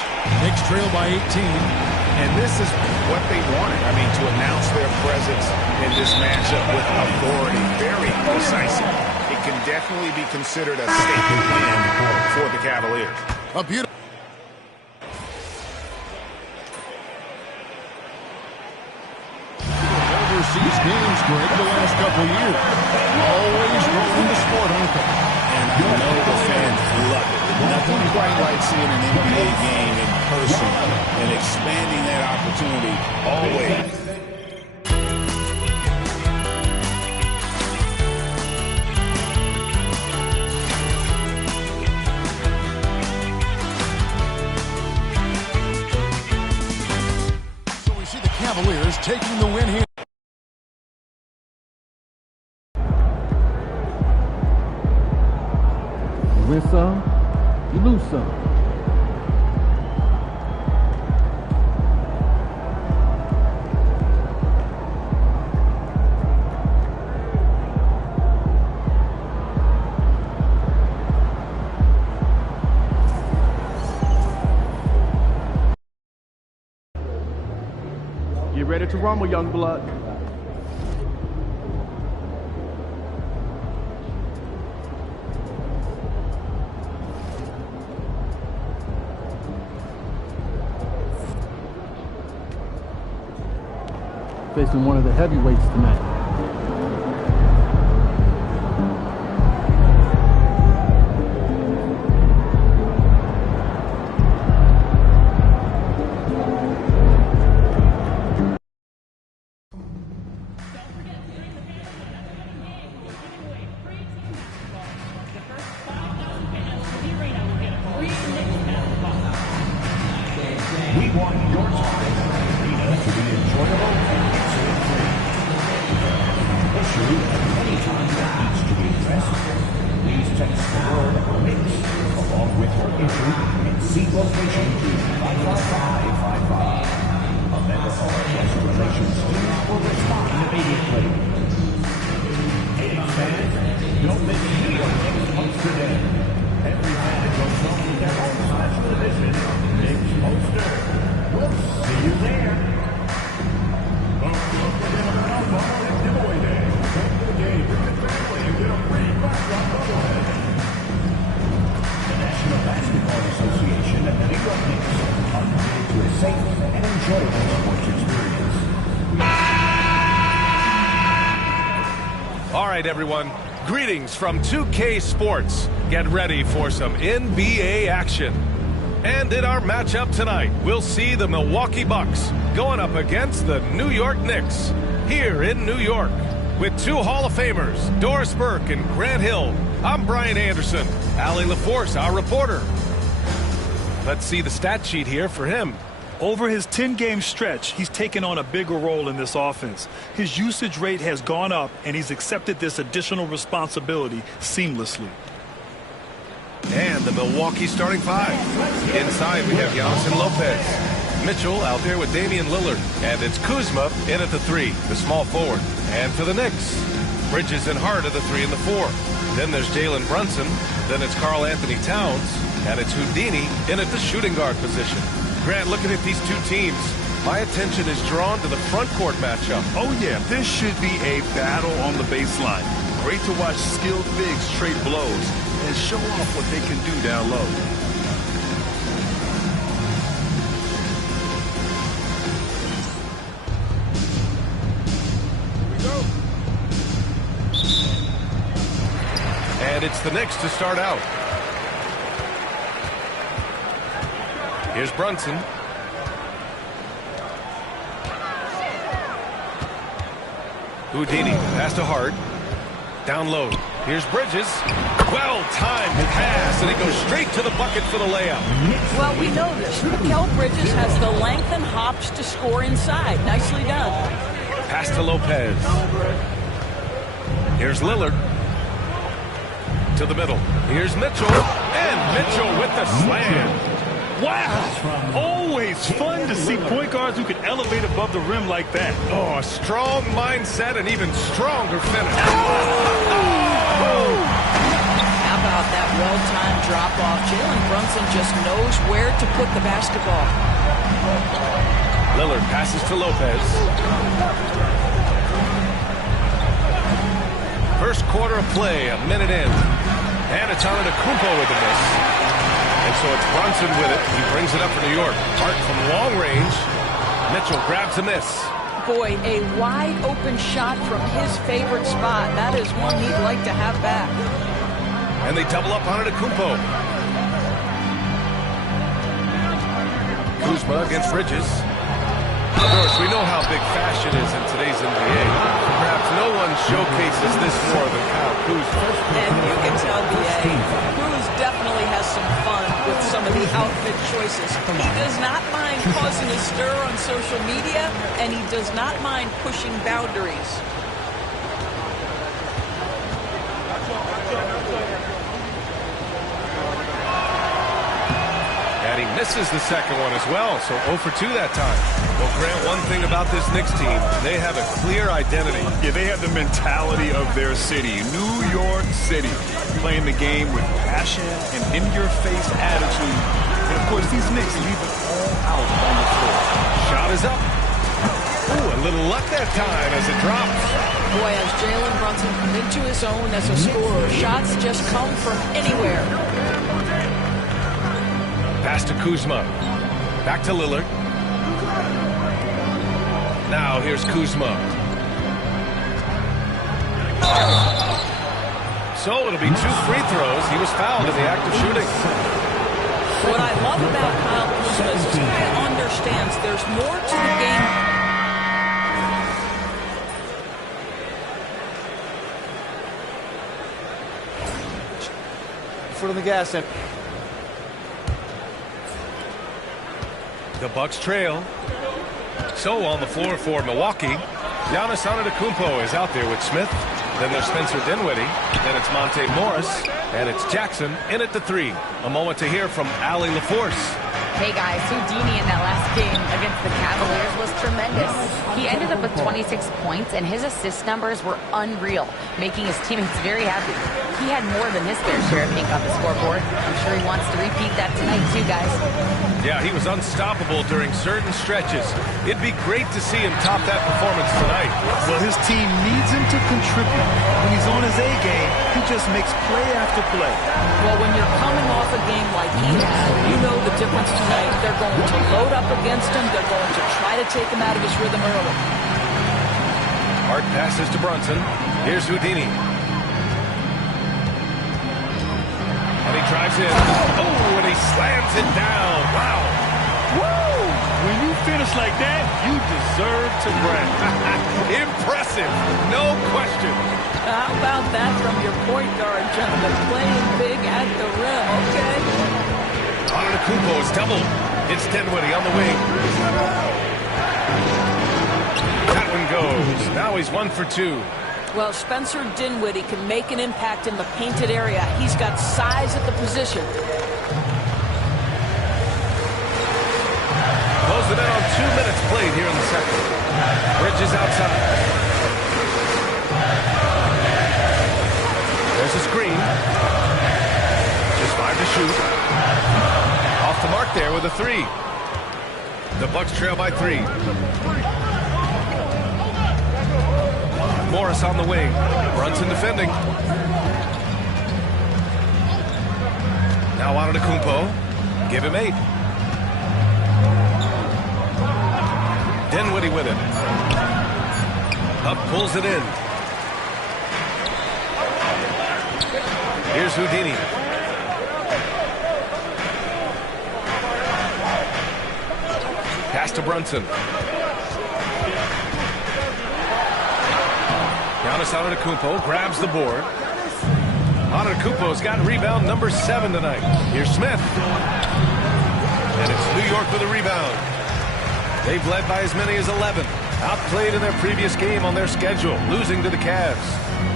Knicks trail by 18. And this is what they wanted. I mean, to announce their presence in this matchup with authority. Very decisive. It can definitely be considered a statement win for the Cavaliers. A beautiful. Overseas games, Greg, the last couple years. Always growing the sport, aren't they? And I know the fans love it. Nothing quite like seeing an NBA game in person and expanding that opportunity always. So we see the Cavaliers taking the win here. You win some, you lose some. Get ready to rumble, young blood. Facing one of the heavyweights tonight. We want your time to be enjoyable and excellent. Issue anytime that needs to be addressed. Please text the word "mix" along with your issue and seat location to 55555. A member of our guest relations team will respond immediately. Hey fans, don't miss New York Knicks Poster Day. Every fan goes home with their own special edition Knicks poster. We'll see you there. The National Basketball Association and the New York Knicks are committed to a safe and enjoyable sports experience. All right, everyone. Greetings from 2K Sports. Get ready for some NBA action. And in our matchup tonight, we'll see the Milwaukee Bucks going up against the New York Knicks here in New York. With two Hall of Famers, Doris Burke and Grant Hill, I'm Brian Anderson. Allie LaForce, our reporter. Let's see the stat sheet here for him. Over his 10-game stretch, he's taken on a bigger role in this offense. His usage rate has gone up, and he's accepted this additional responsibility seamlessly. And the Milwaukee starting five. Inside, we have Giannis Lopez. Mitchell out there with Damian Lillard. And it's Kuzma in at the 3, the small forward. And for the Knicks, Bridges and Hart at the 3 and the 4. Then there's Jalen Brunson. Then it's Karl Anthony Towns. And it's Houdini in at the shooting guard position. Grant, looking at these two teams, my attention is drawn to the front court matchup. Oh, yeah, this should be a battle on the baseline. Great to watch skilled bigs trade blows and show off what they can do down low. And it's the Knicks to start out. Here's Brunson. Houdini, pass to Hart. Down low. Here's Bridges. Well-timed pass, and it goes straight to the bucket for the layup. Well, we know this. Mikal Bridges has the length and hops to score inside. Nicely done. Pass to Lopez. Here's Lillard. To the middle. Here's Mitchell. And Mitchell with the slam. Wow! Always fun to see point guards who can elevate above the rim like that. Oh, a strong mindset and even stronger finish. How about that drop-off. Jalen Brunson just knows where to put the basketball. Lillard passes to Lopez. First quarter of play, a minute in. And it's Antetokounmpo with the miss. And so it's Brunson with it. He brings it up for New York. Hart from long range. Mitchell grabs a miss. Boy, a wide-open shot from his favorite spot. That is one he'd like to have back. And they double up on Antetokounmpo. Kuzma against Bridges. Of course, we know how big fashion is in today's NBA. Perhaps no one showcases this more than Kyle Kuzma. And you can tell, B.A., Cruz definitely has some fun with some of the outfit choices. He does not mind causing a stir on social media, and he does not mind pushing boundaries. And he misses the second one as well, so 0 for 2 that time. Well, Grant, one thing about this Knicks team, they have a clear identity. Yeah, they have the mentality of their city, New York City, playing the game with passion and in-your-face attitude. And, of course, these Knicks leave it all out on the floor. Shot is up. Ooh, a little luck that time as it drops. Boy, as Jalen Brunson comes into his own as a scorer, shots just come from anywhere. Pass to Kuzma. Back to Lillard. Now here's Kuzma. So it'll be 2 free throws. He was fouled in the act of shooting. What I love about Kyle Kuzma is he understands there's more to the game. Foot on the gas. The Bucks trail. So on the floor for Milwaukee, Giannis Antetokounmpo is out there with Smith. Then there's Spencer Dinwiddie. Then it's Monte Morris. And it's Jackson in at the 3. A moment to hear from Allie LaForce. Hey guys, Houdini in that last game against the Cavaliers was tremendous. He ended up with 26 points, and his assist numbers were unreal, making his teammates very happy. He had more than his fair share of pink on the scoreboard. I'm sure he wants to repeat that tonight too, guys. Yeah, he was unstoppable during certain stretches. It'd be great to see him top that performance tonight. Well, his team needs him to contribute. When he's on his A game, he just makes play after play. Well, when you're coming off a game like he had, you know the difference tonight. They're going to load up against him. They're going to try to take him out of his rhythm early. Hart passes to Brunson. Here's Houdini. And he drives in. Oh, and he slams it down. Wow. Woo! When you finish like that, you deserve to brag. Impressive. No question. How about that from your point guard, gentlemen? Playing big at the rim, okay? Antetokounmpo is doubled. It's Dinwiddie on the wing. That one goes. Now he's 1 for 2. Well, Spencer Dinwiddie can make an impact in the painted area. He's got size at the position. Close it in on 2 minutes played here in the second. Bridges outside. There's a screen. Just 5 to shoot. Off the mark there with a 3. The Bucks trail by 3. Morris on the wing. Brunson defending. Now Antetokounmpo. Give him 8. Dinwiddie with it. Up pulls it in. Here's Houdini. Pass to Brunson. Giannis Antetokounmpo grabs the board. Antetokounmpo's got rebound number 7 tonight. Here's Smith. And it's New York with a rebound. They've led by as many as 11. Outplayed in their previous game on their schedule, losing to the Cavs.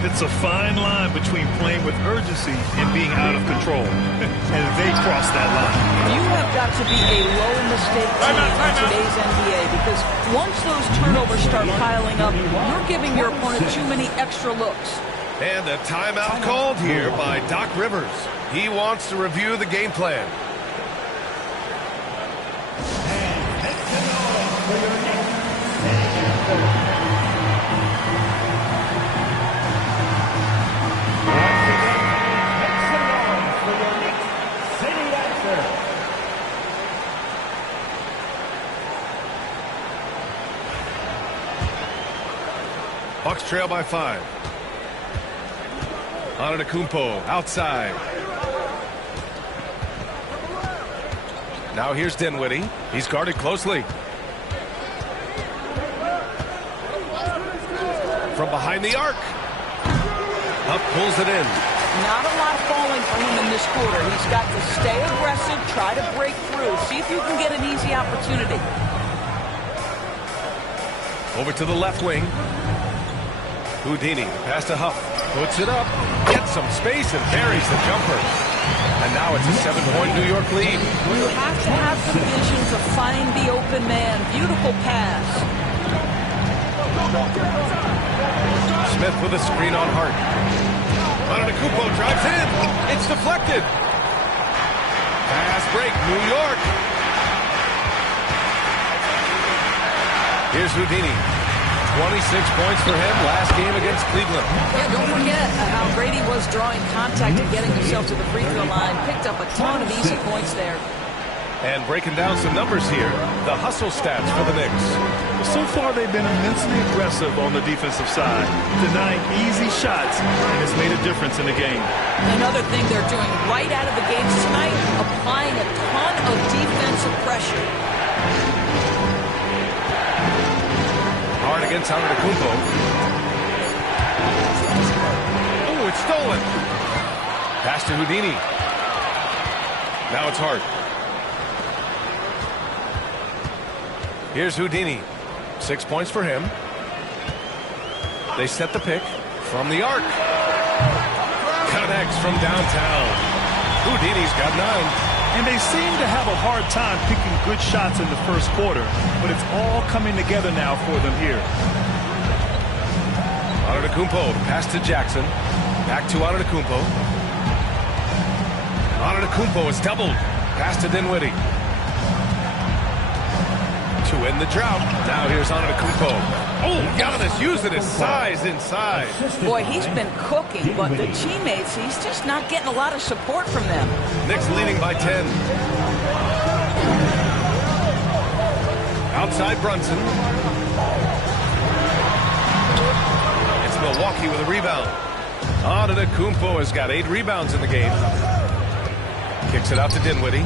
It's a fine line between playing with urgency and being out of control. And they cross that line. You have got to be a low-mistake team in today's NBA because once those turnovers start piling up, you're giving your opponent too many extra looks. And a timeout called here by Doc Rivers. He wants to review the game plan. Bucks trail by 5. Antetokounmpo outside. Now here's Dinwiddie. He's guarded closely. From behind the arc. Up pulls it in. Not a lot falling for him in this quarter. He's got to stay aggressive, try to break through. See if you can get an easy opportunity. Over to the left wing. Houdini, pass to Huff, puts it up, gets some space and buries the jumper. And now it's a 7-point New York lead. You have to have the vision to find the open man. Beautiful pass. Smith with a screen on Hart. Antetokounmpo drives in. It's deflected. Pass break, New York. Here's Houdini. 26 points for him last game against Cleveland. Yeah, don't forget how great he was drawing contact and getting himself to the free throw line. Picked up a ton of easy points there. And breaking down some numbers here, the hustle stats for the Knicks. So far, they've been immensely aggressive on the defensive side, denying easy shots, and it's made a difference in the game. Another thing they're doing right out of the gates tonight, applying a ton of defensive pressure. Hard against Antetokounmpo. Oh, it's stolen. Pass to Houdini. Now it's Hart. Here's Houdini. 6 points for him. They set the pick from the arc. Connects from downtown. Houdini's got 9. And they seem to have a hard time picking good shots in the first quarter, but it's all coming together now for them here. Antetokounmpo, pass to Jackson. Back to Antetokounmpo. Antetokounmpo is doubled. Pass to Dinwiddie. To end the drought. Now here's Antetokounmpo. Oh, Giannis using his size inside. Boy, he's been cooking, but the teammates, he's just not getting a lot of support from them. Knicks leading by 10. Outside Brunson. It's Milwaukee with a rebound. Antetokounmpo has got 8 rebounds in the game. Kicks it out to Dinwiddie.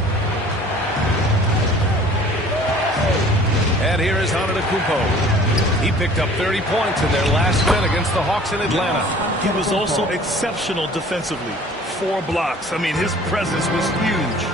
And here is Antetokounmpo. He picked up 30 points in their last win against the Hawks in Atlanta. He was also exceptional defensively. 4 blocks. I mean, his presence was huge.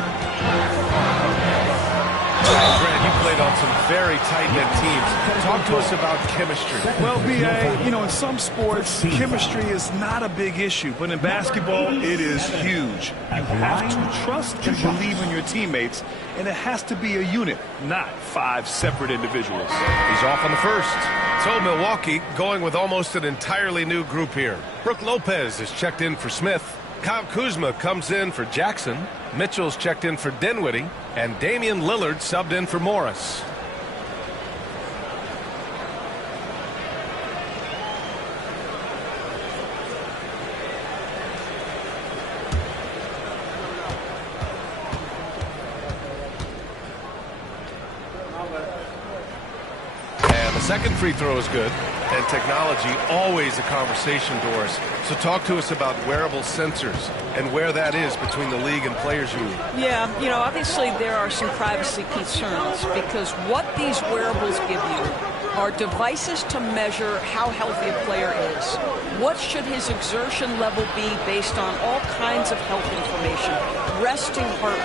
Grant, you played on some very tight-knit teams. Talk to us about chemistry. Well, B.A., you know, in some sports, chemistry is not a big issue, but in basketball, it is huge. You have to trust and believe in your teammates, and it has to be a unit, not 5 separate individuals. He's off on the first. So Milwaukee going with almost an entirely new group here. Brook Lopez is checked in for Smith. Kyle Kuzma comes in for Jackson. Mitchell's checked in for Dinwiddie. And Damian Lillard subbed in for Morris. And the second free throw is good. And technology, always a conversation, Doris. So talk to us about wearable sensors and where that is between the league and players' union. Yeah, you know, obviously there are some privacy concerns because what these wearables give you are devices to measure how healthy a player is. What should his exertion level be based on all kinds of health information? Resting heart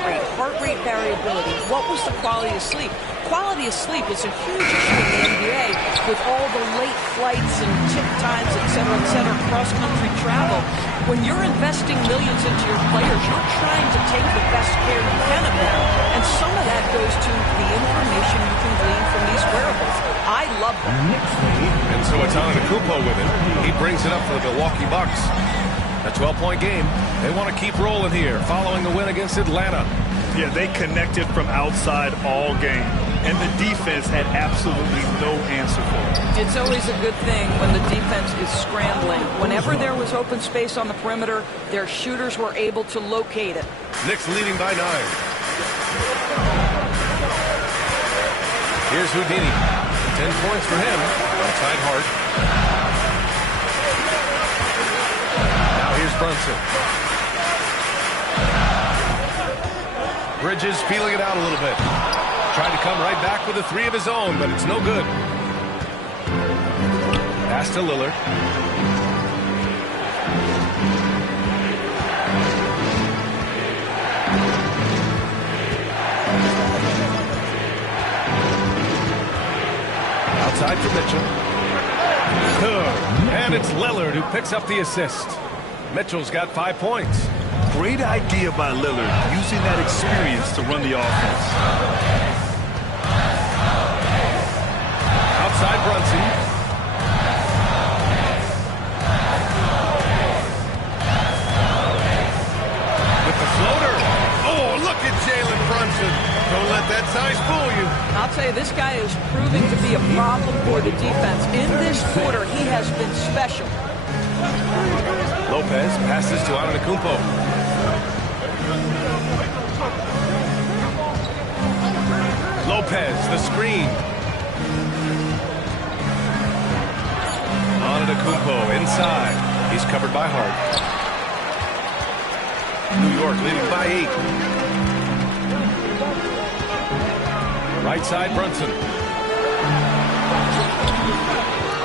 rate variability. What was the quality of sleep? Quality of sleep is a huge issue in the NBA with all the late flights and tip times, et cetera, cross-country travel. When you're investing millions into your players, you're trying to take the best care you can of them. And some of that goes to the information you can glean from these wearables. I love them. And so it's Antetokounmpo with it. He brings it up for the Milwaukee Bucks. A 12-point game. They want to keep rolling here following the win against Atlanta. Yeah, they connected from outside all game, and the defense had absolutely no answer for it. It's always a good thing when the defense is scrambling. Whenever there was open space on the perimeter, their shooters were able to locate it. Knicks leading by 9. Here's Houdini. 10 points for him. Outside Hart. Now here's Brunson. Bridges feeling it out a little bit. Tried to come right back with a 3 of his own, but it's no good. Pass to Lillard. Outside for Mitchell. And it's Lillard who picks up the assist. Mitchell's got 5 points. Great idea by Lillard, using that experience to run the offense. Outside Brunson. With the floater. Oh, look at Jalen Brunson. Don't let that size fool you. I'll tell you, this guy is proving to be a problem for the defense. In this quarter, he has been special. Lopez passes to Antetokounmpo. Lopez, the screen. Antetokounmpo inside. He's covered by Hart. New York leading by 8. Right side, Brunson.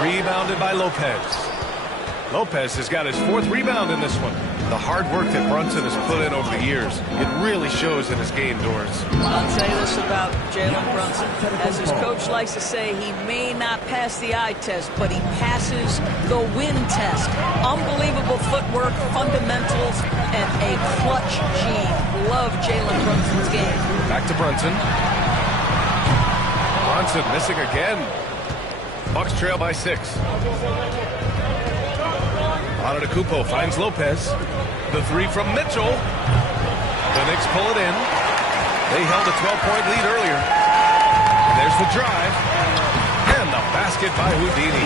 Rebounded by Lopez. Lopez has got his 4th rebound in this one. The hard work that Brunson has put in over the years, it really shows in his game, Doris. I'll say this about Jalen Brunson. As his coach likes to say, he may not pass the eye test, but he passes the win test. Unbelievable footwork, fundamentals, and a clutch gene. Love Jalen Brunson's game. Back to Brunson. Brunson missing again. Bucks trail by 6. Antetokounmpo finds Lopez. The 3 from Mitchell. The Knicks pull it in. They held a 12-point lead earlier. And there's the drive. And the basket by Houdini.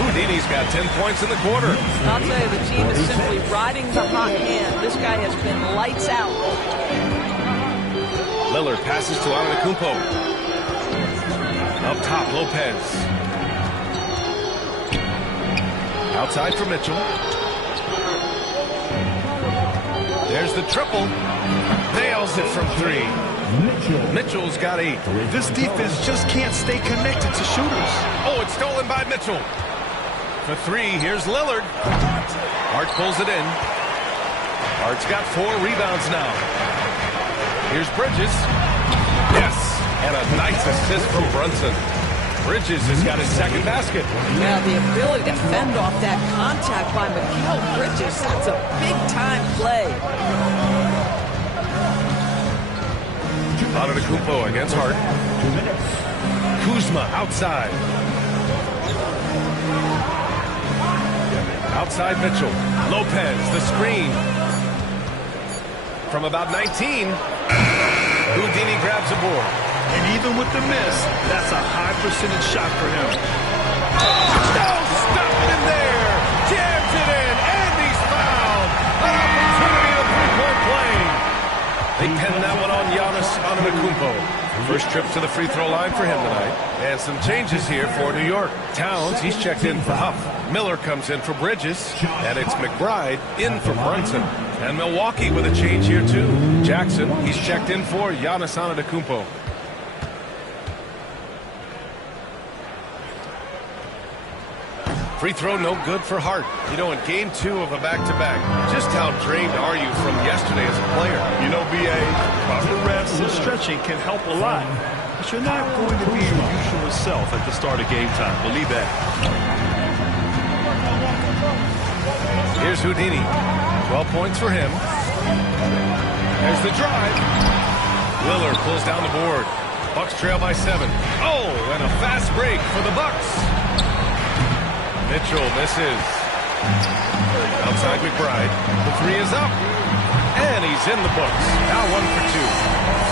Houdini's got 10 points in the quarter. I'll tell you, the team is simply riding the hot hand. This guy has been lights out. Lillard passes to Antetokounmpo. Up top, Lopez. Outside for Mitchell. There's the triple. Nails it from 3. Mitchell's got 8. This defense just can't stay connected to shooters. Oh, it's stolen by Mitchell. For 3, here's Lillard. Hart pulls it in. Hart's got 4 rebounds now. Here's Bridges. Yes, and a nice assist from Brunson. Bridges has got his 2nd basket. Yeah, the ability to fend off that contact by Mikal Bridges, that's a big-time play. Antetokounmpo against Hart. Kuzma outside. Outside Mitchell. Lopez, the screen. From about 19, Houdini grabs a board. And even with the miss, that's a high percentage shot for him. No, stop it in there. Jams it in, and he's fouled. An opportunity of 3-point play. They pinned that one on Giannis Antetokounmpo. First trip to the free throw line for him tonight. And some changes here for New York. Towns, he's checked in for Huff. Miller comes in for Bridges. And it's McBride in for Brunson. And Milwaukee with a change here too. Jackson, he's checked in for Giannis Antetokounmpo. Free throw no good for Hart. You know, in game 2 of a back-to-back, just how drained are you from yesterday as a player? You know, B.A., proper rest and stretching can help a lot. But you're not going to be your usual self at the start of game time. Believe that. Here's Houdini. 12 points for him. There's the drive. Lillard pulls down the board. Bucks trail by 7. Oh, and a fast break for the Bucks. Mitchell misses. Outside McBride. The three is up. And he's in the books. Now 1 for 2.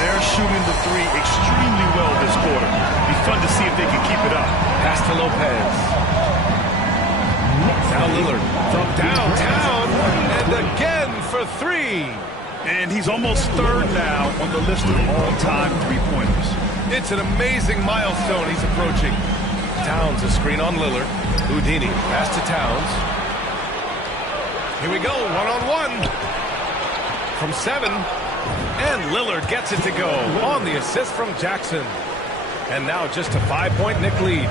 They're shooting the three extremely well this quarter. Be fun to see if they can keep it up. Pass to Lopez. Now Lillard from downtown. And again for 3. And he's almost third now on the list of all-time three-pointers. It's an amazing milestone he's approaching. Towns a screen on Lillard. Houdini pass to Towns. Here we go, one-on-one. From 7. And Lillard gets it to go on the assist from Jackson. And now just a 5-point Knick lead.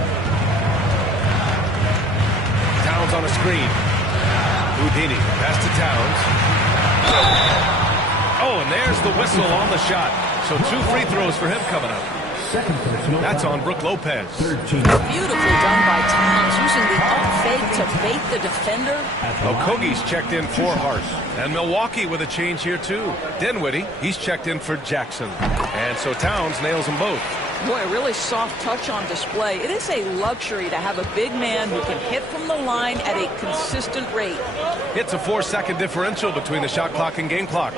Towns on a screen. Houdini pass to Towns. Oh, and there's the whistle on the shot. So 2 free throws for him coming up. That's on Brook Lopez. Beautifully done by Towns, using the up fake to bait the defender. Okogie's checked in for Hart. And Milwaukee with a change here, too. Dinwiddie, he's checked in for Jackson. And so Towns nails them both. Boy, a really soft touch on display. It is a luxury to have a big man who can hit from the line at a consistent rate. It's a 4-second differential between the shot clock and game clock.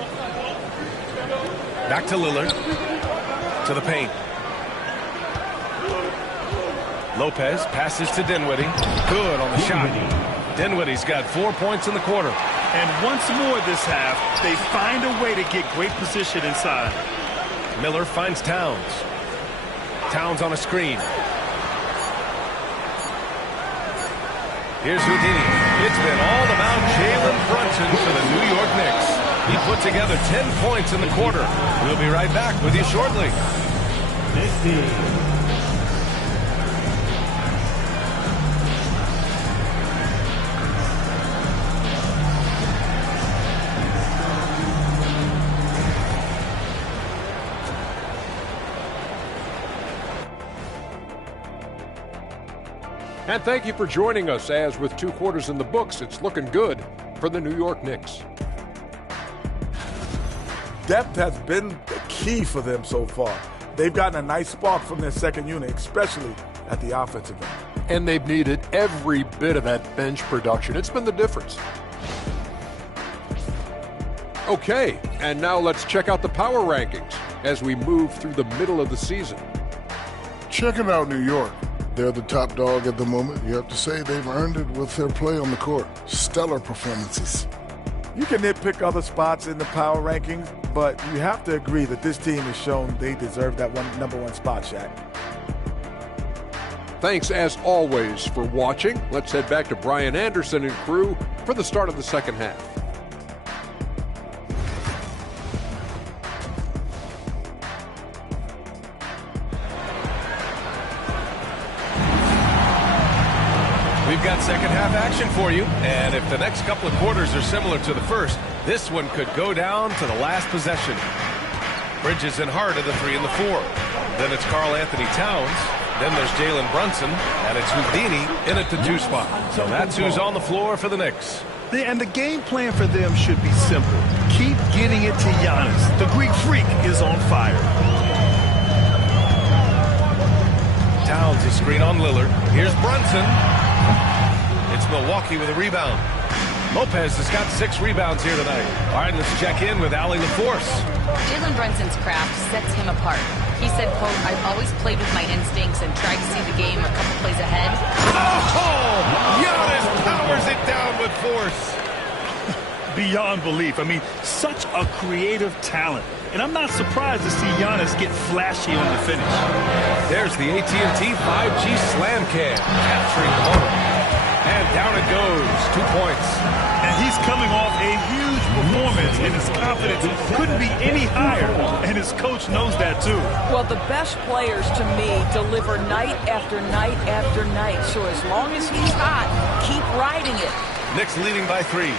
Back to Lillard. To the paint. Lopez passes to Dinwiddie. Good on the shot. Dinwiddie's got 4 points in the quarter. And once more this half, they find a way to get great position inside. Miller finds Towns. Towns on a screen. Here's Houdini. It's been all about Jalen Brunson for the New York Knicks. He put together 10 points in the quarter. We'll be right back with you shortly. And thank you for joining us, as with 2 quarters in the books, it's looking good for the New York Knicks. Depth has been the key for them so far. They've gotten a nice spark from their second unit, especially at the offensive end. And they've needed every bit of that bench production. It's been the difference. Okay, and now let's check out the power rankings as we move through the middle of the season. Checking out New York. They're the top dog at the moment. You have to say they've earned it with their play on the court. Stellar performances. You can nitpick other spots in the power rankings, but you have to agree that this team has shown they deserve that number 1 spot, Shaq. Thanks, as always, for watching. Let's head back to Brian Anderson and crew for the start of the second half. We've got second half action for you, and if the next couple of quarters are similar to the first, this one could go down to the last possession. Bridges and Hart are the 3 and the 4. Then it's Karl Anthony Towns. Then there's Jalen Brunson, and it's Houdini in at the 2 spot. So that's who's on the floor for the Knicks. And the game plan for them should be simple. Keep getting it to Giannis. The Greek Freak is on fire. Towns a screen on Lillard. Here's Brunson. It's Milwaukee with a rebound. Lopez has got 6 rebounds here tonight. All right, let's check in with Allie LaForce. Jalen Brunson's craft sets him apart. He said, quote, "I've always played with my instincts and tried to see the game a couple plays ahead." Oh! Giannis powers it down with force. Beyond belief. I mean, such a creative talent. And I'm not surprised to see Giannis get flashy on the finish. There's the AT&T 5G Slam Cam, capturing the moment. And down it goes, 2 points. And he's coming off a huge performance, and his confidence couldn't be any higher. And his coach knows that, too. Well, the best players, to me, deliver night after night after night. So as long as he's hot, keep riding it. Knicks leading by 3.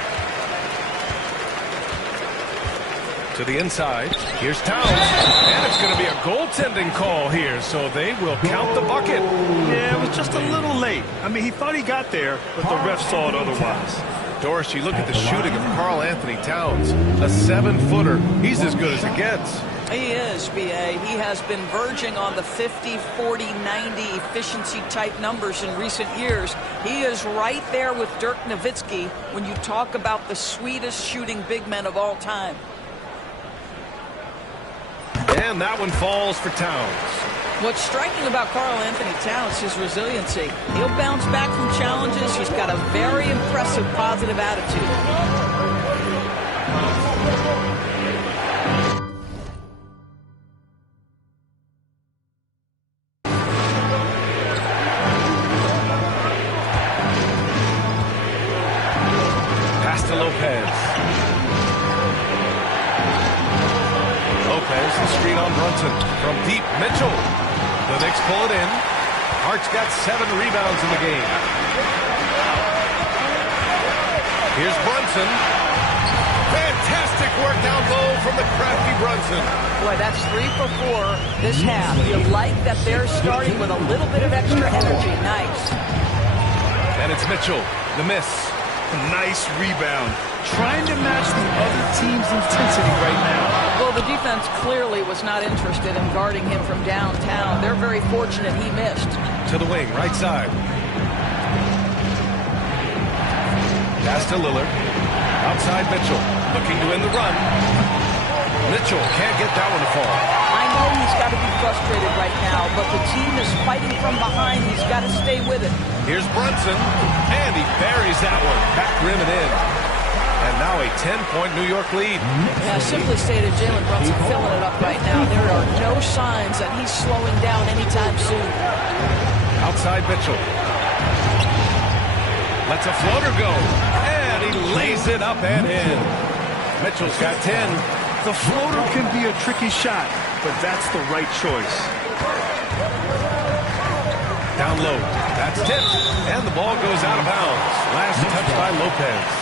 To the inside. Here's Towns. And it's going to be a goaltending call here, so they will count the bucket. Yeah, it was just a little late. I mean, he thought he got there, but the ref saw it otherwise. Doris, you look at the shooting of Karl Anthony Towns. A 7-footer. He's as good as it gets. He is, B.A. He has been verging on the 50, 40, 90 efficiency type numbers in recent years. He is right there with Dirk Nowitzki when you talk about the sweetest shooting big men of all time. And that one falls for Towns. What's striking about Karl Anthony Towns is his resiliency. He'll bounce back from challenges. He's got a very impressive positive attitude. From deep, Mitchell. The Knicks pull it in. Hart's got 7 rebounds in the game. Here's Brunson. Fantastic work down low from the crafty Brunson. Boy, that's 3 for 4 this half. You like that they're starting with a little bit of extra energy. Nice. And it's Mitchell. The miss. Nice rebound. Trying to match the other team's intensity right now. Well, the defense clearly was not interested in guarding him from downtown. They're very fortunate he missed. To the wing, right side. Pass to Lillard. Outside Mitchell. Looking to win the run. Mitchell can't get that one to fall. I know he's got to be frustrated right now, but the team is fighting from behind. He's got to stay with it. Here's Brunson. And he buries that one. Back rim and in. And now a 10-point New York lead. Yeah, simply stated, Jalen Brunson filling it up right now. There are no signs that he's slowing down anytime soon. Outside Mitchell. Lets a floater go. And he lays it up and in. Mitchell's got 10. The floater can be a tricky shot, but that's the right choice. Down low. That's tipped. And the ball goes out of bounds. Last touch by Lopez.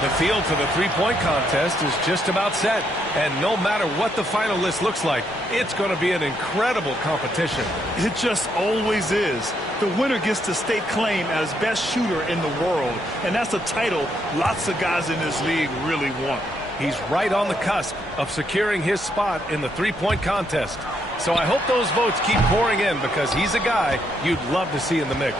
The field for the three-point contest is just about set. And no matter what the final list looks like, it's going to be an incredible competition. It just always is. The winner gets to stake claim as best shooter in the world. And that's a title lots of guys in this league really want. He's right on the cusp of securing his spot in the three-point contest. So I hope those votes keep pouring in because he's a guy you'd love to see in the mix.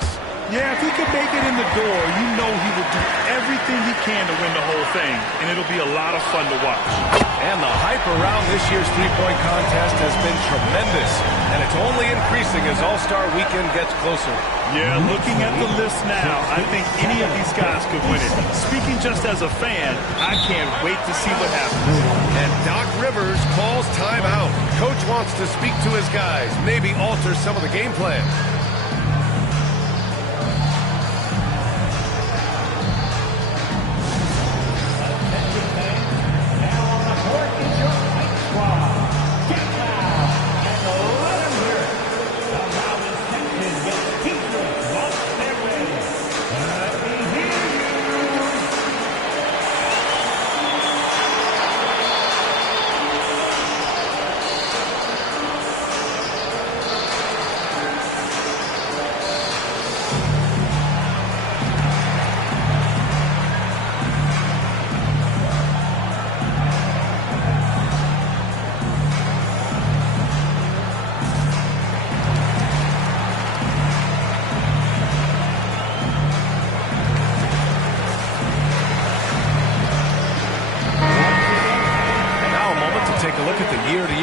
Yeah, if he can make it in the door, you know he will do everything he can to win the whole thing, and it'll be a lot of fun to watch. And the hype around this year's three-point contest has been tremendous, and it's only increasing as All-Star Weekend gets closer. Yeah, looking at the list now, I think any of these guys could win it. Speaking just as a fan, I can't wait to see what happens. And Doc Rivers calls timeout. Coach wants to speak to his guys, maybe alter some of the game plan.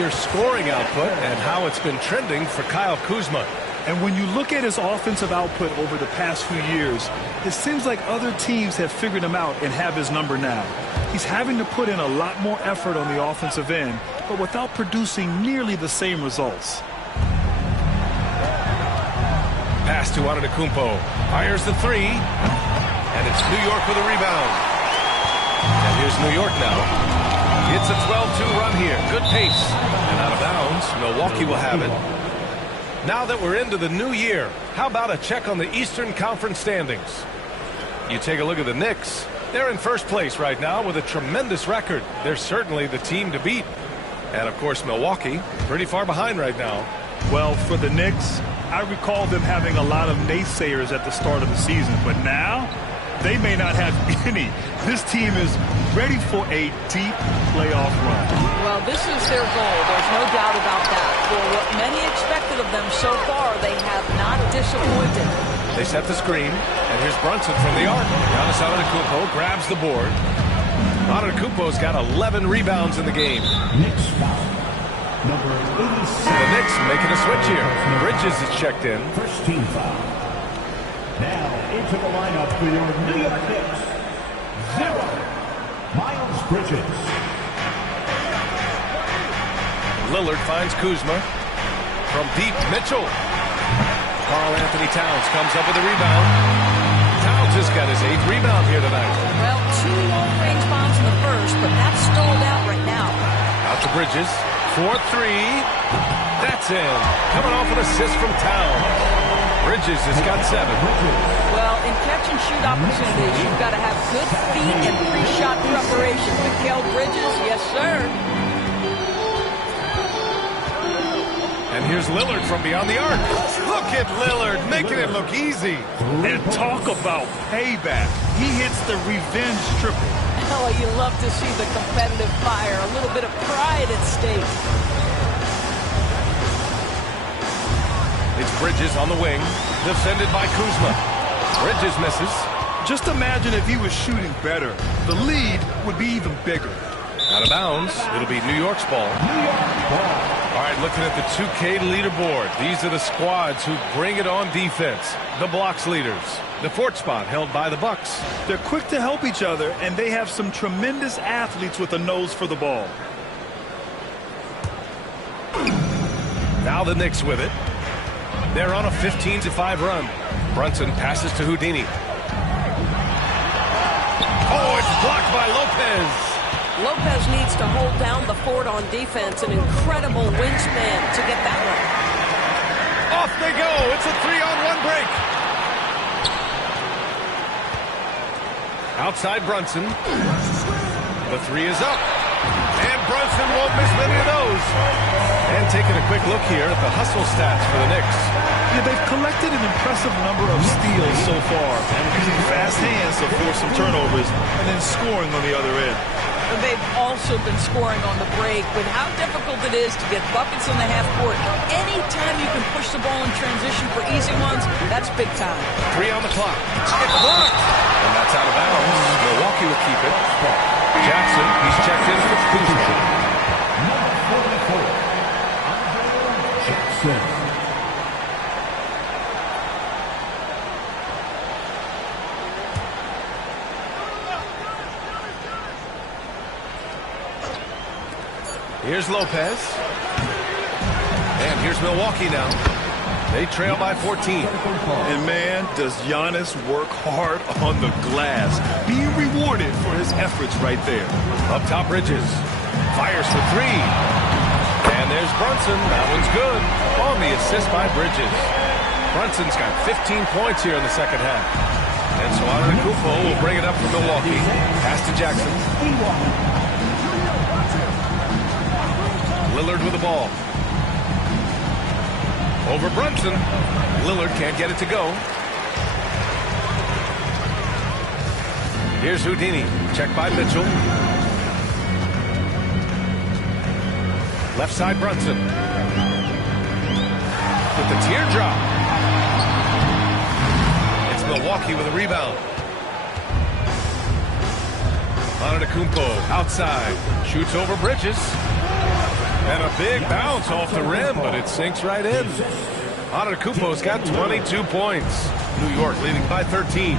Scoring output and how it's been trending for Kyle Kuzma. And when you look at his offensive output over the past few years, it seems like other teams have figured him out and have his number now. He's having to put in a lot more effort on the offensive end, but without producing nearly the same results. Pass to Antetokounmpo. Fires the three. And it's New York with a rebound. And here's New York now. It's a 12-2 run here. Good pace. And out of bounds, Milwaukee will have it. Now that we're into the new year, how about a check on the Eastern Conference standings? You take a look at the Knicks. They're in first place right now with a tremendous record. They're certainly the team to beat. And, of course, Milwaukee, pretty far behind right now. Well, for the Knicks, I recall them having a lot of naysayers at the start of the season. But now, they may not have any. This team is ready for a deep playoff run. Well, this is their goal. There's no doubt about that. For what many expected of them so far, they have not disappointed. They set the screen, and here's Brunson from the arc. Giannis Antetokounmpo grabs the board. Antetokounmpo's got 11 rebounds in the game. Knicks foul. Number 86. The Knicks making a switch here. Bridges is checked in. First team foul. Now into the lineup for your New York Knicks. 0. Miles Bridges. Lillard finds Kuzma. From deep, Mitchell. Karl Anthony Towns comes up with a rebound. Towns has got his 8th rebound here tonight. Well, 2 long-range bombs in the first, but that's stalled out right now. Out to Bridges. 4-3. That's in. Coming off an assist from Towns. Bridges has got 7. Well, in catch-and-shoot opportunities, you've got to have good feet and pre-shot preparation. Mikal Bridges, yes, sir. And here's Lillard from beyond the arc. Look at Lillard making it look easy. And talk about payback. He hits the revenge triple. Oh, you love to see the competitive fire. A little bit of pride at stake. It's Bridges on the wing, defended by Kuzma. Bridges misses. Just imagine if he was shooting better. The lead would be even bigger. Out of bounds. It'll be New York's ball. All right, looking at the 2K leaderboard. These are the squads who bring it on defense. The blocks leaders. The 4th spot held by the Bucks. They're quick to help each other, and they have some tremendous athletes with a nose for the ball. Now the Knicks with it. They're on a 15-5 run. Brunson passes to Houdini. Oh, it's blocked by Lopez. Lopez needs to hold down the fort on defense. An incredible wingspan to get that one. Off they go. It's a 3-on-1 break. Outside Brunson. The 3 is up. And Brunson won't miss many of those. And taking a quick look here at the hustle stats for the Knicks. Yeah, they've collected an impressive number of steals so far, and using fast hands to force some turnovers, and then scoring on the other end. They've also been scoring on the break. With how difficult it is to get buckets in the half court, anytime you can push the ball in transition for easy ones, that's big time. 3 on the clock. It's blocked. And that's out of bounds. Milwaukee will keep it. Jackson, he's checked in for Kuzma. Number 44. Jackson. Here's Lopez. And here's Milwaukee now. They trail by 14. And man, does Giannis work hard on the glass. Being rewarded for his efforts right there. Up top, Bridges. Fires for 3. And there's Brunson. That one's good. On the assist by Bridges. Brunson's got 15 points here in the second half. And so Antetokounmpo will bring it up for Milwaukee. Pass to Jackson. Lillard with the ball. Over Brunson. Lillard can't get it to go. Here's Houdini. Checked by Mitchell. Left side Brunson. With the teardrop. It's Milwaukee with a rebound. Antetokounmpo outside. Shoots over Bridges. And a big bounce off the rim, but it sinks right in. Antetokounmpo's got 22 points. New York leading by 13.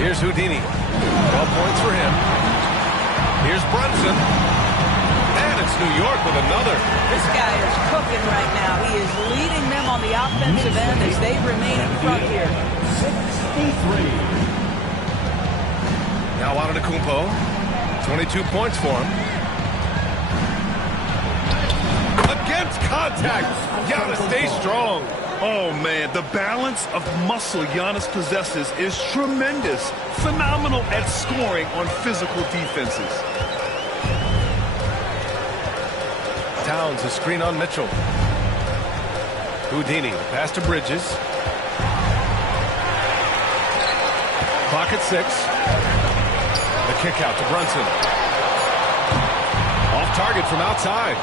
Here's Houdini. 12 points for him. Here's Brunson. And it's New York with another. This guy is cooking right now. He is leading them on the offensive end as they remain in front here. 63. Now Antetokounmpo. 22 points for him. Against contact. Giannis stays strong. Oh, man, the balance of muscle Giannis possesses is tremendous. Phenomenal at scoring on physical defenses. Towns, a screen on Mitchell. Houdini, the pass to Bridges. Clock at 6. The kick out to Brunson. Off target from outside.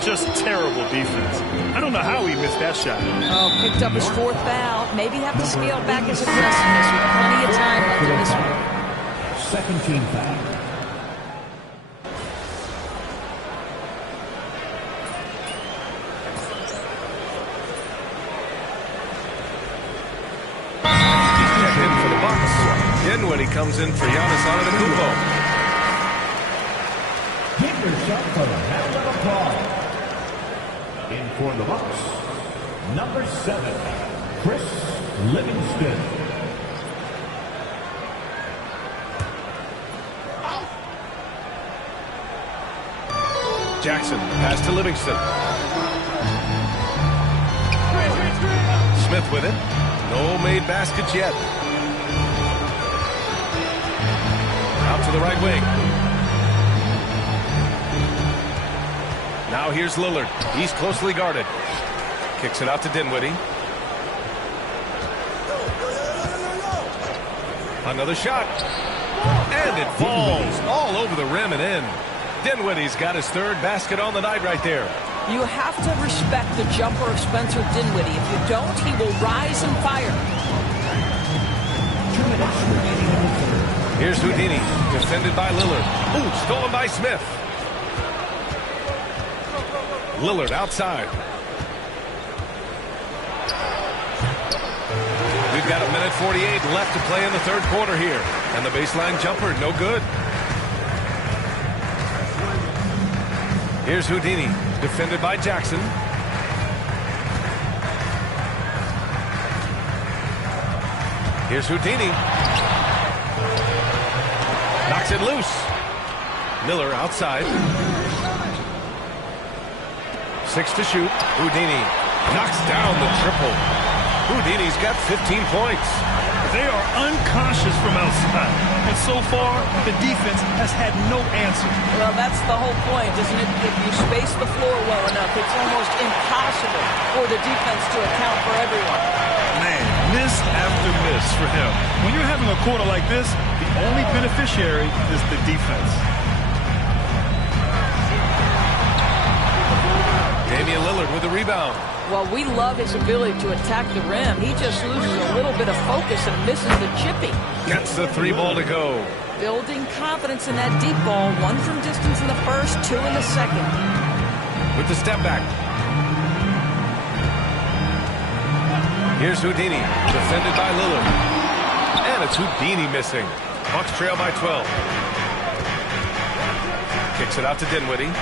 Just terrible defense. I don't know how he missed that shot. Oh, picked up his 4th foul. Maybe have to scale back his aggressiveness with plenty of time left in this one. Second team foul. Check in for the Bucks. Dinwiddie comes in for Giannis Antetokounmpo. Give yourself a round of applause. In for the Bucks, number 7, Chris Livingston. Jackson, pass to Livingston. Smith with it. No made baskets yet. Out to the right wing. Now here's Lillard. He's closely guarded. Kicks it out to Dinwiddie. Another shot. And it falls all over the rim and in. Dinwiddie's got his 3rd basket on the night right there. You have to respect the jumper of Spencer Dinwiddie. If you don't, he will rise and fire. 2 minutes remaining in the third. Here's Houdini, defended by Lillard. Ooh, stolen by Smith. Lillard outside. We've got 1:48 left to play in the 3rd quarter here. And the baseline jumper, no good. Here's Houdini, defended by Jackson. Here's Houdini. Knocks it loose. Miller outside. 6 to shoot. Houdini knocks down the triple. Houdini's got 15 points. They are unconscious from outside. And so far, the defense has had no answer. Well, that's the whole point, isn't it? If you space the floor well enough, it's almost impossible for the defense to account for everyone. Man, miss after miss for him. When you're having a quarter like this, the only beneficiary is the defense. Damian Lillard with the rebound. Well, we love his ability to attack the rim. He just loses a little bit of focus and misses the chipping. Gets the 3 ball to go. Building confidence in that deep ball. 1 from distance in the first, 2 in the second. With the step back. Here's Houdini, defended by Lillard. And it's Houdini missing. Bucks trail by 12. Kicks it out to Dinwiddie.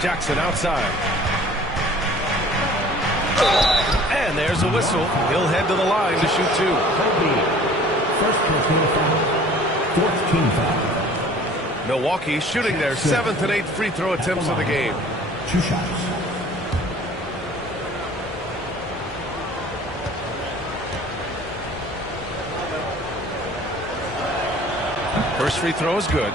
Jackson outside. And there's a whistle. He'll head to the line to shoot 2. First personal foul. 4th team foul. Milwaukee shooting their 7th and 8th free throw attempts of the game. 2 shots. First free throw is good.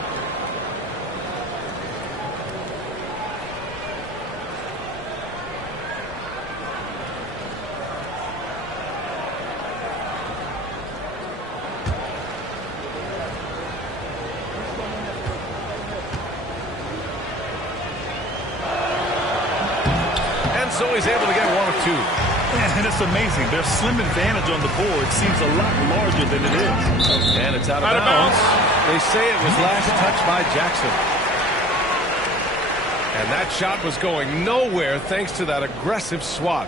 So he's able to get 1 of 2. Yeah, and it's amazing. Their slim advantage on the board seems a lot larger than it is. And it's out of bounds. They say it was last touched by Jackson. And that shot was going nowhere thanks to that aggressive swat.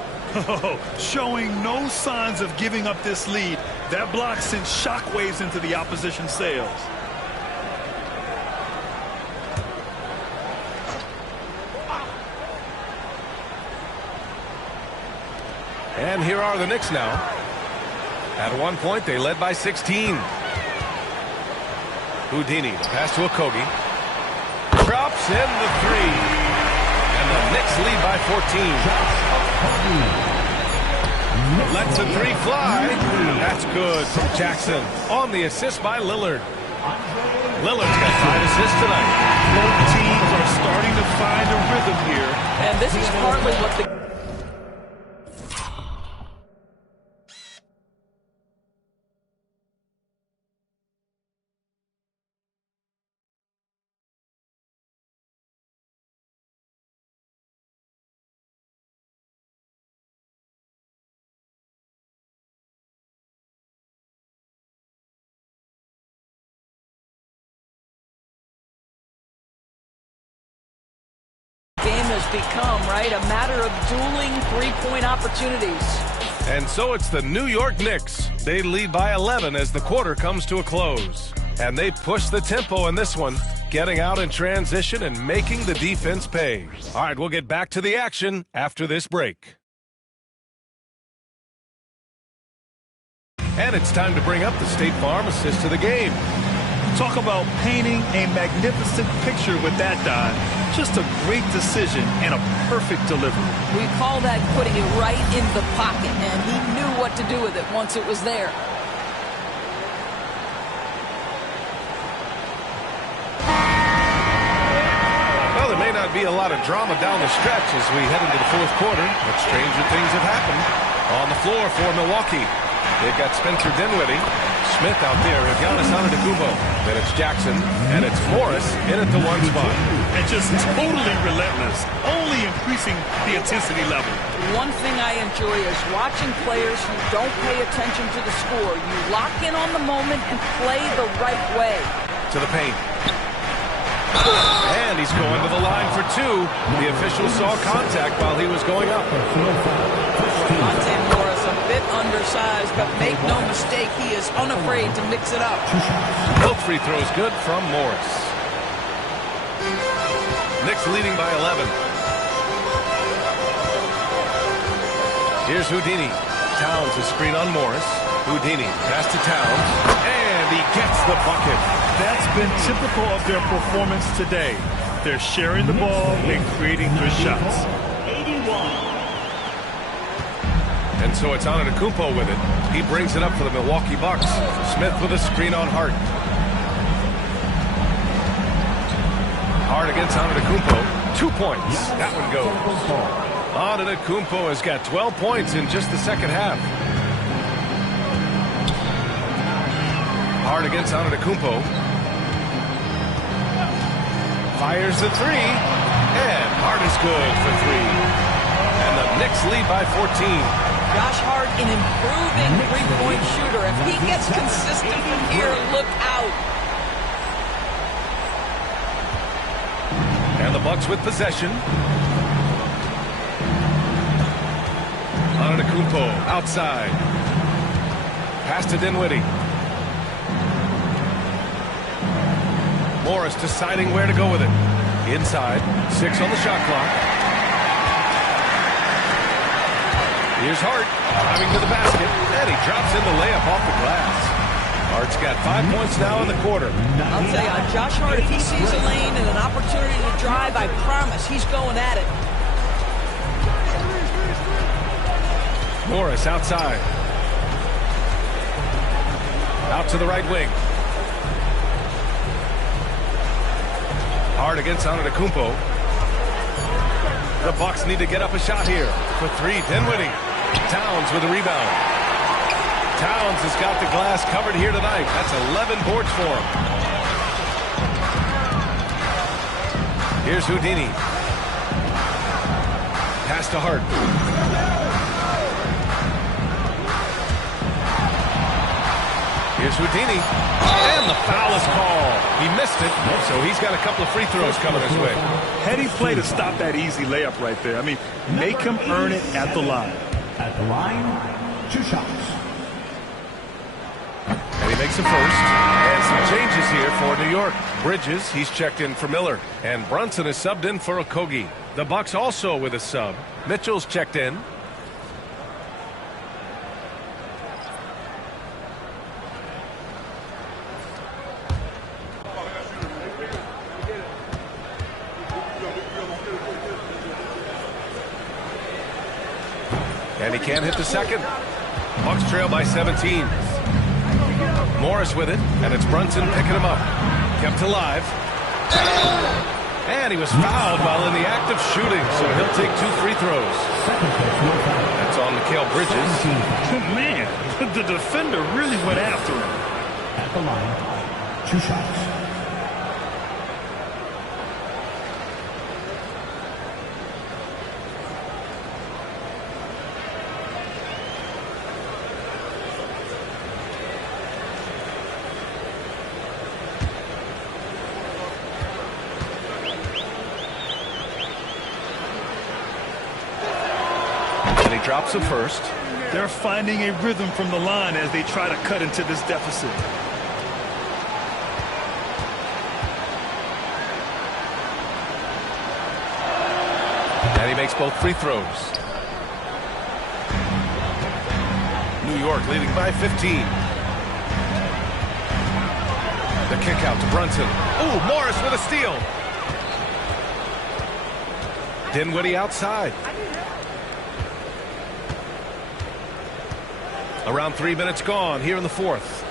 Showing no signs of giving up this lead. That block sent shockwaves into the opposition sails. And here are the Knicks now. At one point, they led by 16. Houdini, the pass to Okogie. Drops in the 3. And the Knicks lead by 14. Lets a 3 fly. That's good from Jackson. On the assist by Lillard. Lillard's got 5 assists tonight. Both teams are starting to find a rhythm here. And this is partly what the has become, right? A matter of dueling three-point opportunities. And so it's the New York Knicks. They lead by 11 as the quarter comes to a close. And they push the tempo in this one, getting out in transition and making the defense pay. All right, we'll get back to the action after this break. And it's time to bring up the State Farm assist to the game. Talk about painting a magnificent picture with that dive. Just a great decision and a perfect delivery. We call that putting it right in the pocket, and he knew what to do with it once it was there. Well, there may not be a lot of drama down the stretch as we head into the fourth quarter, but stranger things have happened. On the floor for Milwaukee, they've got Spencer Dinwiddie. Smith out there with Giannis Antetokounmpo. Then it's Jackson, and it's Morris in at the one spot. And just totally relentless, only increasing the intensity level. One thing I enjoy is watching players who don't pay attention to the score. You lock in on the moment and play the right way. To the paint. And he's going to the line for two. The official saw contact while he was going up. Monte Morris a bit undersized, but make no mistake, he is unafraid to mix it up. Both free throws good from Morris. Knicks leading by 11. Here's Houdini. Towns a screen on Morris. Houdini pass to Towns, and he gets the bucket. That's been typical of their performance today. They're sharing the ball and creating good shots. 81. And so it's Antetokounmpo with it. He brings it up for the Milwaukee Bucks. Smith with a screen on Hart. Hart against Antetokounmpo. 2 points. That one goes. Antetokounmpo has got 12 points in just the second half. Hart against Antetokounmpo. Fires the three. And Hart is good for three. And the Knicks lead by 14. Josh Hart, an improving three-point shooter. If he gets consistent from here, look out. And the Bucks with possession. Antetokounmpo outside. Pass to Dinwiddie. Morris deciding where to go with it. Inside. 6 on the shot clock. Here's Hart, driving to the basket, and he drops in the layup off the glass. Hart's got 5 points now in the quarter. I'll tell you, on Josh Hart, if he sees a lane and an opportunity to drive, I promise he's going at it. Morris outside. Out to the right wing. Hart against Antetokounmpo. The Bucks need to get up a shot here. For three, Dinwiddie. Towns with a rebound. Towns has got the glass covered here tonight. That's 11 boards for him. Here's Houdini. Pass to Hart. Here's Houdini. And the foul is called. He missed it, so he's got a couple of free throws coming his way. Heady play to stop that easy layup right there. I mean, make him earn it at the line. At the line, 2 shots. And he makes a first. And some changes here for New York. Bridges, he's checked in for Miller. And Brunson is subbed in for Okogie. The Bucks also with a sub. Mitchell's checked in. And he can't hit the second. Bucks trail by 17. Morris with it, and it's Brunson picking him up. Kept alive. And he was fouled while in the act of shooting, so he'll take 2 free throws. That's on Mikal Bridges. Man, the defender really went after him. At the line, 2 shots. drops a first. They're finding a rhythm from the line as they try to cut into this deficit. And he makes both free throws. New York leading by 15. The kick out to Brunson. Ooh, Morris with a steal. Dinwiddie outside. Around 3 minutes gone here in the fourth.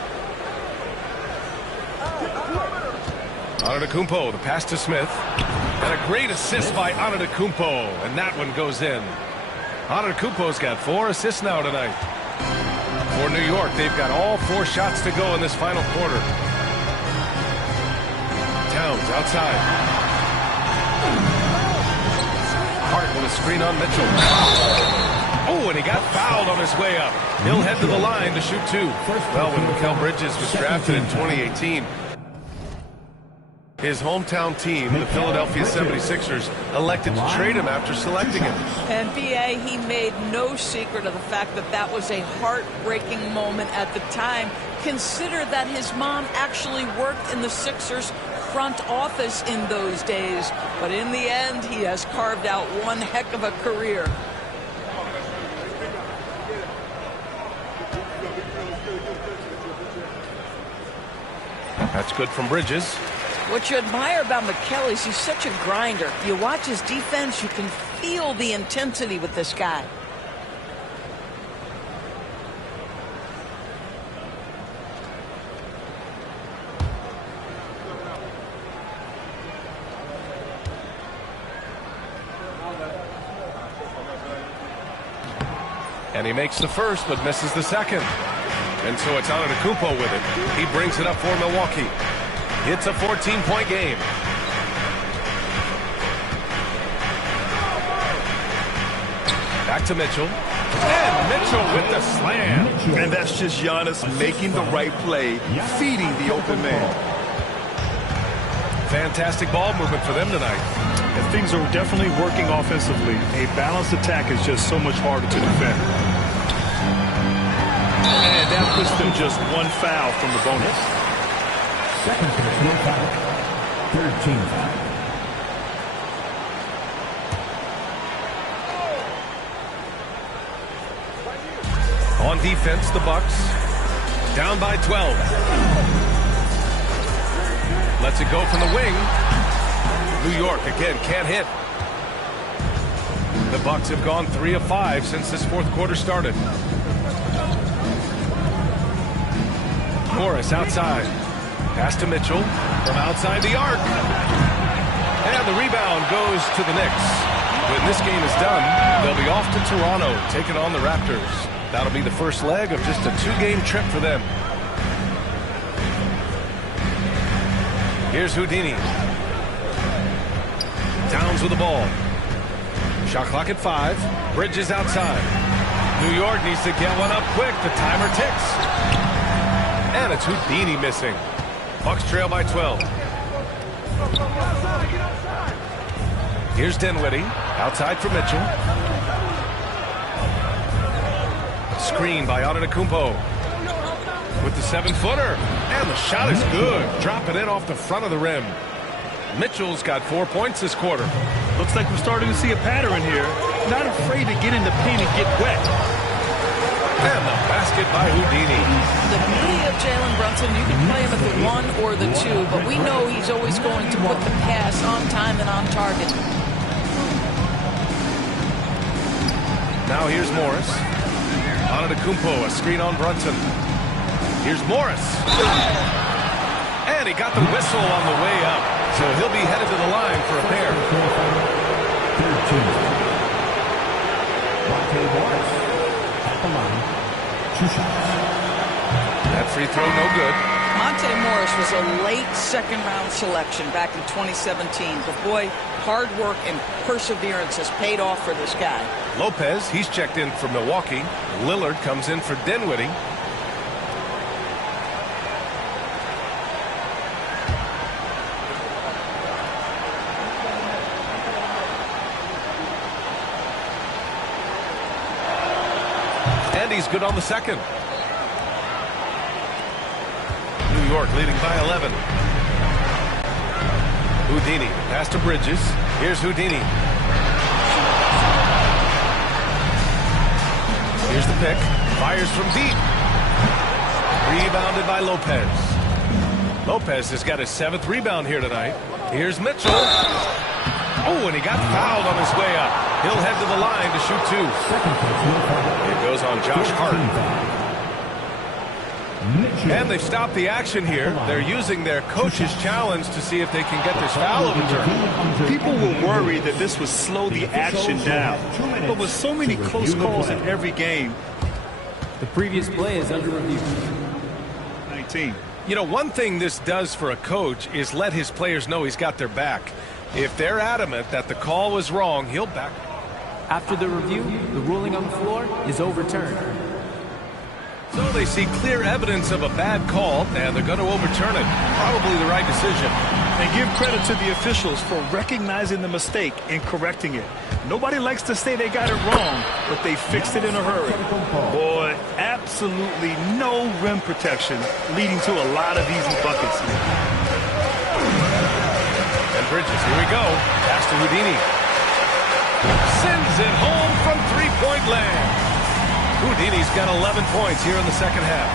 Antetokounmpo, the pass to Smith. And a great assist by Antetokounmpo. And that one goes in. Antetokounmpo's got 4 assists now tonight. For New York, they've got all 4 shots to go in this final quarter. Towns outside. Hart with a screen on Mitchell. Oh, and he got fouled on his way up. He'll head to the line to shoot 2. Well, when Mikal Bridges was drafted in 2018, his hometown team, the Philadelphia 76ers, elected to trade him after selecting him. And B.A., he made no secret of the fact that that was a heartbreaking moment at the time. Consider that his mom actually worked in the Sixers front office in those days. But in the end, he has carved out one heck of a career. That's good from Bridges. What you admire about Mikal is he's such a grinder. You watch his defense, you can feel the intensity with this guy. And he makes the first, but misses the second. And so it's Antetokounmpo with it. He brings it up for Milwaukee. It's a 14-point game. Back to Mitchell. And Mitchell with the slam. And that's just Giannis making the right play, feeding the open man. Fantastic ball movement for them tonight. And things are definitely working offensively. A balanced attack is just so much harder to defend. And that puts them just 1 foul from the bonus. Second personal foul. Third team foul. On defense, the Bucks down by 12. Lets it go from the wing. New York again can't hit. The Bucks have gone 3 of 5 since this fourth quarter started. Morris outside. Pass to Mitchell from outside the arc. And the rebound goes to the Knicks. When this game is done, they'll be off to Toronto, taking on the Raptors. That'll be the first leg of just a 2-game trip for them. Here's Houdini. Towns with the ball. Shot clock at 5. Bridges outside. New York needs to get one up quick. The timer ticks. And it's Houdini missing. Bucks trail by 12. Here's Dinwiddie. Outside for Mitchell. Screen by Antetokounmpo. With the 7-footer. And the shot is good. Dropping it off the front of the rim. Mitchell's got 4 points this quarter. Looks like we're starting to see a pattern here. Not afraid to get in the paint and get wet. And the basket by Houdini. The beauty of Jalen Brunson, you can play him at the 1 or the 2, but we know he's always going to put the pass on time and on target. Now here's Morris. Antetokounmpo, a screen on Brunson. Here's Morris. And he got the whistle on the way up. So he'll be headed to the line for a pair. Morris at the line. 2 shots. That free throw no good. Monte Morris was a late second-round selection back in 2017. But boy, hard work and perseverance has paid off for this guy. Lopez, he's checked in for Milwaukee. Lillard comes in for Dinwiddie. he's good on the second. New York leading by 11. Houdini, pass to Bridges. Here's Houdini. Here's the pick. Fires from deep. Rebounded by Lopez. Lopez has got his 7th rebound here tonight. Here's Mitchell. Oh, and he got fouled on his way up. He'll head to the line to shoot 2. It goes on Josh Hart. And they've stopped the action here. They're using their coach's challenge to see if they can get this foul overturned. People were worried that this would slow the action down. But with so many close calls in every game, the previous play is under review. 19. You know, one thing this does for a coach is let his players know he's got their back. If they're adamant that the call was wrong, he'll back. After the review, the ruling on the floor is overturned. So they see clear evidence of a bad call, and they're going to overturn it. Probably the right decision. And give credit to the officials for recognizing the mistake and correcting it. Nobody likes to say they got it wrong, but they fixed it in a hurry. Boy, absolutely no rim protection, leading to a lot of easy buckets. And Bridges, here we go. Pass to Houdini. Sends it home from three-point land. Houdini's got 11 points here in the second half.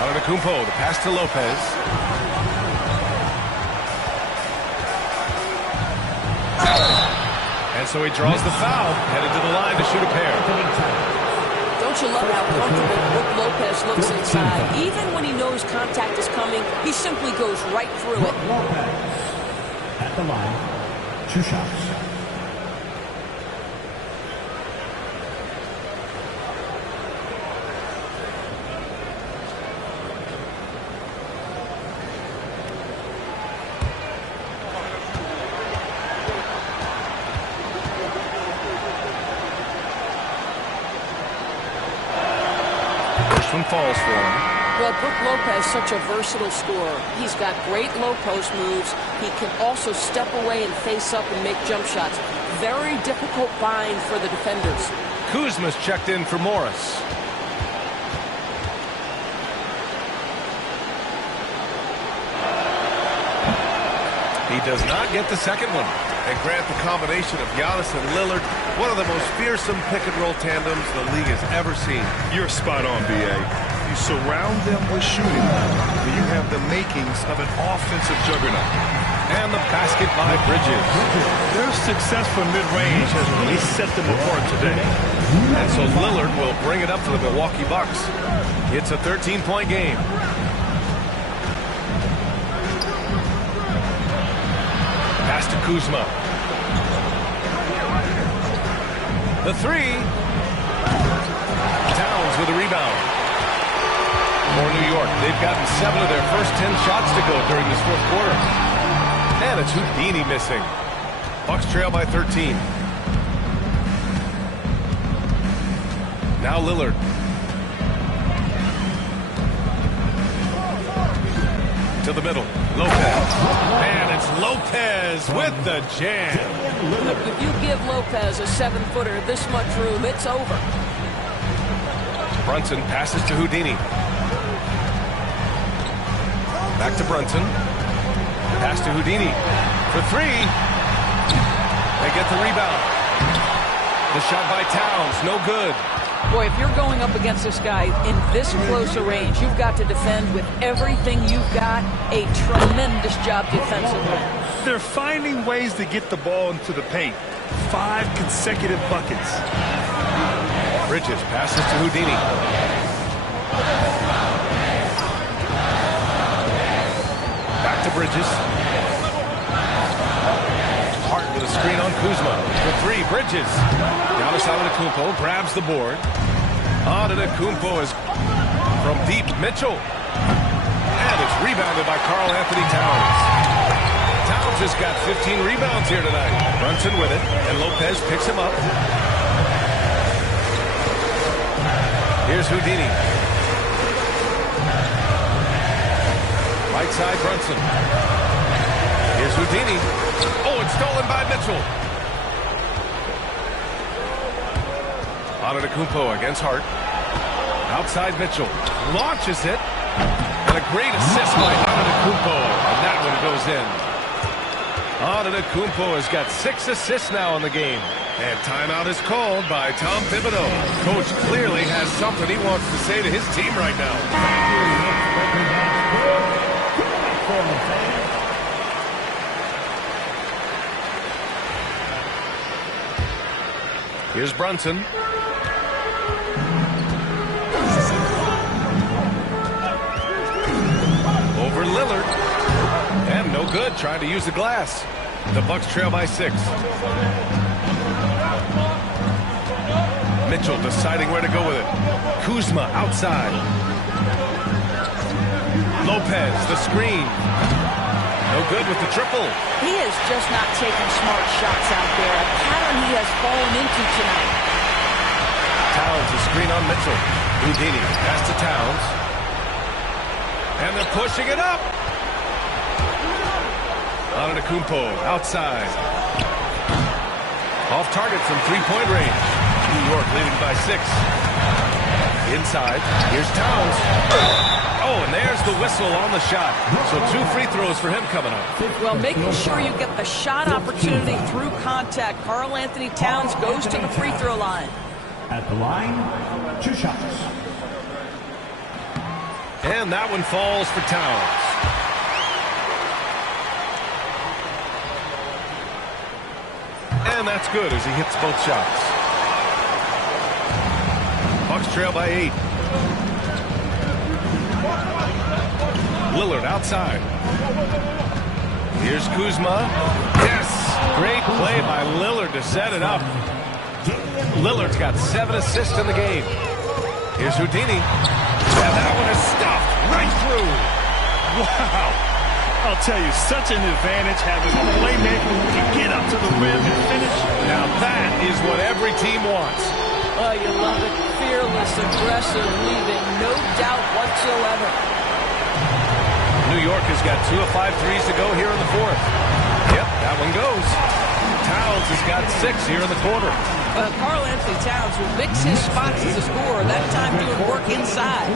Antetokounmpo, the pass to Lopez. And so he draws the foul, headed to the line to shoot a pair. Don't you love how comfortable Brook Lopez looks inside? Even when he knows contact is coming, he simply goes right through it. At the line, 2 shots. One falls for him. Well, Brook Lopez, such a versatile scorer. He's got great low post moves. He can also step away and face up and make jump shots. Very difficult bind for the defenders. Kuzma's checked in for Morris. He does not get the second one. And Grant, the combination of Giannis and Lillard, one of the most fearsome pick-and-roll tandems the league has ever seen. You're spot on, B.A. You surround them with shooting, and you have the makings of an offensive juggernaut. And the basket by Bridges. Their success from mid-range has really set them apart today. And so Lillard will bring it up for the Milwaukee Bucks. It's a 13-point game. Pass to Kuzma. The 3. Towns with a rebound. For New York, they've gotten 7 of their first 10 shots to go during this fourth quarter. And it's Houdini missing. Bucks trail by 13. Now Lillard. To the middle. Lopez. And it's Lopez with the jam. If you give Lopez a 7-footer this much room, it's over. Brunson passes to Houdini. Back to Brunson. Pass to Houdini. For 3. They get the rebound. The shot by Towns, no good. Boy, if you're going up against this guy in this close a range, you've got to defend with everything you've got. A tremendous job defensively. They're finding ways to get the ball into the paint. 5 consecutive buckets. Bridges passes to Houdini. Back to Bridges. Hart with a screen on Kuzma. For 3, Bridges. Giannis Antetokounmpo grabs the board. Antetokounmpo is from deep. Mitchell. And it's rebounded by Karl Anthony Towns. Towns has got 15 rebounds here tonight. Brunson with it, and Lopez picks him up. Here's Houdini. Right side, Brunson. Here's Houdini. Oh, it's stolen by Mitchell. Antetokounmpo against Hart. Outside Mitchell. Launches it. And a great assist by Antetokounmpo. And that one goes in. Antetokounmpo has got 6 assists now in the game. And timeout is called by Tom Thibodeau. Coach clearly has something he wants to say to his team right now. Here's Brunson. Over Lillard. And no good, trying to use the glass. The Bucks trail by 6. Mitchell deciding where to go with it. Kuzma outside. Lopez, the screen. No good with the triple. He is just not taking smart shots out there. A pattern he has fallen into tonight. Towns, the screen on Mitchell. Houdini, pass to Towns. And they're pushing it up. Antetokounmpo outside. Off target from three-point range. New York leading by 6. Inside, here's Towns. Oh, and there's the whistle on the shot. So 2 free throws for him coming up. Well, making sure you get the shot opportunity through contact. Karl Anthony Towns goes to the free throw line. At the line, 2 shots. And that one falls for Towns. And that's good as he hits both shots. Bucks trail by 8. Lillard outside. Here's Kuzma. Yes! Great play by Lillard to set it up. Lillard's got 7 assists in the game. Here's Houdini. And that one is stuffed right through. Wow. I'll tell you, such an advantage having a playmaker who can get up to the rim and finish. Now that is what every team wants. Oh, you love it. Fearless, aggressive, leaving no doubt whatsoever. New York has got 2 of 5 threes to go here in the 4th. Yep, that one goes. Towns has got 6 here in the quarter. Karl Anthony Towns will mix his spots as a scorer. That time doing work inside.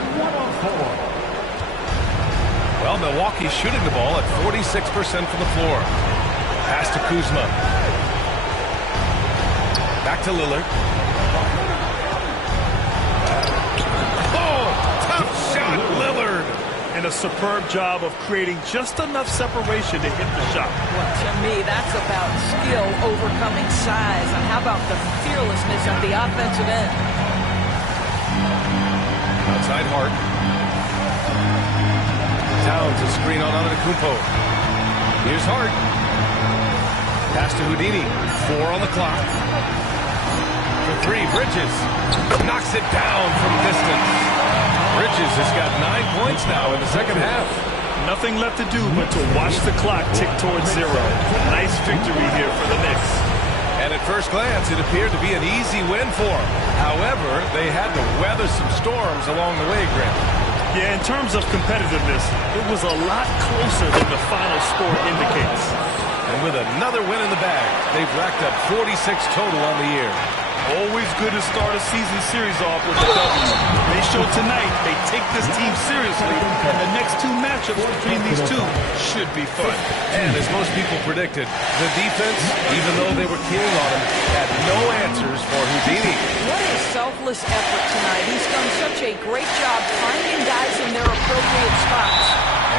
Well, Milwaukee's shooting the ball at 46% from the floor. Pass to Kuzma. Back to Lillard. Oh, tough shot, Lillard. And a superb job of creating just enough separation to hit the shot. Well, to me, that's about skill overcoming size. And how about the fearlessness on the offensive end? Outside Hart. Towns, a screen on Antetokounmpo. Here's Hart. Pass to Houdini. 4 on the clock. For 3, Bridges. Knocks it down from distance. Bridges has got 9 points now in the second half. Nothing left to do but to watch the clock tick towards 0. Nice victory here for the Knicks. And at first glance, it appeared to be an easy win for them. However, they had to weather some storms along the way, Grant. Yeah, in terms of competitiveness, it was a lot closer than the final score indicates. And with another win in the bag, they've racked up 46 total on the year. Always good to start a season series off with a W. They showed tonight they take this team seriously, and the next 2 matchups between these two should be fun. And as most people predicted, the defense, even though they were keying on him, had no answers for Houdini. What a selfless effort tonight. He's done such a great job finding guys in their appropriate spots.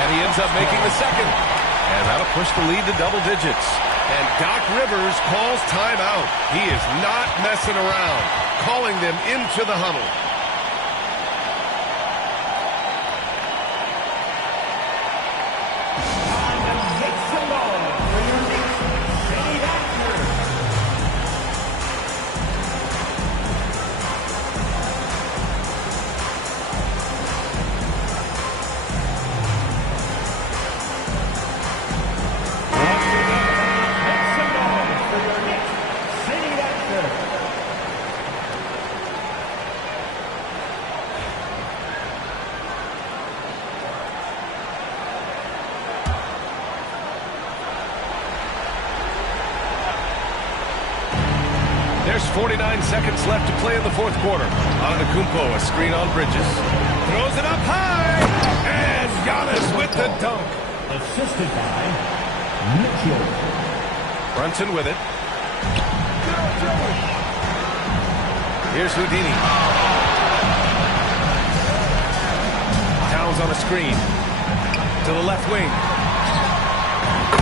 And he ends up making the second. And that'll push the lead to double digits. And Doc Rivers calls timeout. He is not messing around, calling them into the huddle. 49 seconds left to play in the fourth quarter. Antetokounmpo, a screen on Bridges. Throws it up high. And Giannis with the dunk. Assisted by Mitchell. Brunson with it. Here's Houdini. Towns on a screen. To the left wing.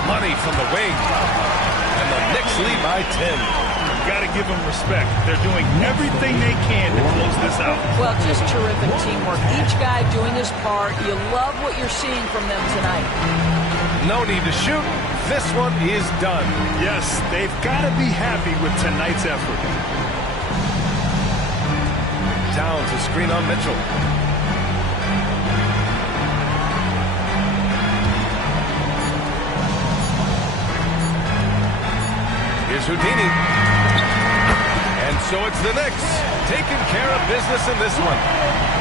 Money from the wing. And the Knicks lead by 10. Got to give them respect. They're doing everything they can to close this out. Well, just terrific teamwork. Each guy doing his part. You love what you're seeing from them tonight. No need to shoot. This one is done. Yes, they've got to be happy with tonight's effort. Towns a screen on Mitchell. Here's Houdini. And so it's the Knicks taking care of business in this one.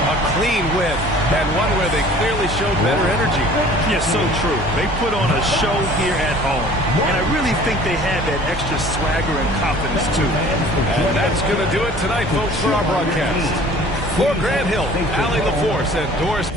A clean win, and one where they clearly showed better energy. Yes, so true. They put on a show here at home. And I really think they had that extra swagger and confidence, too. And that's going to do it tonight, folks, for our broadcast. For Grant Hill, Allie LaForce, and Doris.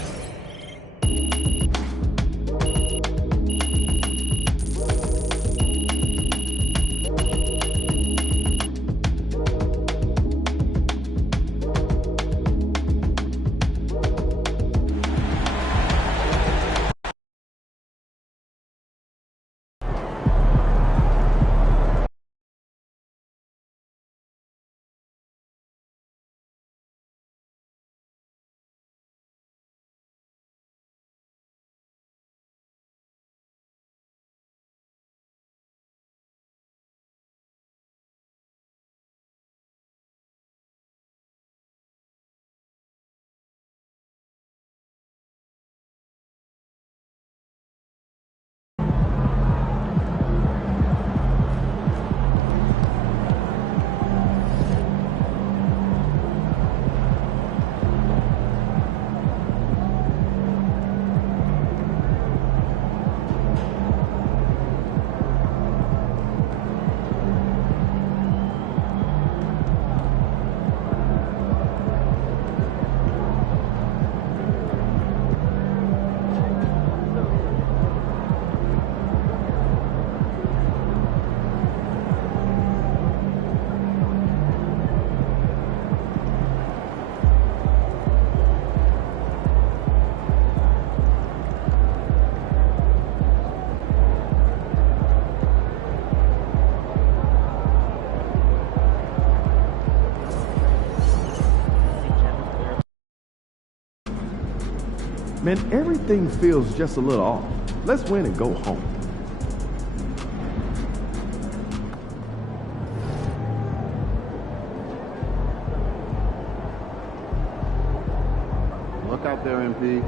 Man, everything feels just a little off. Let's win and go home. Look out there, MP.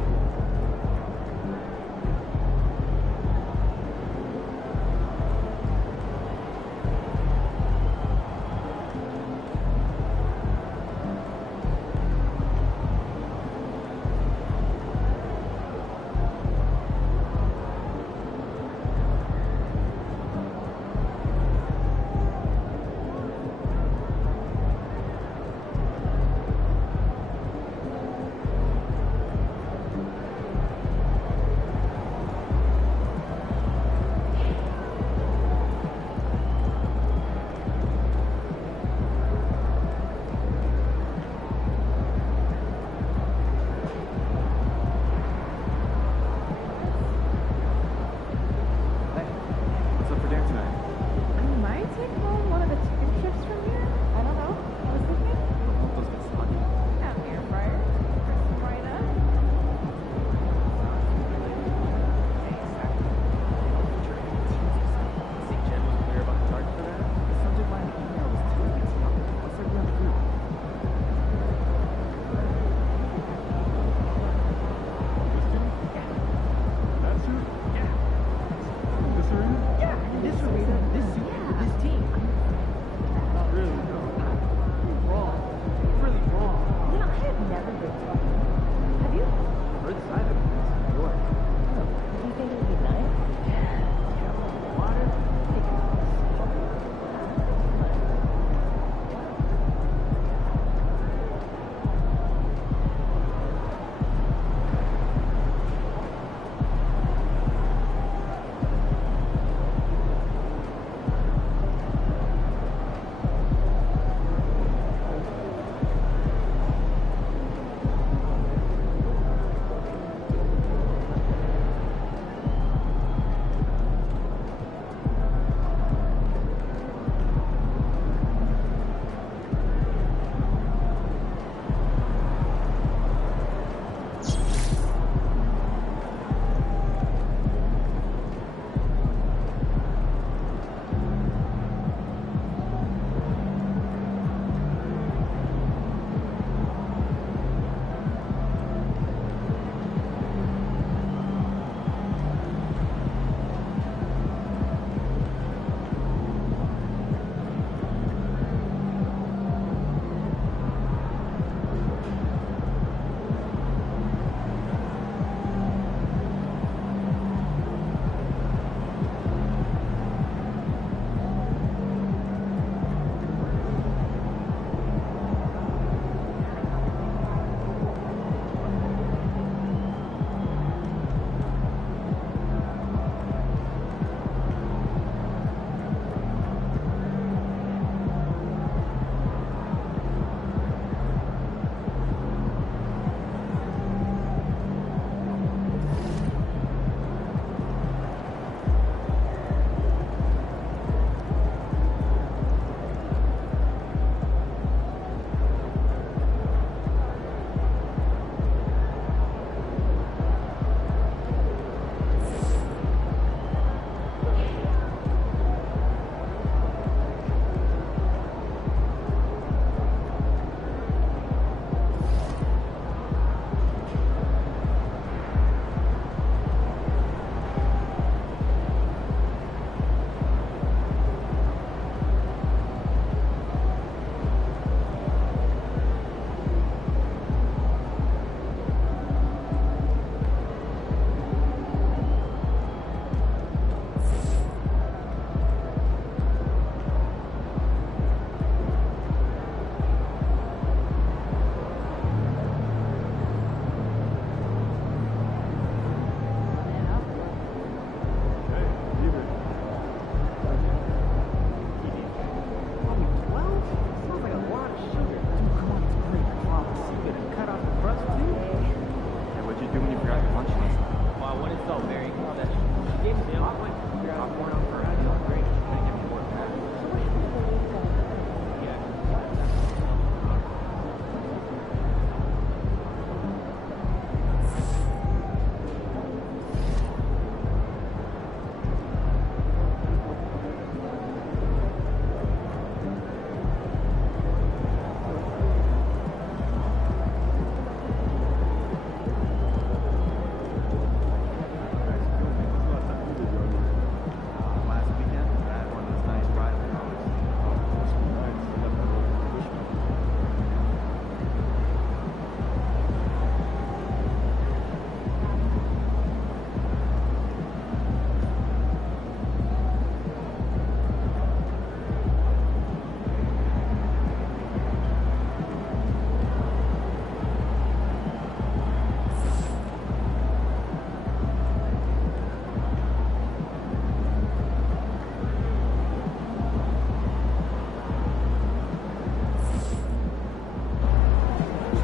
So, Mary, that she gave me a lot of points. I'm going up for it. Great. Gonna give me more back.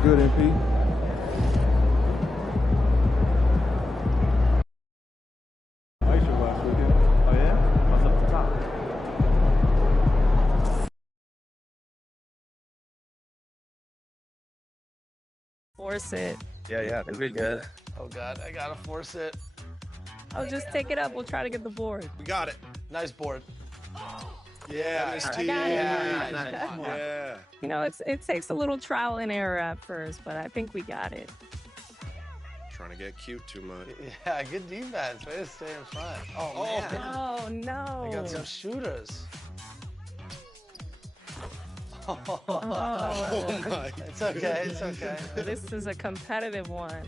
Good, MP. Ice last weekend. Oh yeah? What's up the top? Force it. Yeah, pretty good. Oh God, I gotta force it. Oh, just take it up. We'll try to get the board. We got it. Nice board. Yeah, I got it. Yeah. You know, it takes a little trial and error at first, but I think we got it. Trying to get cute too much. Yeah, good defense. Way to stay in front. Oh man. Oh no. I got some shooters. Oh my. It's okay. It's okay. This is a competitive one.